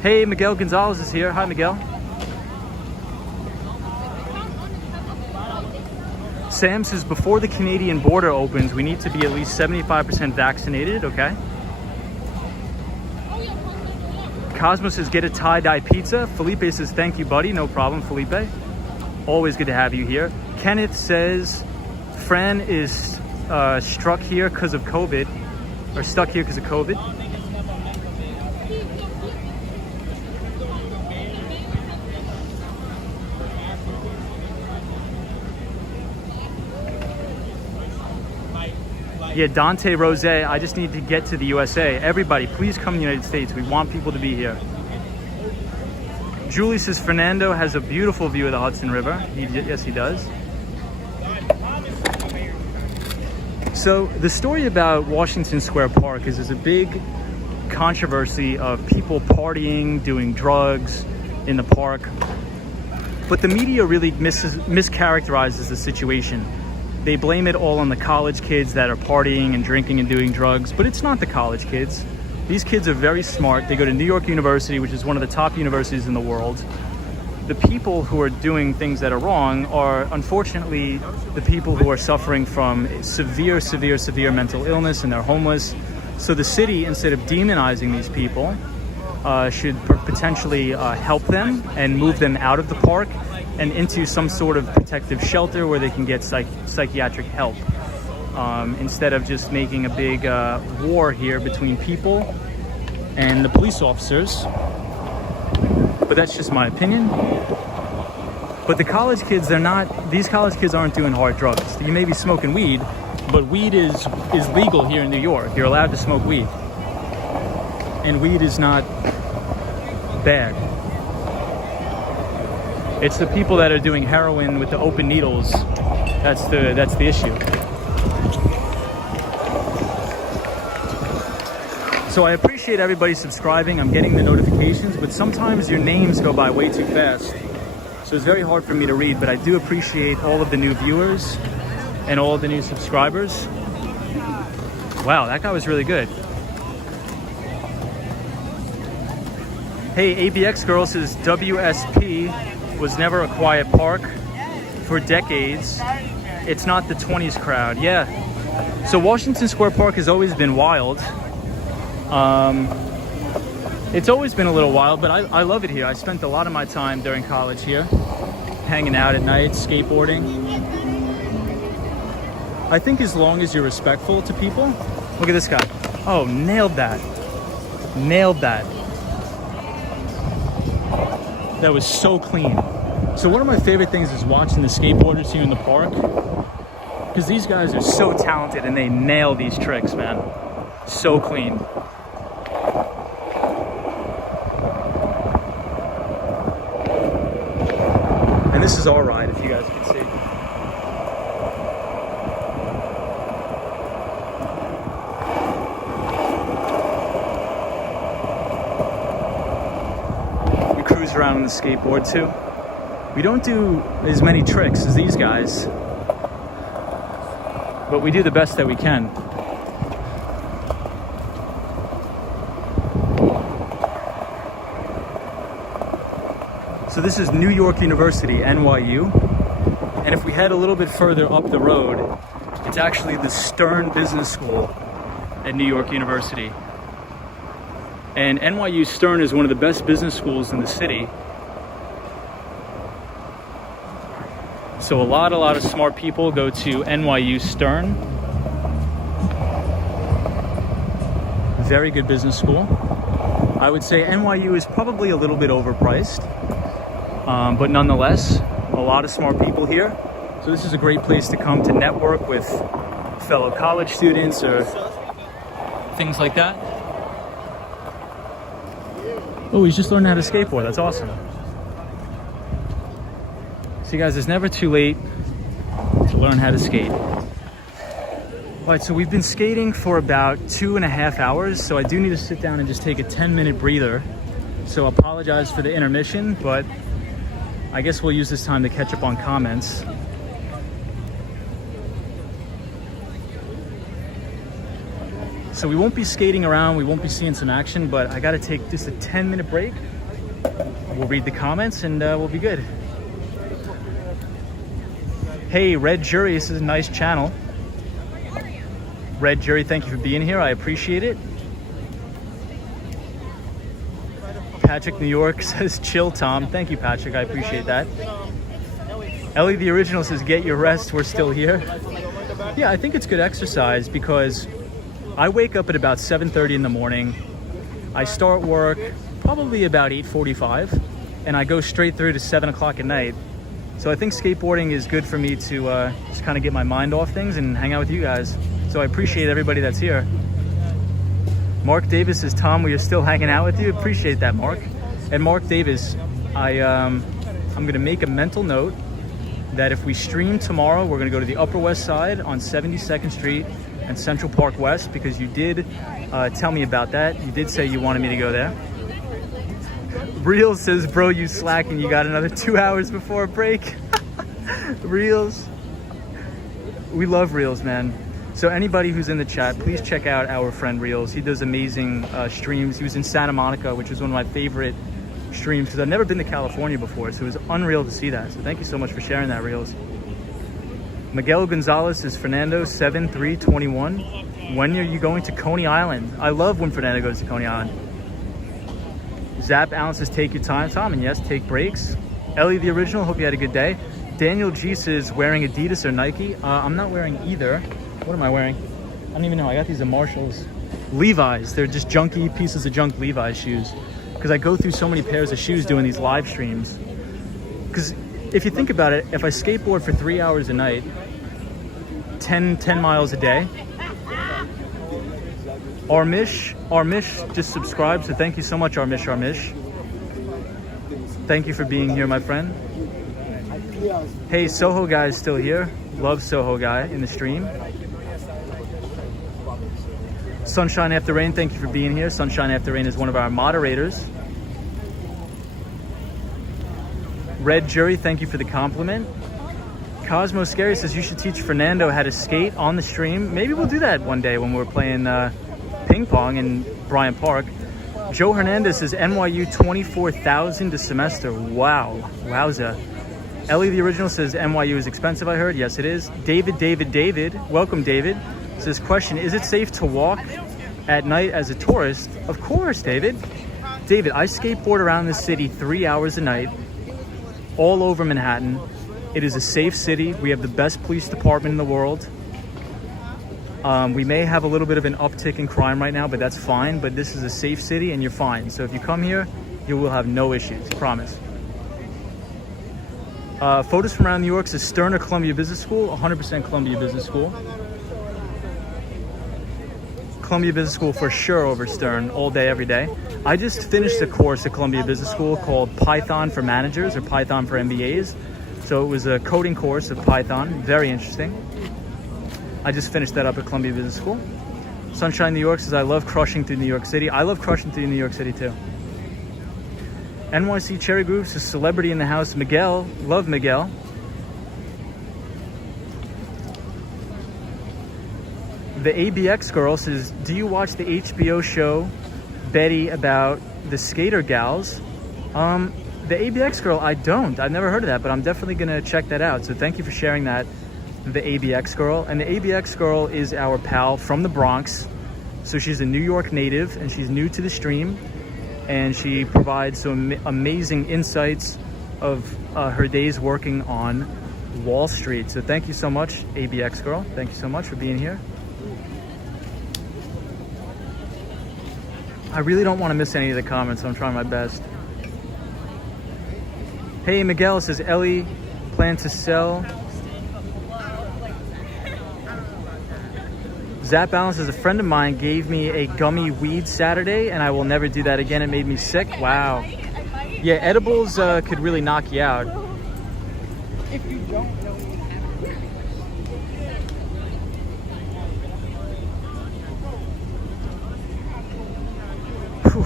Hey, Miguel Gonzalez is here. Hi, Miguel. Sam says before the Canadian border opens, we need to be at least 75% vaccinated, okay? Cosmo says get a tie-dye pizza. Felipe says thank you, buddy. No problem, Felipe. Always good to have you here. Kenneth says Fran is struck here because of COVID, or stuck here because of COVID. Yeah, Dante Rose, I just need to get to the USA. Everybody, please come to the United States. We want people to be here. Julie says Fernando has a beautiful view of the Hudson River. Yes, he does. So the story about Washington Square Park is there's a big controversy of people partying, doing drugs in the park. But the media really mischaracterizes the situation. They blame it all on the college kids that are partying and drinking and doing drugs, but it's not the college kids. These kids are very smart. They go to New York University, which is one of the top universities in the world. The people who are doing things that are wrong are unfortunately the people who are suffering from severe mental illness, and they're homeless. So the city, instead of demonizing these people, should potentially help them and move them out of the park and into some sort of protective shelter where they can get psychiatric help, instead of just making a big war here between people and the police officers. But that's just my opinion. But the college kids, these college kids aren't doing hard drugs. You may be smoking weed, but weed is legal here in New York. You're allowed to smoke weed. And weed is not bad. It's the people that are doing heroin with the open needles. That's the issue. So I appreciate everybody subscribing. I'm getting the notifications, but sometimes your names go by way too fast. So it's very hard for me to read, but I do appreciate all of the new viewers and all of the new subscribers. Wow, that guy was really good. Hey, ABX Girl says WSP was never a quiet park for decades. It's not the 20s crowd. Yeah. So Washington Square Park has always been wild. It's always been a little wild, but I love it here. I spent a lot of my time during college here, hanging out at night, skateboarding. I think as long as you're respectful to people. Look at this guy. Oh, nailed that. Nailed that. That was so clean. So one of my favorite things is watching the skateboarders here in the park, because these guys are so talented and they nail these tricks, man. So clean. And this is our ride, if you guys can see. We cruise around on the skateboard too. We don't do as many tricks as these guys, but we do the best that we can. So this is New York University, NYU. And if we head a little bit further up the road, it's actually the Stern Business School at New York University. And NYU Stern is one of the best business schools in the city. So a lot of smart people go to NYU Stern. Very good business school. I would say NYU is probably a little bit overpriced, but nonetheless, a lot of smart people here. So this is a great place to come to network with fellow college students or things like that. Oh, he's just learning how to skateboard. That's awesome. So you guys, it's never too late to learn how to skate. All right, so we've been skating for about 2.5 hours, so I do need to sit down and just take a 10-minute breather. So I apologize for the intermission, but I guess we'll use this time to catch up on comments. So we won't be skating around, we won't be seeing some action, but I gotta take just a 10-minute break. We'll read the comments and we'll be good. Hey, Red Jury, this is a nice channel. Red Jury, thank you for being here. I appreciate it. Patrick New York says, chill, Tom. Thank you, Patrick. I appreciate that. Ellie the Original says, get your rest. We're still here. Yeah, I think it's good exercise because I wake up at about 7:30 in the morning. I start work probably about 8:45, and I go straight through to 7 o'clock at night. So I think skateboarding is good for me to just kind of get my mind off things and hang out with you guys. So I appreciate everybody that's here. Mark Davis says, Tom, we are still hanging out with you. Appreciate that, Mark. And Mark Davis, I'm gonna make a mental note that if we stream tomorrow, we're gonna go to the Upper West Side on 72nd Street and Central Park West, because you did tell me about that. You did say you wanted me to go there. Reels says, bro, you slacking. You got another 2 hours before a break. Reels. We love Reels, man. So anybody who's in the chat, please check out our friend Reels. He does amazing streams. He was in Santa Monica, which is one of my favorite streams because I've never been to California before, so it was unreal to see that. So thank you so much for sharing that, Reels. Miguel Gonzalez is Fernando 7321. When are you going to Coney Island? I love when Fernando goes to Coney Island. Zap Allen says, take your time, Tom, and yes, take breaks. Ellie the Original, hope you had a good day. Daniel G says, wearing Adidas or Nike? I'm not wearing either. What am I wearing? I don't even know. I got these at Marshall's. Levi's. They're just junky pieces of junk Levi's shoes. Because I go through so many pairs of shoes doing these live streams. Because if you think about it, if I skateboard for 3 hours a night, 10 miles a day, Armish just subscribed, so thank you so much, Armish. Thank you for being here, my friend. Hey, Soho Guy is still here. Love Soho Guy in the stream. Sunshine After Rain, thank you for being here. Sunshine After Rain is one of our moderators. Red Jury, thank you for the compliment. Cosmo Scary says you should teach Fernando how to skate on the stream. Maybe we'll do that one day when we're playing ping pong in Bryant Park. Joe Hernandez says NYU $24,000 a semester. Wow, wowza. Ellie the Original says NYU is expensive, I heard. Yes, it is. David, welcome, David. Says, question, is it safe to walk at night as a tourist? Of course, David. David, I skateboard around the city 3 hours a night, all over Manhattan. It is a safe city. We have the best police department in the world. We may have a little bit of an uptick in crime right now, but that's fine. But this is a safe city and you're fine. So if you come here, you will have no issues, promise. Photos from around New York says Stern or Columbia Business School. 100% Columbia Business School. Columbia Business School for sure over Stern, all day, every day. I just finished a course at Columbia Business School called Python for Managers or Python for MBAs. So it was a coding course of Python, very interesting. I just finished that up at Columbia Business School. Sunshine New York says, I love crushing through New York City. I love crushing through New York City too. NYC Cherry Groove says, celebrity in the house, Miguel. Love Miguel. The ABX girl says, do you watch the HBO show Betty about the skater gals? The ABX girl, I don't. I've never heard of that, but I'm definitely gonna check that out. So thank you for sharing that, the ABX girl. And the ABX girl is our pal from the Bronx. So she's a New York native and she's new to the stream. And she provides some amazing insights of her days working on Wall Street. So thank you so much, ABX girl. Thank you so much for being here. I really don't want to miss any of the comments, so I'm trying my best. Hey, Miguel says, Ellie plan to sell. Zap Allen says, a friend of mine gave me a gummy weed Saturday and I will never do that again. It made me sick. Wow. Yeah, edibles could really knock you out. If you don't know you Whew.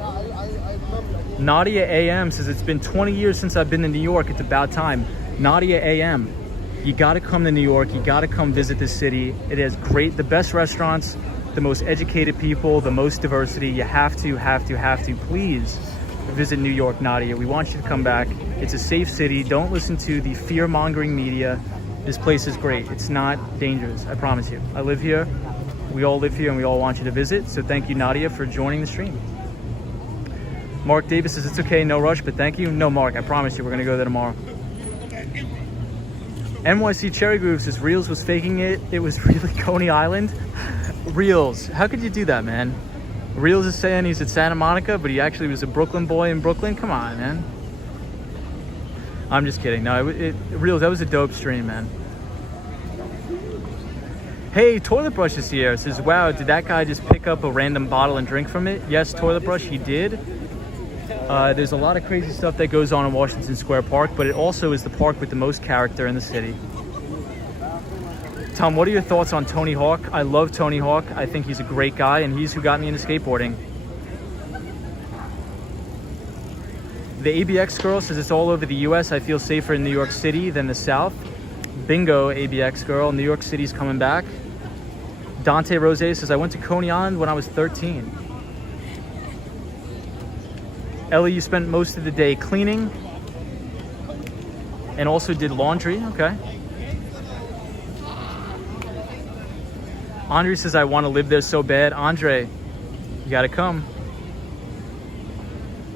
I remember Nadia AM says, it's been 20 years since I've been to New York. It's about time. Nadia AM, you got to come to New York. You got to come visit this city. It has the best restaurants, the most educated people, the most diversity. You have to. Please visit New York, Nadia. We want you to come back. It's a safe city. Don't listen to the fear-mongering media. This place is great. It's not dangerous. I promise you. I live here. We all live here, and we all want you to visit. So thank you, Nadia, for joining the stream. Mark Davis says, it's okay, no rush, but thank you. No, Mark, I promise you, we're going to go there tomorrow. NYC Cherry Groove says, Reels was faking it. It was really Coney Island. Reels, how could you do that, man? Reels is saying he's at Santa Monica, but he actually was a Brooklyn boy in Brooklyn. Come on, man. I'm just kidding. No, Reels, that was a dope stream, man. Hey, Toilet Brush is here. Says, wow, did that guy just pick up a random bottle and drink from it? Yes, Toilet Brush, he did. There's a lot of crazy stuff that goes on in Washington Square Park, but it also is the park with the most character in the city. Tom, what are your thoughts on Tony Hawk? I love Tony Hawk. I think he's a great guy, and he's who got me into skateboarding. The ABX girl says, it's all over the US. I feel safer in New York City than the South. Bingo, ABX girl. New York City's coming back. Dante Rose says, I went to Coney Island when I was 13. Ellie, you spent most of the day cleaning and also did laundry. Okay. Andre says, I want to live there so bad. Andre, you got to come.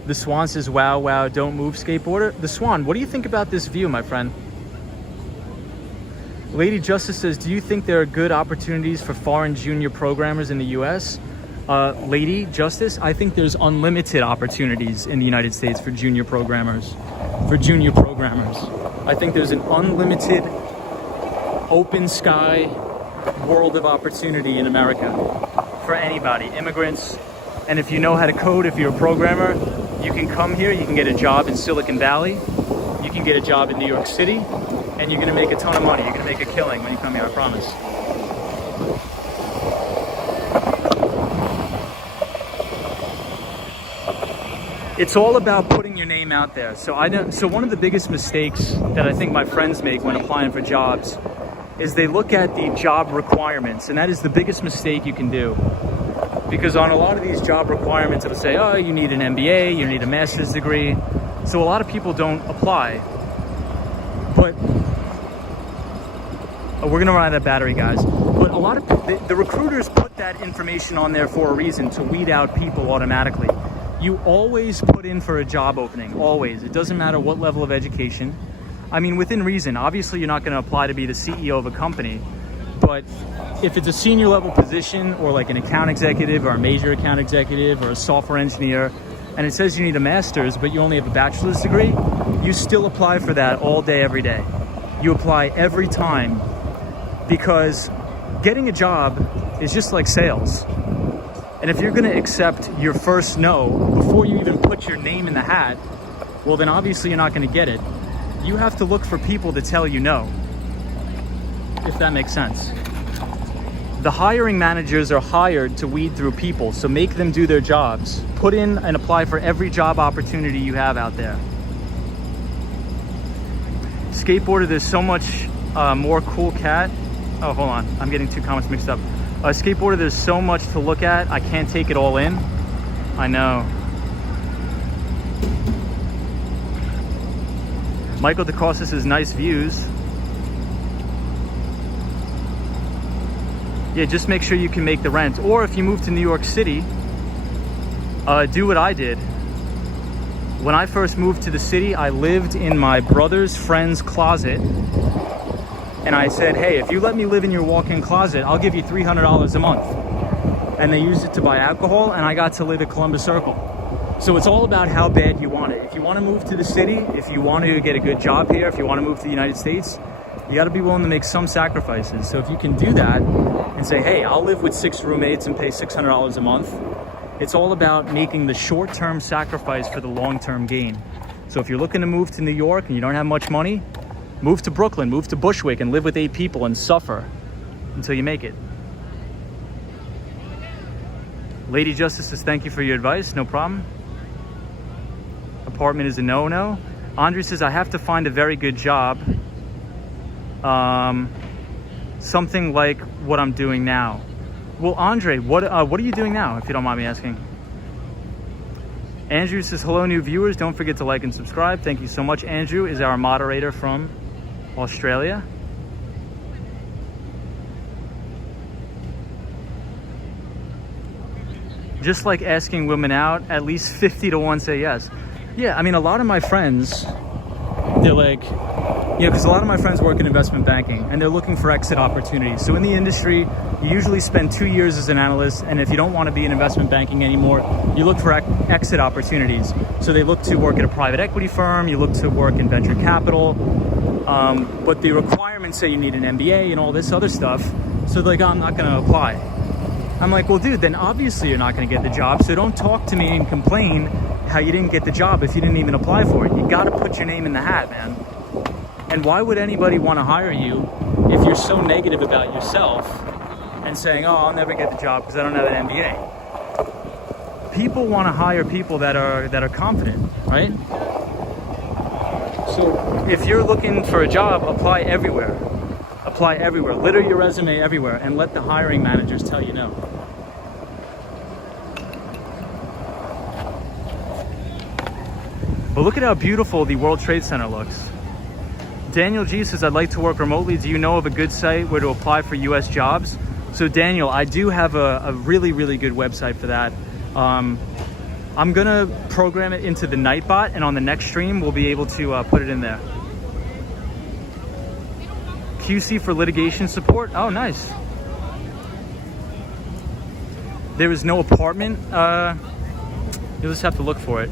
The Swan says, wow, don't move, skateboarder. The Swan, what do you think about this view, my friend? Lady Justice says, do you think there are good opportunities for foreign junior programmers in the US? Lady Justice, I think there's unlimited opportunities in the United States for junior programmers. I think there's an unlimited open sky world of opportunity in America for anybody, immigrants. And if you know how to code, if you're a programmer, you can come here, you can get a job in Silicon Valley, you can get a job in New York City, and you're gonna make a ton of money. You're gonna make a killing when you come here, I promise. It's all about putting your name out there. So one of the biggest mistakes that I think my friends make when applying for jobs is they look at the job requirements, and that is the biggest mistake you can do. Because on a lot of these job requirements, it'll say, oh, you need an MBA, you need a master's degree. So a lot of people don't apply. But we're gonna run out of battery, guys. But a lot of the recruiters put that information on there for a reason, to weed out people automatically. You always put in for a job opening, always. It doesn't matter what level of education. I mean, within reason. Obviously, you're not going to apply to be the CEO of a company, but if it's a senior level position or like an account executive or a major account executive or a software engineer, and it says you need a master's, but you only have a bachelor's degree, you still apply for that all day, every day. You apply every time, because getting a job is just like sales. And if you're gonna accept your first no before you even put your name in the hat, well then obviously you're not gonna get it. You have to look for people to tell you no, if that makes sense. The hiring managers are hired to weed through people, so make them do their jobs. Put in and apply for every job opportunity you have out there. Skateboarder, there's so much more cool cat. Oh, hold on, I'm getting two comments mixed up. Skateboarder, there's so much to look at, I can't take it all in. I know. Michael DeCosta says, nice views. Yeah, just make sure you can make the rent. Or if you move to New York City, do what I did. When I first moved to the city, I lived in my brother's friend's closet. And I said, hey, if you let me live in your walk-in closet, I'll give you $300 a month. And they used it to buy alcohol, and I got to live at Columbus Circle. So it's all about how bad you want it. If you want to move to the city, if you want to get a good job here, if you want to move to the United States, you got to be willing to make some sacrifices. So if you can do that and say, hey, I'll live with 6 roommates and pay $600 a month, it's all about making the short-term sacrifice for the long-term gain. So if you're looking to move to New York and you don't have much money, move to Brooklyn, move to Bushwick, and live with 8 people and suffer until you make it. Lady Justice says, thank you for your advice, no problem. Apartment is a no-no. Andre says, I have to find a very good job. Something like what I'm doing now. Well, Andre, what are you doing now, if you don't mind me asking? Andrew says, hello, new viewers. Don't forget to like and subscribe. Thank you so much. Andrew is our moderator from Australia. Just like asking women out, at least 50 to 1 say yes. Yeah, I mean, a lot of my friends, they're like, you know, because a lot of my friends work in investment banking and they're looking for exit opportunities. So in the industry, you usually spend 2 years as an analyst, and if you don't want to be in investment banking anymore, you look for exit opportunities. So they look to work at a private equity firm, you look to work in venture capital, but the requirements say you need an MBA and all this other stuff. So they're like, I'm not going to apply. I'm like, well, dude, then obviously you're not going to get the job. So don't talk to me and complain how you didn't get the job if you didn't even apply for it. You got to put your name in the hat, man. And why would anybody want to hire you if you're so negative about yourself and saying, oh, I'll never get the job because I don't have an MBA? People want to hire people that are confident, right? So if you're looking for a job, apply everywhere. Apply everywhere. Litter your resume everywhere and let the hiring managers tell you no. But look at how beautiful the World Trade Center looks. Daniel G says, I'd like to work remotely. Do you know of a good site where to apply for US jobs? So Daniel, I do have a really, really good website for that. I'm gonna program it into the Nightbot, and on the next stream, we'll be able to put it in there. QC for litigation support. Oh, nice. There is no apartment. You'll just have to look for it.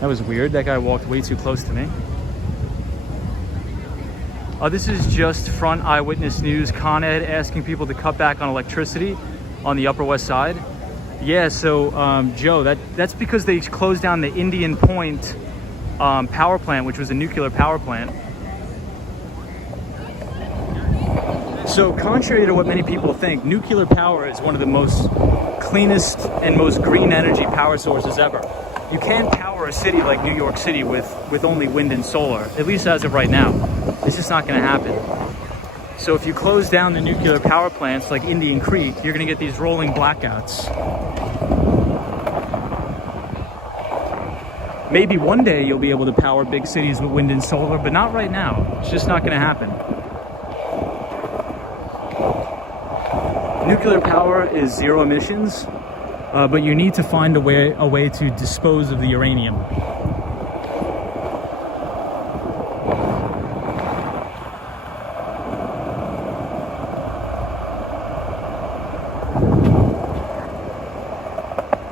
That was weird. That guy walked way too close to me. This is just front eyewitness news. Con Ed asking people to cut back on electricity on the Upper West Side. Yeah, so Joe, that's because they closed down the Indian Point power plant, which was a nuclear power plant. So contrary to what many people think, nuclear power is one of the most cleanest and most green energy power sources ever. You can't power a city like New York City with only wind and solar, at least as of right now. It's just not going to happen. So if you close down the nuclear power plants like Indian Creek, you're going to get these rolling blackouts. Maybe one day you'll be able to power big cities with wind and solar, but not right now. It's just not going to happen. Nuclear power is zero emissions. But you need to find a way to dispose of the uranium.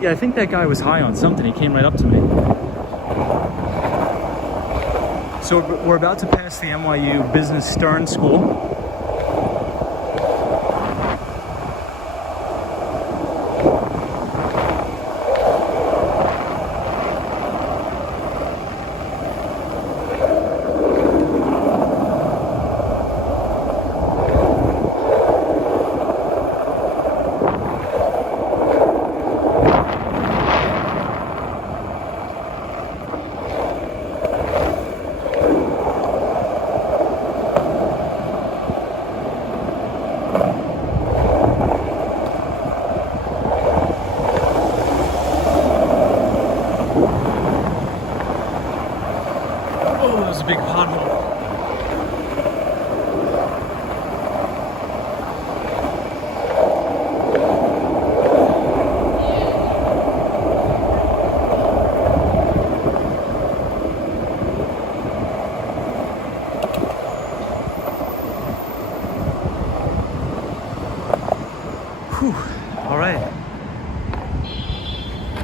Yeah, I think that guy was high on something. He came right up to me. So we're about to pass the NYU Business Stern School. A big pothole. Whew. All right.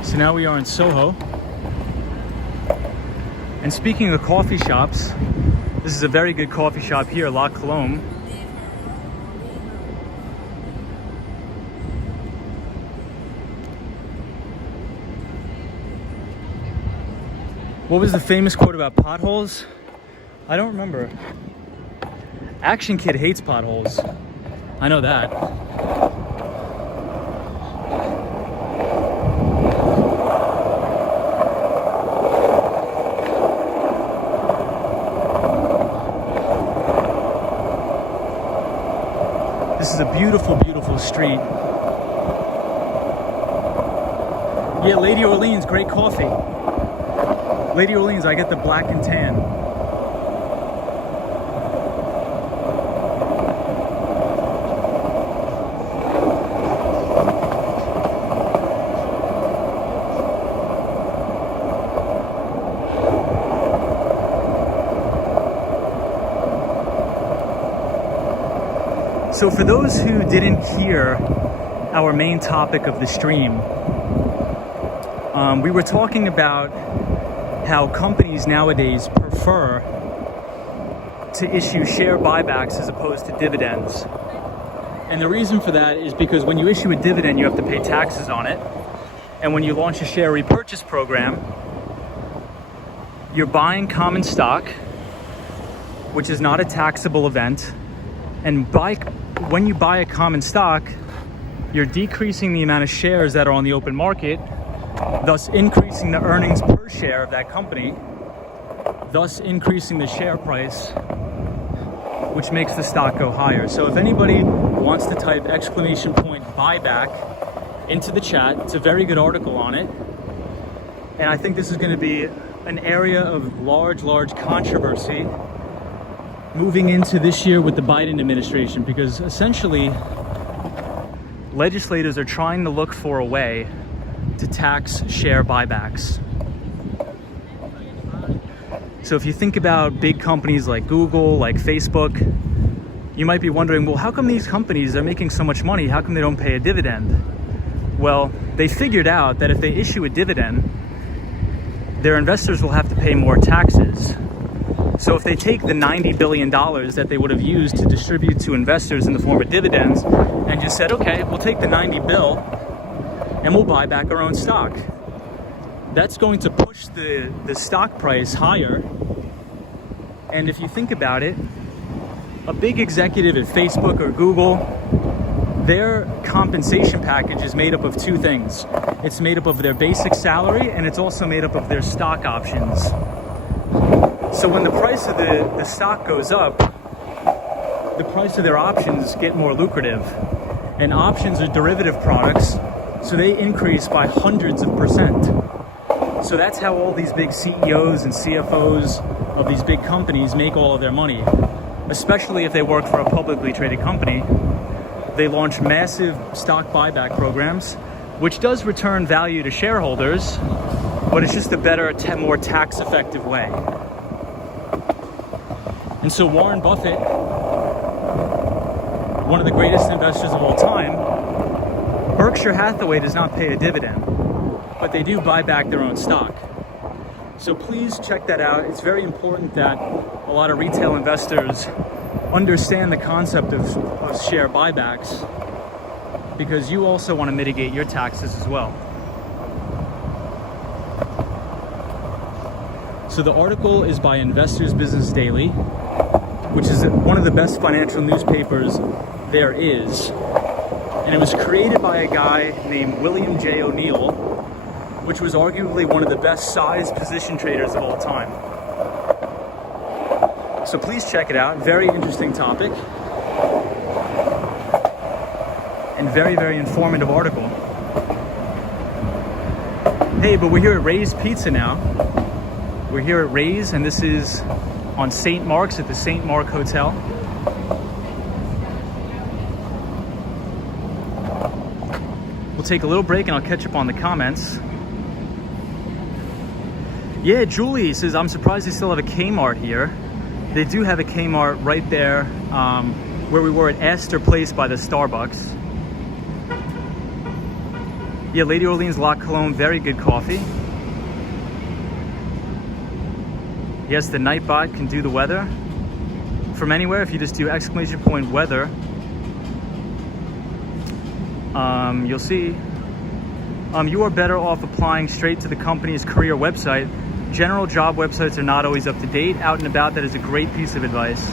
So now we are in Soho. And speaking of coffee shops, this is a very good coffee shop here, La Colombe. What was the famous quote about potholes? I don't remember. Action Kid hates potholes. I know that. is a beautiful, beautiful street. Yeah, Lady Orleans, great coffee. Lady Orleans, I get the black and tan. So for those who didn't hear our main topic of the stream, we were talking about how companies nowadays prefer to issue share buybacks as opposed to dividends. And the reason for that is because when you issue a dividend, you have to pay taxes on it. And when you launch a share repurchase program, you're buying common stock, which is not a taxable event. And when you buy a common stock, you're decreasing the amount of shares that are on the open market, thus increasing the earnings per share of that company, thus increasing the share price, which makes the stock go higher. So if anybody wants to type !buyback into the chat, it's a very good article on it. And I think this is going to be an area of large controversy moving into this year with the Biden administration, because essentially legislators are trying to look for a way to tax share buybacks. So if you think about big companies like Google, like Facebook, you might be wondering, well, how come these companies are making so much money? How come they don't pay a dividend? Well, they figured out that if they issue a dividend, their investors will have to pay more taxes. So if they take the $90 billion that they would have used to distribute to investors in the form of dividends and just said, okay, we'll take the 90 bill and we'll buy back our own stock, that's going to push the stock price higher. And if you think about it, a big executive at Facebook or Google, their compensation package is made up of two things. It's made up of their basic salary, and it's also made up of their stock options. So when the price of the stock goes up, the price of their options get more lucrative. And options are derivative products, so they increase by hundreds of percent. So that's how all these big CEOs and CFOs of these big companies make all of their money. Especially if they work for a publicly traded company. They launch massive stock buyback programs, which does return value to shareholders, but it's just a better, more tax-effective way. And so Warren Buffett, one of the greatest investors of all time, Berkshire Hathaway does not pay a dividend, but they do buy back their own stock. So please check that out. It's very important that a lot of retail investors understand the concept of share buybacks, because you also want to mitigate your taxes as well. So the article is by Investors Business Daily, which is one of the best financial newspapers there is. And it was created by a guy named William J. O'Neill, which was arguably one of the best sized position traders of all time. So please check it out. Very interesting topic. And very, very informative article. Hey, but we're here at Ray's Pizza now. We're here at Ray's, and this is on St. Mark's at the St. Mark Hotel. We'll take a little break and I'll catch up on the comments. Yeah, Julie says, I'm surprised they still have a Kmart here. They do have a Kmart right there where we were at Astor Place by the Starbucks. Yeah, Lady Orleans La Colombe, very good coffee. Yes, the Nightbot can do the weather from anywhere. If you just do !weather, you'll see. You are better off applying straight to the company's career website. General job websites are not always up to date. Out and About, that is a great piece of advice.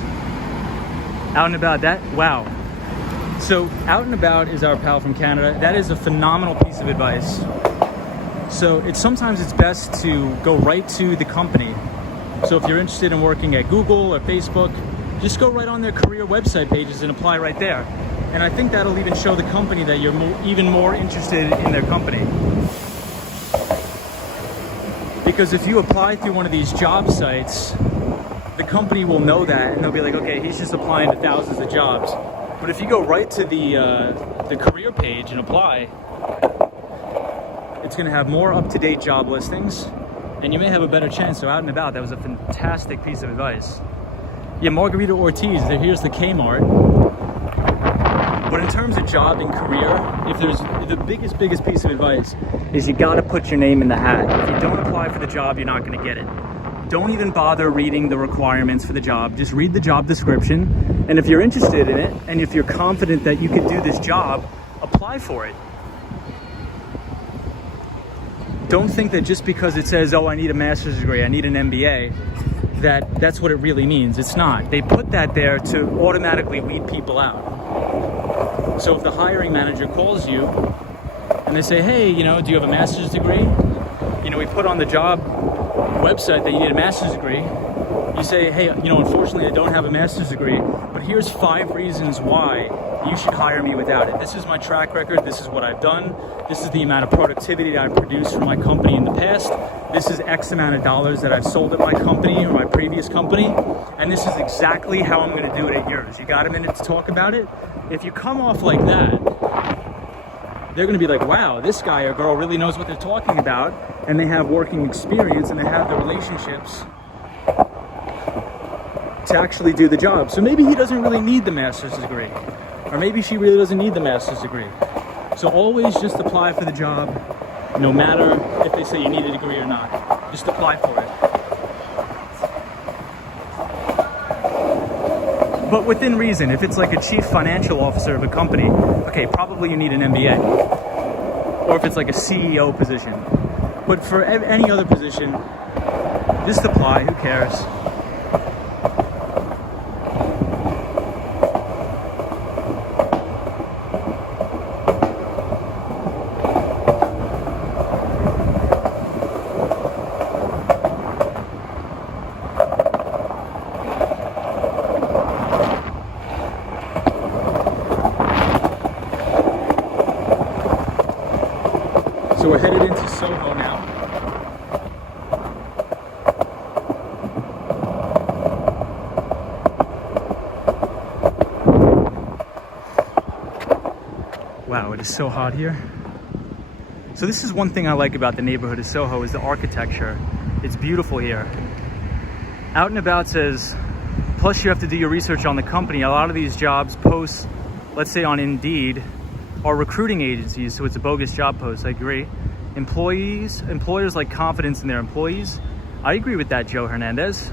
Out and About, that, wow. So Out and About is our pal from Canada. That is a phenomenal piece of advice. So sometimes it's best to go right to the company. So if you're interested in working at Google or Facebook, just go right on their career website pages and apply right there. And I think that'll even show the company that you're even more interested in their company. Because if you apply through one of these job sites, the company will know that and they'll be like, okay, he's just applying to thousands of jobs. But if you go right to the career page and apply, it's going to have more up-to-date job listings, and you may have a better chance. So out and about, that was a fantastic piece of advice. Yeah, Margarita Ortiz, here's the Kmart. But in terms of job and career, if there's the biggest piece of advice is you got to put your name in the hat. If you don't apply for the job, you're not going to get it. Don't even bother reading the requirements for the job. Just read the job description. And if you're interested in it, and if you're confident that you can do this job, apply for it. Don't think that just because it says, oh, I need a master's degree, I need an MBA, that's what it really means. It's not. They put that there to automatically weed people out. So if the hiring manager calls you and they say, hey, do you have a master's degree? We put on the job website that you need a master's degree. You say, hey, unfortunately I don't have a master's degree, but here's 5 reasons why you should hire me without it. This is my track record. This is what I've done. This is the amount of productivity that I've produced for my company in the past. This is X amount of dollars that I've sold at my company or my previous company. And this is exactly how I'm going to do it at yours. You got a minute to talk about it? If you come off like that, they're going to be like, wow, this guy or girl really knows what they're talking about, and they have working experience and they have the relationships to actually do the job. So maybe he doesn't really need the master's degree, or maybe she really doesn't need the master's degree. So always just apply for the job, no matter if they say you need a degree or not. Just apply for it. But within reason. If it's like a chief financial officer of a company, okay, probably you need an MBA. Or if it's like a CEO position. But for any other position, just apply, who cares? So we're headed into Soho now. Wow, it is so hot here. So this is one thing I like about the neighborhood of Soho is the architecture. It's beautiful here. Out and About says, plus you have to do your research on the company. A lot of these jobs posts, let's say on Indeed, are recruiting agencies, so it's a bogus job post. I agree. Employers like confidence in their employees. I agree with that, Joe Hernandez.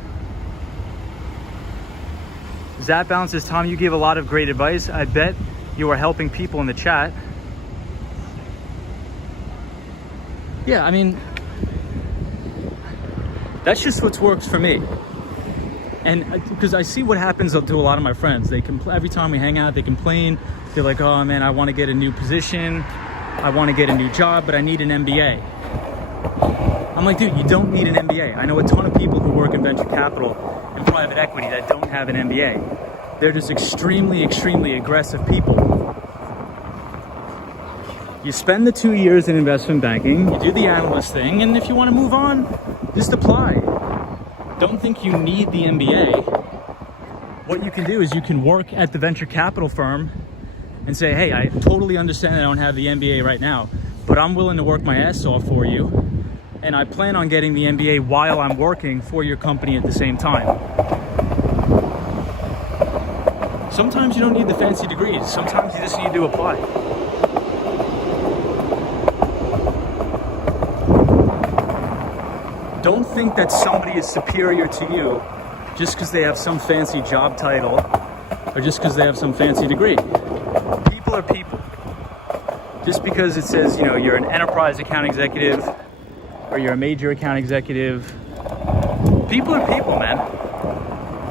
Zap Bounce says, Tom, you gave a lot of great advice. I bet you are helping people in the chat. Yeah, I mean, that's just what works for me. And because I see what happens to a lot of my friends. They every time we hang out, they complain. They're like, oh man, I want to get a new position. I want to get a new job, but I need an MBA. I'm like, dude, you don't need an MBA. I know a ton of people who work in venture capital and private equity that don't have an MBA. They're just extremely aggressive people. You spend the 2 years in investment banking, you do the analyst thing, and if you want to move on, just apply. Don't think you need the MBA. What you can do is you can work at the venture capital firm and say, hey, I totally understand I don't have the MBA right now, but I'm willing to work my ass off for you, and I plan on getting the MBA while I'm working for your company at the same time. Sometimes you don't need the fancy degrees. Sometimes you just need to apply. Don't think that somebody is superior to you just because they have some fancy job title or just because they have some fancy degree. People are people. Just because it says, you're an enterprise account executive or you're a major account executive, people are people, man.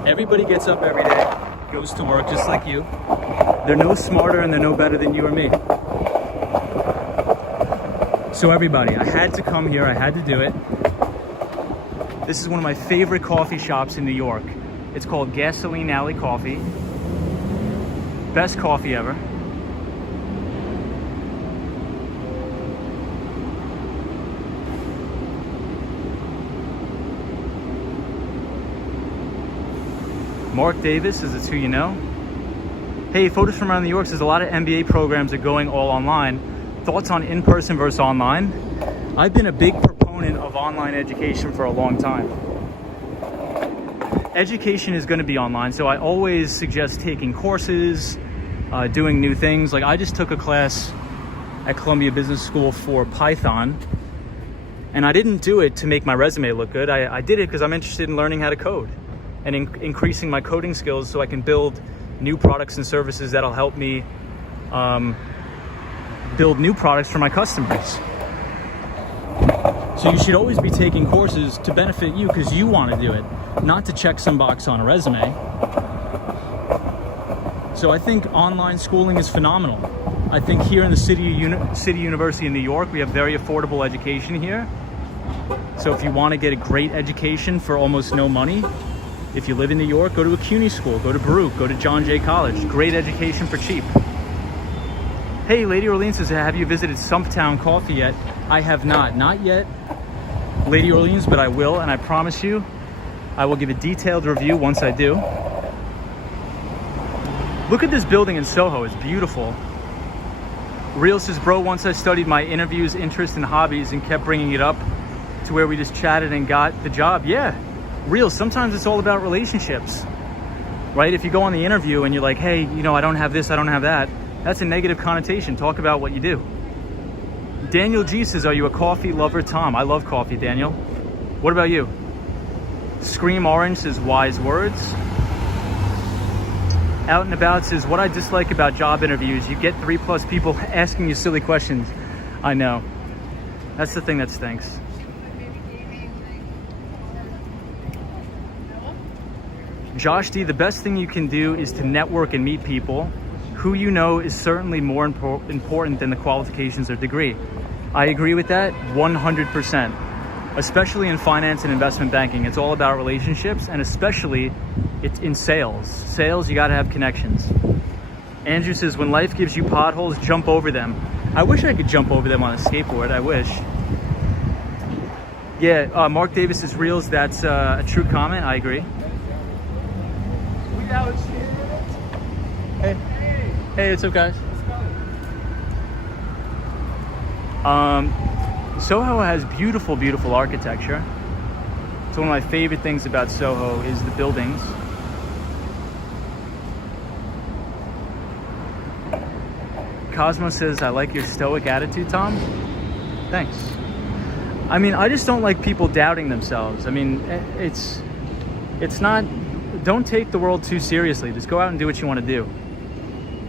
Everybody gets up every day, goes to work just like you. They're no smarter and they're no better than you or me. So everybody, I had to come here, I had to do it. This is one of my favorite coffee shops in New York. It's called Gasoline Alley Coffee. Best coffee ever. Mark Davis, is it who you know? Hey, photos from around New York says a lot of MBA programs are going all online. Thoughts on in-person versus online? I've been a big proponent of online education for a long time. Education is going to be online, so I always suggest taking courses, doing new things. Like I just took a class at Columbia Business School for Python, and I didn't do it to make my resume look good. I did it because I'm interested in learning how to code and increasing my coding skills so I can build new products and services that'll help me build new products for my customers. So you should always be taking courses to benefit you because you want to do it, not to check some box on a resume. So I think online schooling is phenomenal. I think here in the City University in New York, we have very affordable education here. So if you want to get a great education for almost no money, if you live in New York, go to a CUNY school, go to Baruch, go to John Jay College. Great education for cheap. Hey, Lady Orleans says, have you visited Stumptown Coffee yet? I have not yet, Lady Orleans, but I will, and I promise you, I will give a detailed review once I do. Look at this building in Soho, it's beautiful. Real says, bro, once I studied my interviews, interests, and hobbies and kept bringing it up to where we just chatted and got the job. Yeah, Real, sometimes it's all about relationships, right? If you go on the interview and you're like, hey, you know, I don't have this, I don't have that, that's a negative connotation. Talk about what you do. Daniel G says, are you a coffee lover, Tom? I love coffee, Daniel. What about you? Scream Orange says, wise words. Out and About says, what I dislike about job interviews, you get 3+ people asking you silly questions. I know. That's the thing that stinks. Josh D, the best thing you can do is to network and meet people. Who you know is certainly more important than the qualifications or degree. I agree with that 100%. Especially in finance and investment banking, it's all about relationships, and especially it's in sales. Sales, you gotta have connections. Andrew says, when life gives you potholes, jump over them. I wish I could jump over them on a skateboard, I wish. Yeah, Mark Davis is reals, that's a true comment, I agree. Hey. Hey, it's okay. Soho has beautiful, beautiful architecture. It's one of my favorite things about Soho is the buildings. Cosmo says, I like your stoic attitude, Tom. Thanks. I mean, I just don't like people doubting themselves. I mean, it's not, don't take the world too seriously. Just go out and do what you want to do.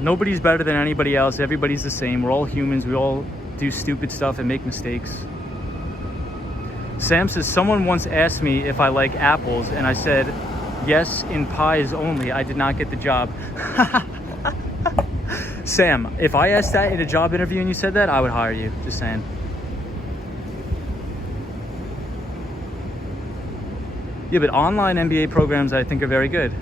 Nobody's better than anybody else. Everybody's the same. We're all humans. We all do stupid stuff and make mistakes. Sam says, someone once asked me if I like apples, and I said, yes, in pies only. I did not get the job. Sam, if I asked that in a job interview and you said that, I would hire you. Just saying. Yeah, but online MBA programs I think are very good.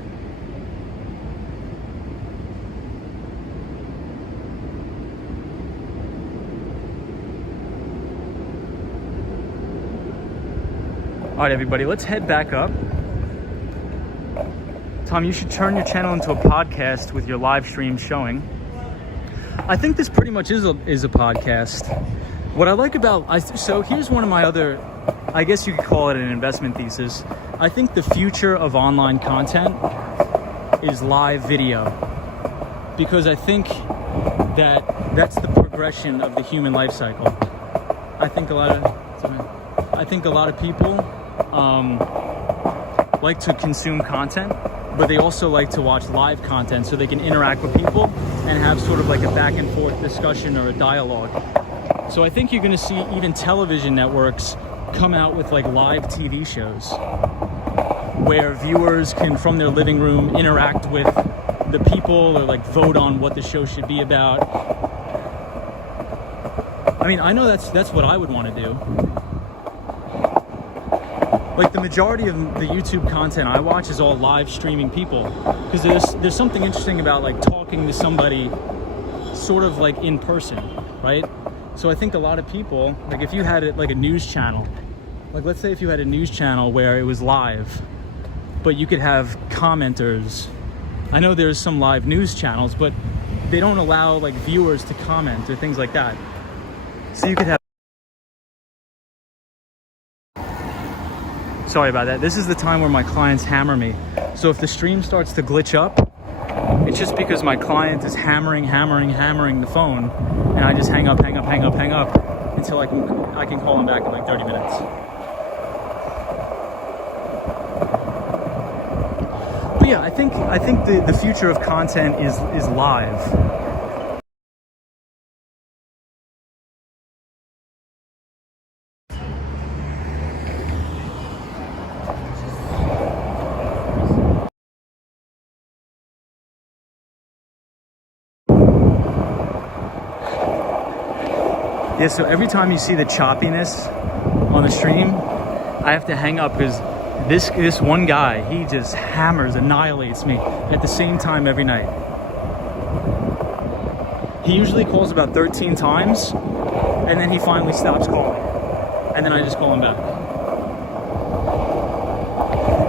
All right, everybody, let's head back up. Tom, you should turn your channel into a podcast with your live stream showing. I think this pretty much is a podcast. What I like about, so here's one of my other, I guess you could call it an investment thesis. I think the future of online content is live video, because I think that's the progression of the human life cycle. I think a lot of people like to consume content, but they also like to watch live content so they can interact with people and have sort of like a back and forth discussion or a dialogue. So I think you're going to see even television networks come out with like live TV shows where viewers can, from their living room, interact with the people or like vote on what the show should be about. I mean, I know that's what I would want to do. Like the majority of the YouTube content I watch is all live streaming people, because there's something interesting about like talking to somebody sort of like in person, right? So I think a lot of people, like if you had it like a news channel, like let's say if you had a news channel where it was live, but you could have commenters. I know there's some live news channels, but they don't allow like viewers to comment or things like that. So you could have... Sorry about that. This is the time where my clients hammer me. So if the stream starts to glitch up, it's just because my client is hammering the phone, and I just hang up until I can call him back in like 30 minutes. But yeah, I think the future of content is live. Yeah, so every time you see the choppiness on the stream, I have to hang up because this one guy, he just annihilates me at the same time every night. He usually calls about 13 times, and then he finally stops calling. And then I just call him back.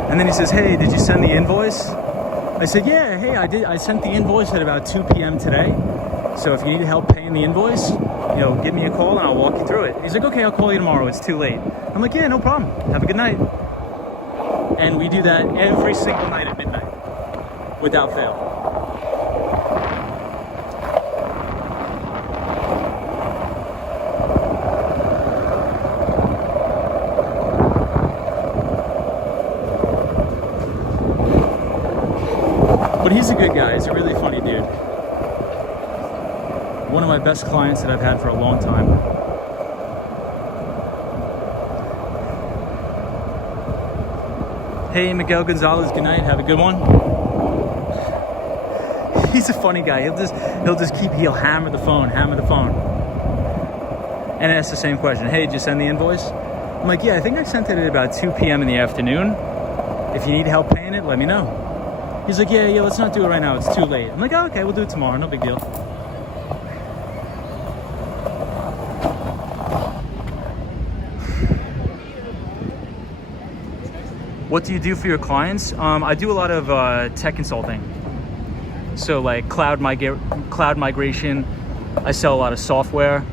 And then he says, hey, did you send the invoice? I said, yeah, hey, I did. I sent the invoice at about 2 p.m. today. So if you need help paying the invoice, give me a call and I'll walk you through it. He's like, okay, I'll call you tomorrow. It's too late. I'm like, yeah, no problem. Have a good night. And we do that every single night at midnight, without fail. But he's a good guy. He's a really funny dude. One of my best clients that I've had for a long time. Hey, Miguel Gonzalez, good night. Have a good one. He's a funny guy. He'll hammer the phone. And ask the same question. Hey, did you send the invoice? I'm like, yeah, I think I sent it at about 2 p.m. in the afternoon. If you need help paying it, let me know. He's like, yeah, let's not do it right now. It's too late. I'm like, oh, okay, we'll do it tomorrow. No big deal. What do you do for your clients? I do a lot of tech consulting. So like cloud migration. I sell a lot of software.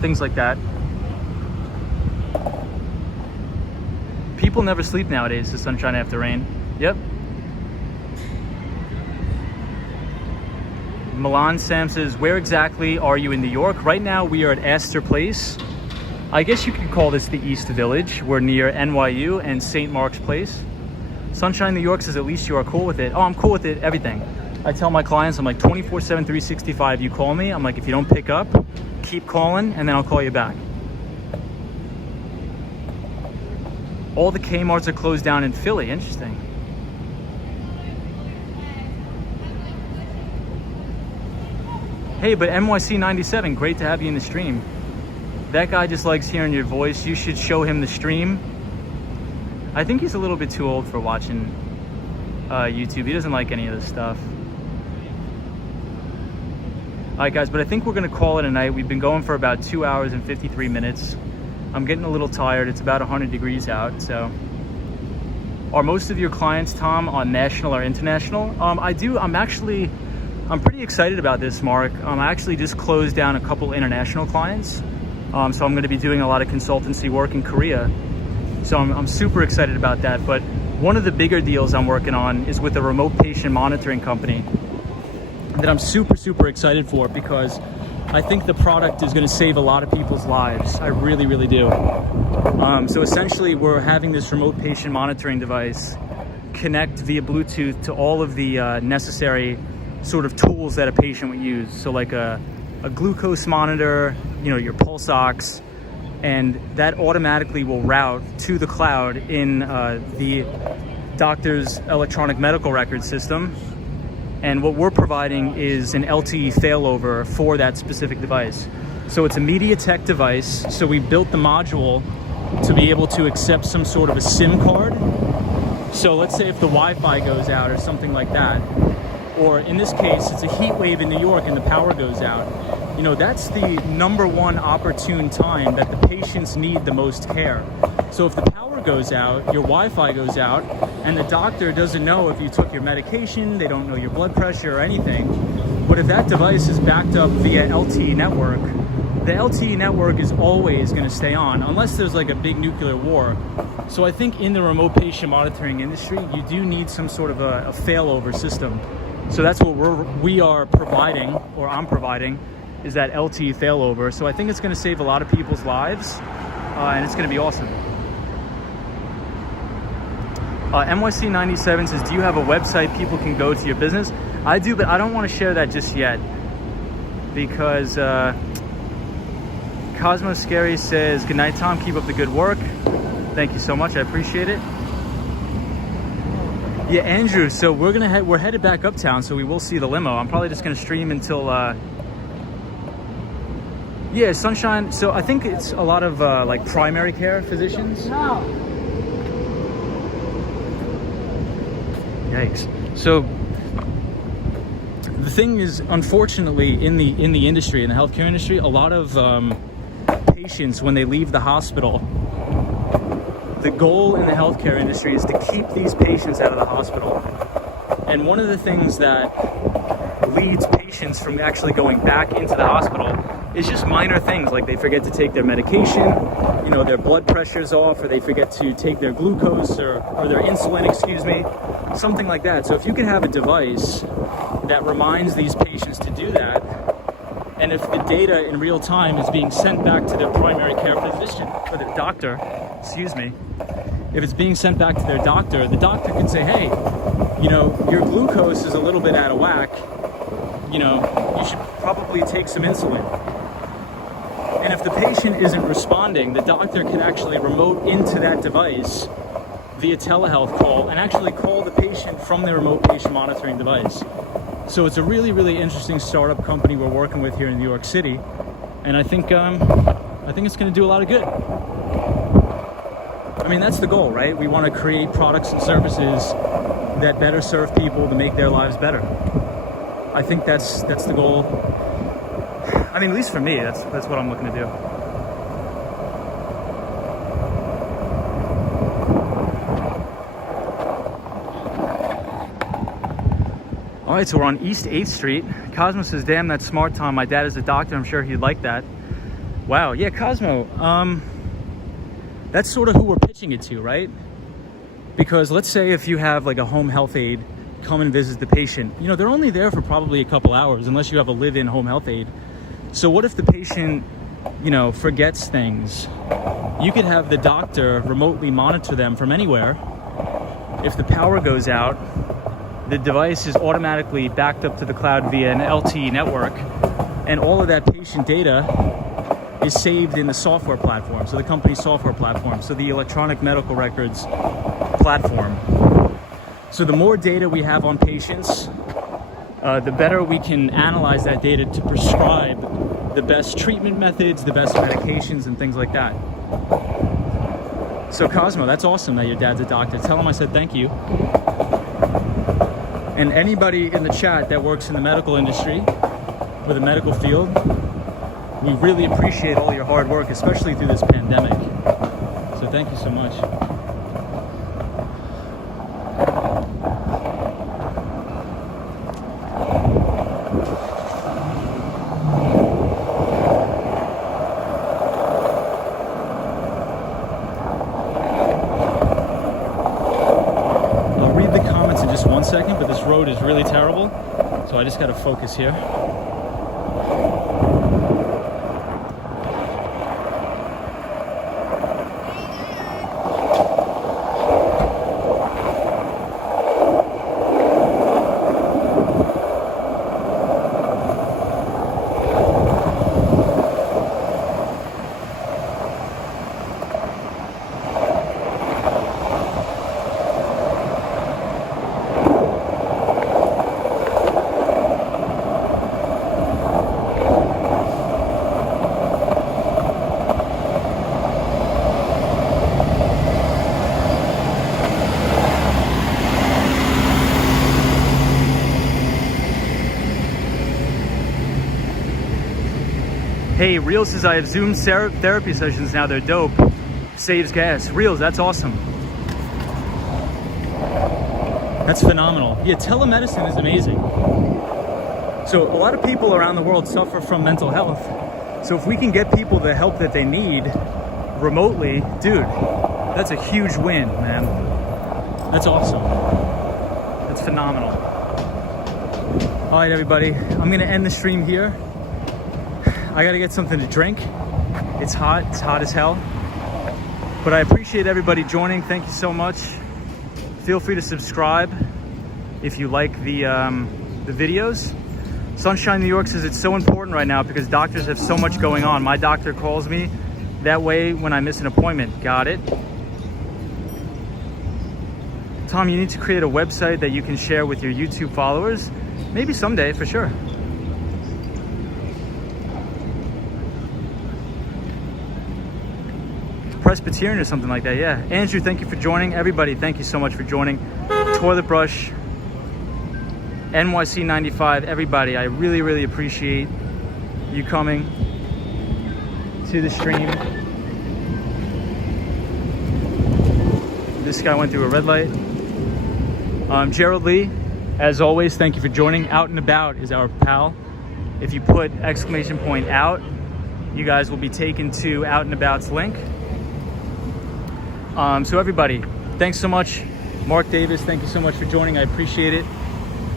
Things like that. People never sleep nowadays. The sunshine after rain. Yep. Milan Sam says, where exactly are you in New York? Right now we are at Astor Place. I guess you could call this the East Village. We're near NYU and St. Mark's Place. Sunshine New York says, at least you are cool with it. Oh, I'm cool with it, everything. I tell my clients, I'm like 24/7, 365, you call me. I'm like, if you don't pick up, keep calling and then I'll call you back. All the Kmarts are closed down in Philly. Interesting. Hey, but NYC 97, great to have you in the stream. That guy just likes hearing your voice. You should show him the stream. I think he's a little bit too old for watching YouTube. He doesn't like any of this stuff. All right, guys, but I think we're gonna call it a night. We've been going for about 2 hours and 53 minutes. I'm getting a little tired. It's about 100 degrees out, so. Are most of your clients, Tom, on national or international? I'm pretty excited about this, Mark. I actually just closed down a couple international clients. So I'm going to be doing a lot of consultancy work in Korea. So I'm super excited about that. But one of the bigger deals I'm working on is with a remote patient monitoring company that I'm super excited for, because I think the product is going to save a lot of people's lives. I really do. So essentially we're having this remote patient monitoring device connect via Bluetooth to all of the necessary sort of tools that a patient would use. So like a glucose monitor, your pulse ox, and that automatically will route to the cloud in the doctor's electronic medical record system. And what we're providing is an LTE failover for that specific device. So it's a MediaTek device. So we built the module to be able to accept some sort of a SIM card. So let's say if the Wi-Fi goes out or something like that, or in this case, it's a heat wave in New York and the power goes out. That's the #1 opportune time that the patients need the most care. So if the power goes out, your Wi-Fi goes out, and the doctor doesn't know if you took your medication, they don't know your blood pressure or anything. But if that device is backed up via LTE network, the LTE network is always going to stay on unless there's like a big nuclear war. So I think in the remote patient monitoring industry, you do need some sort of a failover system. So that's what we are providing, or I'm providing, is that LTE failover. So I think it's going to save a lot of people's lives, and it's going to be awesome. NYC97 says, do you have a website people can go to your business? I do, but I don't want to share that just yet because Cosmo Scary says, good night, Tom. Keep up the good work. Thank you so much. I appreciate it. Yeah, Andrew. So we're headed back uptown, so we will see the limo. I'm probably just going to stream until. Yeah, Sunshine. So I think it's a lot of like primary care physicians. No. Yikes. So the thing is, unfortunately, in the industry, in the healthcare industry, a lot of patients, when they leave the hospital, the goal in the healthcare industry is to keep these patients out of the hospital. And one of the things that leads patients from actually going back into the hospital is just minor things, like they forget to take their medication, you know, their blood pressure's off, or they forget to take their glucose or their insulin, excuse me, something like that. So if you could have a device that reminds these patients to do that, and if the data in real time is being sent back to their primary care physician, or the doctor, excuse me, if it's being sent back to their doctor, the doctor can say, hey, you know, your glucose is a little bit out of whack, you know, you should probably take some insulin. And if the patient isn't responding, the doctor can actually remote into that device via telehealth call and actually call the patient from their remote patient monitoring device. So it's a really, really interesting startup company we're working with here in New York City, and I think it's going to do a lot of good. I mean, that's the goal, right? We want to create products and services that better serve people to make their lives better. I think that's the goal. I mean, at least for me, that's what I'm looking to do. All right, so we're on East 8th Street. Cosmo says, damn, that's smart, Tom. My dad is a doctor. I'm sure he'd like that. Wow. Yeah, Cosmo. That's sort of who we're pitching it to, right? Because let's say if you have like a home health aide come and visit the patient, you know, they're only there for probably a couple hours unless you have a live-in home health aide. So what if the patient, you know, forgets things? You could have the doctor remotely monitor them from anywhere. If the power goes out, the device is automatically backed up to the cloud via an LTE network, and all of that patient data is saved in the software platform, so the company's software platform, so the electronic medical records platform. So the more data we have on patients, the better we can analyze that data to prescribe the best treatment methods, the best medications, and things like that. So Cosmo, that's awesome that your dad's a doctor. Tell him I said thank you. And anybody in the chat that works in the medical industry or the medical field, we really appreciate all your hard work, especially through this pandemic. So thank you so much. I'll read the comments in just 1 second, but this road is really terrible, so I just got to focus here. Hey, Real says I have Zoom therapy sessions now. They're dope. saves gas. Reels, that's awesome. That's phenomenal. Yeah, telemedicine is amazing. So a lot of people around the world suffer from mental health. So if we can get people the help that they need remotely, dude, that's a huge win, man. That's awesome. That's phenomenal. All right, everybody, I'm gonna end the stream here. I gotta get something to drink. It's hot as hell. But I appreciate everybody joining. Thank you so much. Feel free to subscribe if you like the videos. Sunshine New York says it's so important right now because doctors have so much going on. My doctor calls me that way when I miss an appointment. Got it. Tom, you need to create a website that you can share with your YouTube followers. Maybe someday, for sure. Presbyterian or something like that, yeah. Andrew, thank you for joining. Everybody, thank you so much for joining. Toilet Brush, NYC 95, everybody, I really, really appreciate you coming to the stream. This guy went through a red light. Gerald Lee, as always, thank you for joining. Out and About is our pal. If you put ! out, you guys will be taken to Out and About's link. So everybody, thanks so much. Mark Davis, thank you so much for joining. I appreciate it.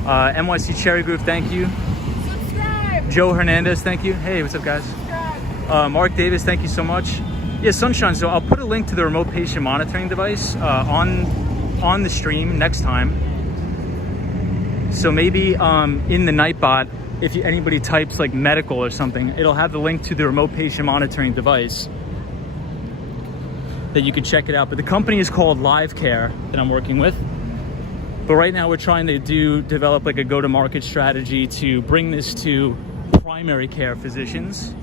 NYC Cherry Groove, thank you. Subscribe. Joe Hernandez, thank you. Hey, what's up, guys? Mark Davis, thank you so much. Yeah, Sunshine, so I'll put a link to the remote patient monitoring device on the stream next time. So maybe in the Nightbot, if anybody types like medical or something, it'll have the link to the remote patient monitoring device that you can check it out. But the company is called Live Care that I'm working with. But right now we're trying to develop like a go-to-market strategy to bring this to primary care physicians.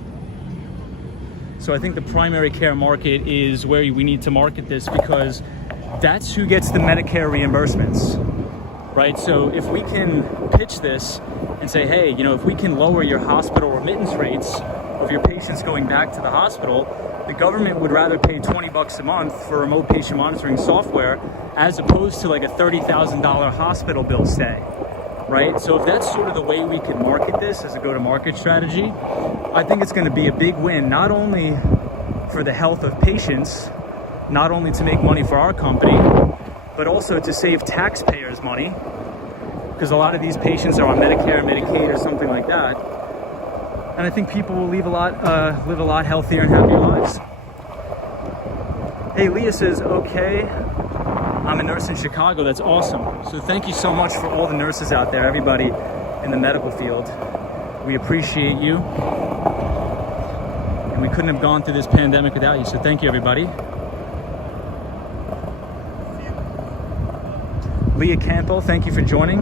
So I think the primary care market is where we need to market this because that's who gets the Medicare reimbursements, right? So if we can pitch this and say, hey, you know, if we can lower your hospital remittance rates of your patients going back to the hospital, the government would rather pay $20 a month for remote patient monitoring software as opposed to like a $30,000 hospital bill stay, right? So if that's sort of the way we can market this as a go-to-market strategy, I think it's going to be a big win, not only for the health of patients, not only to make money for our company, but also to save taxpayers money, because a lot of these patients are on Medicare, Medicaid, or something like that. And I think people will live a lot healthier and happier lives. Hey, Leah says, okay, I'm a nurse in Chicago. That's awesome. So thank you so much for all the nurses out there, everybody in the medical field. We appreciate you. And we couldn't have gone through this pandemic without you. So thank you, everybody. Leah Campbell, thank you for joining.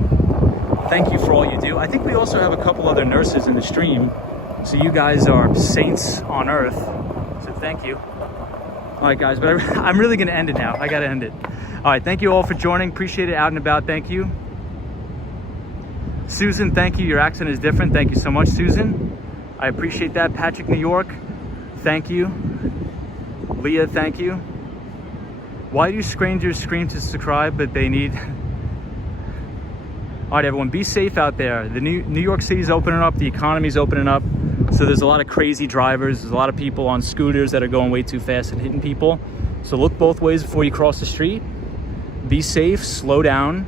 Thank you for all you do. I think we also have a couple other nurses in the stream. So you guys are saints on earth. So thank you. All right, guys, but I'm really going to end it now. I got to end it. All right, thank you all for joining. Appreciate it. Out and About, thank you. Susan, thank you. Your accent is different. Thank you so much, Susan. I appreciate that. Patrick, New York, thank you. Leah, thank you. Why do strangers scream to subscribe, but they need... All right, everyone, be safe out there. The New York City's opening up. The economy's opening up. So there's a lot of crazy drivers. There's a lot of people on scooters that are going way too fast and hitting people. So look both ways before you cross the street. Be safe, slow down.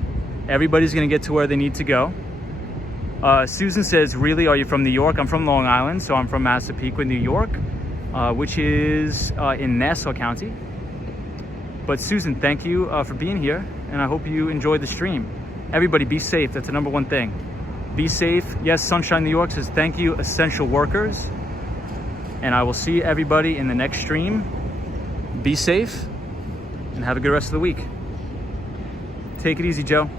Everybody's gonna get to where they need to go. Susan says, really, are you from New York? I'm from Long Island, so I'm from Massapequa, New York, which is in Nassau County. But Susan, thank you for being here, and I hope you enjoyed the stream. Everybody be safe, that's the number one thing. Be safe. Yes, Sunshine New York says thank you, essential workers. And I will see everybody in the next stream. Be safe and have a good rest of the week. Take it easy, Joe.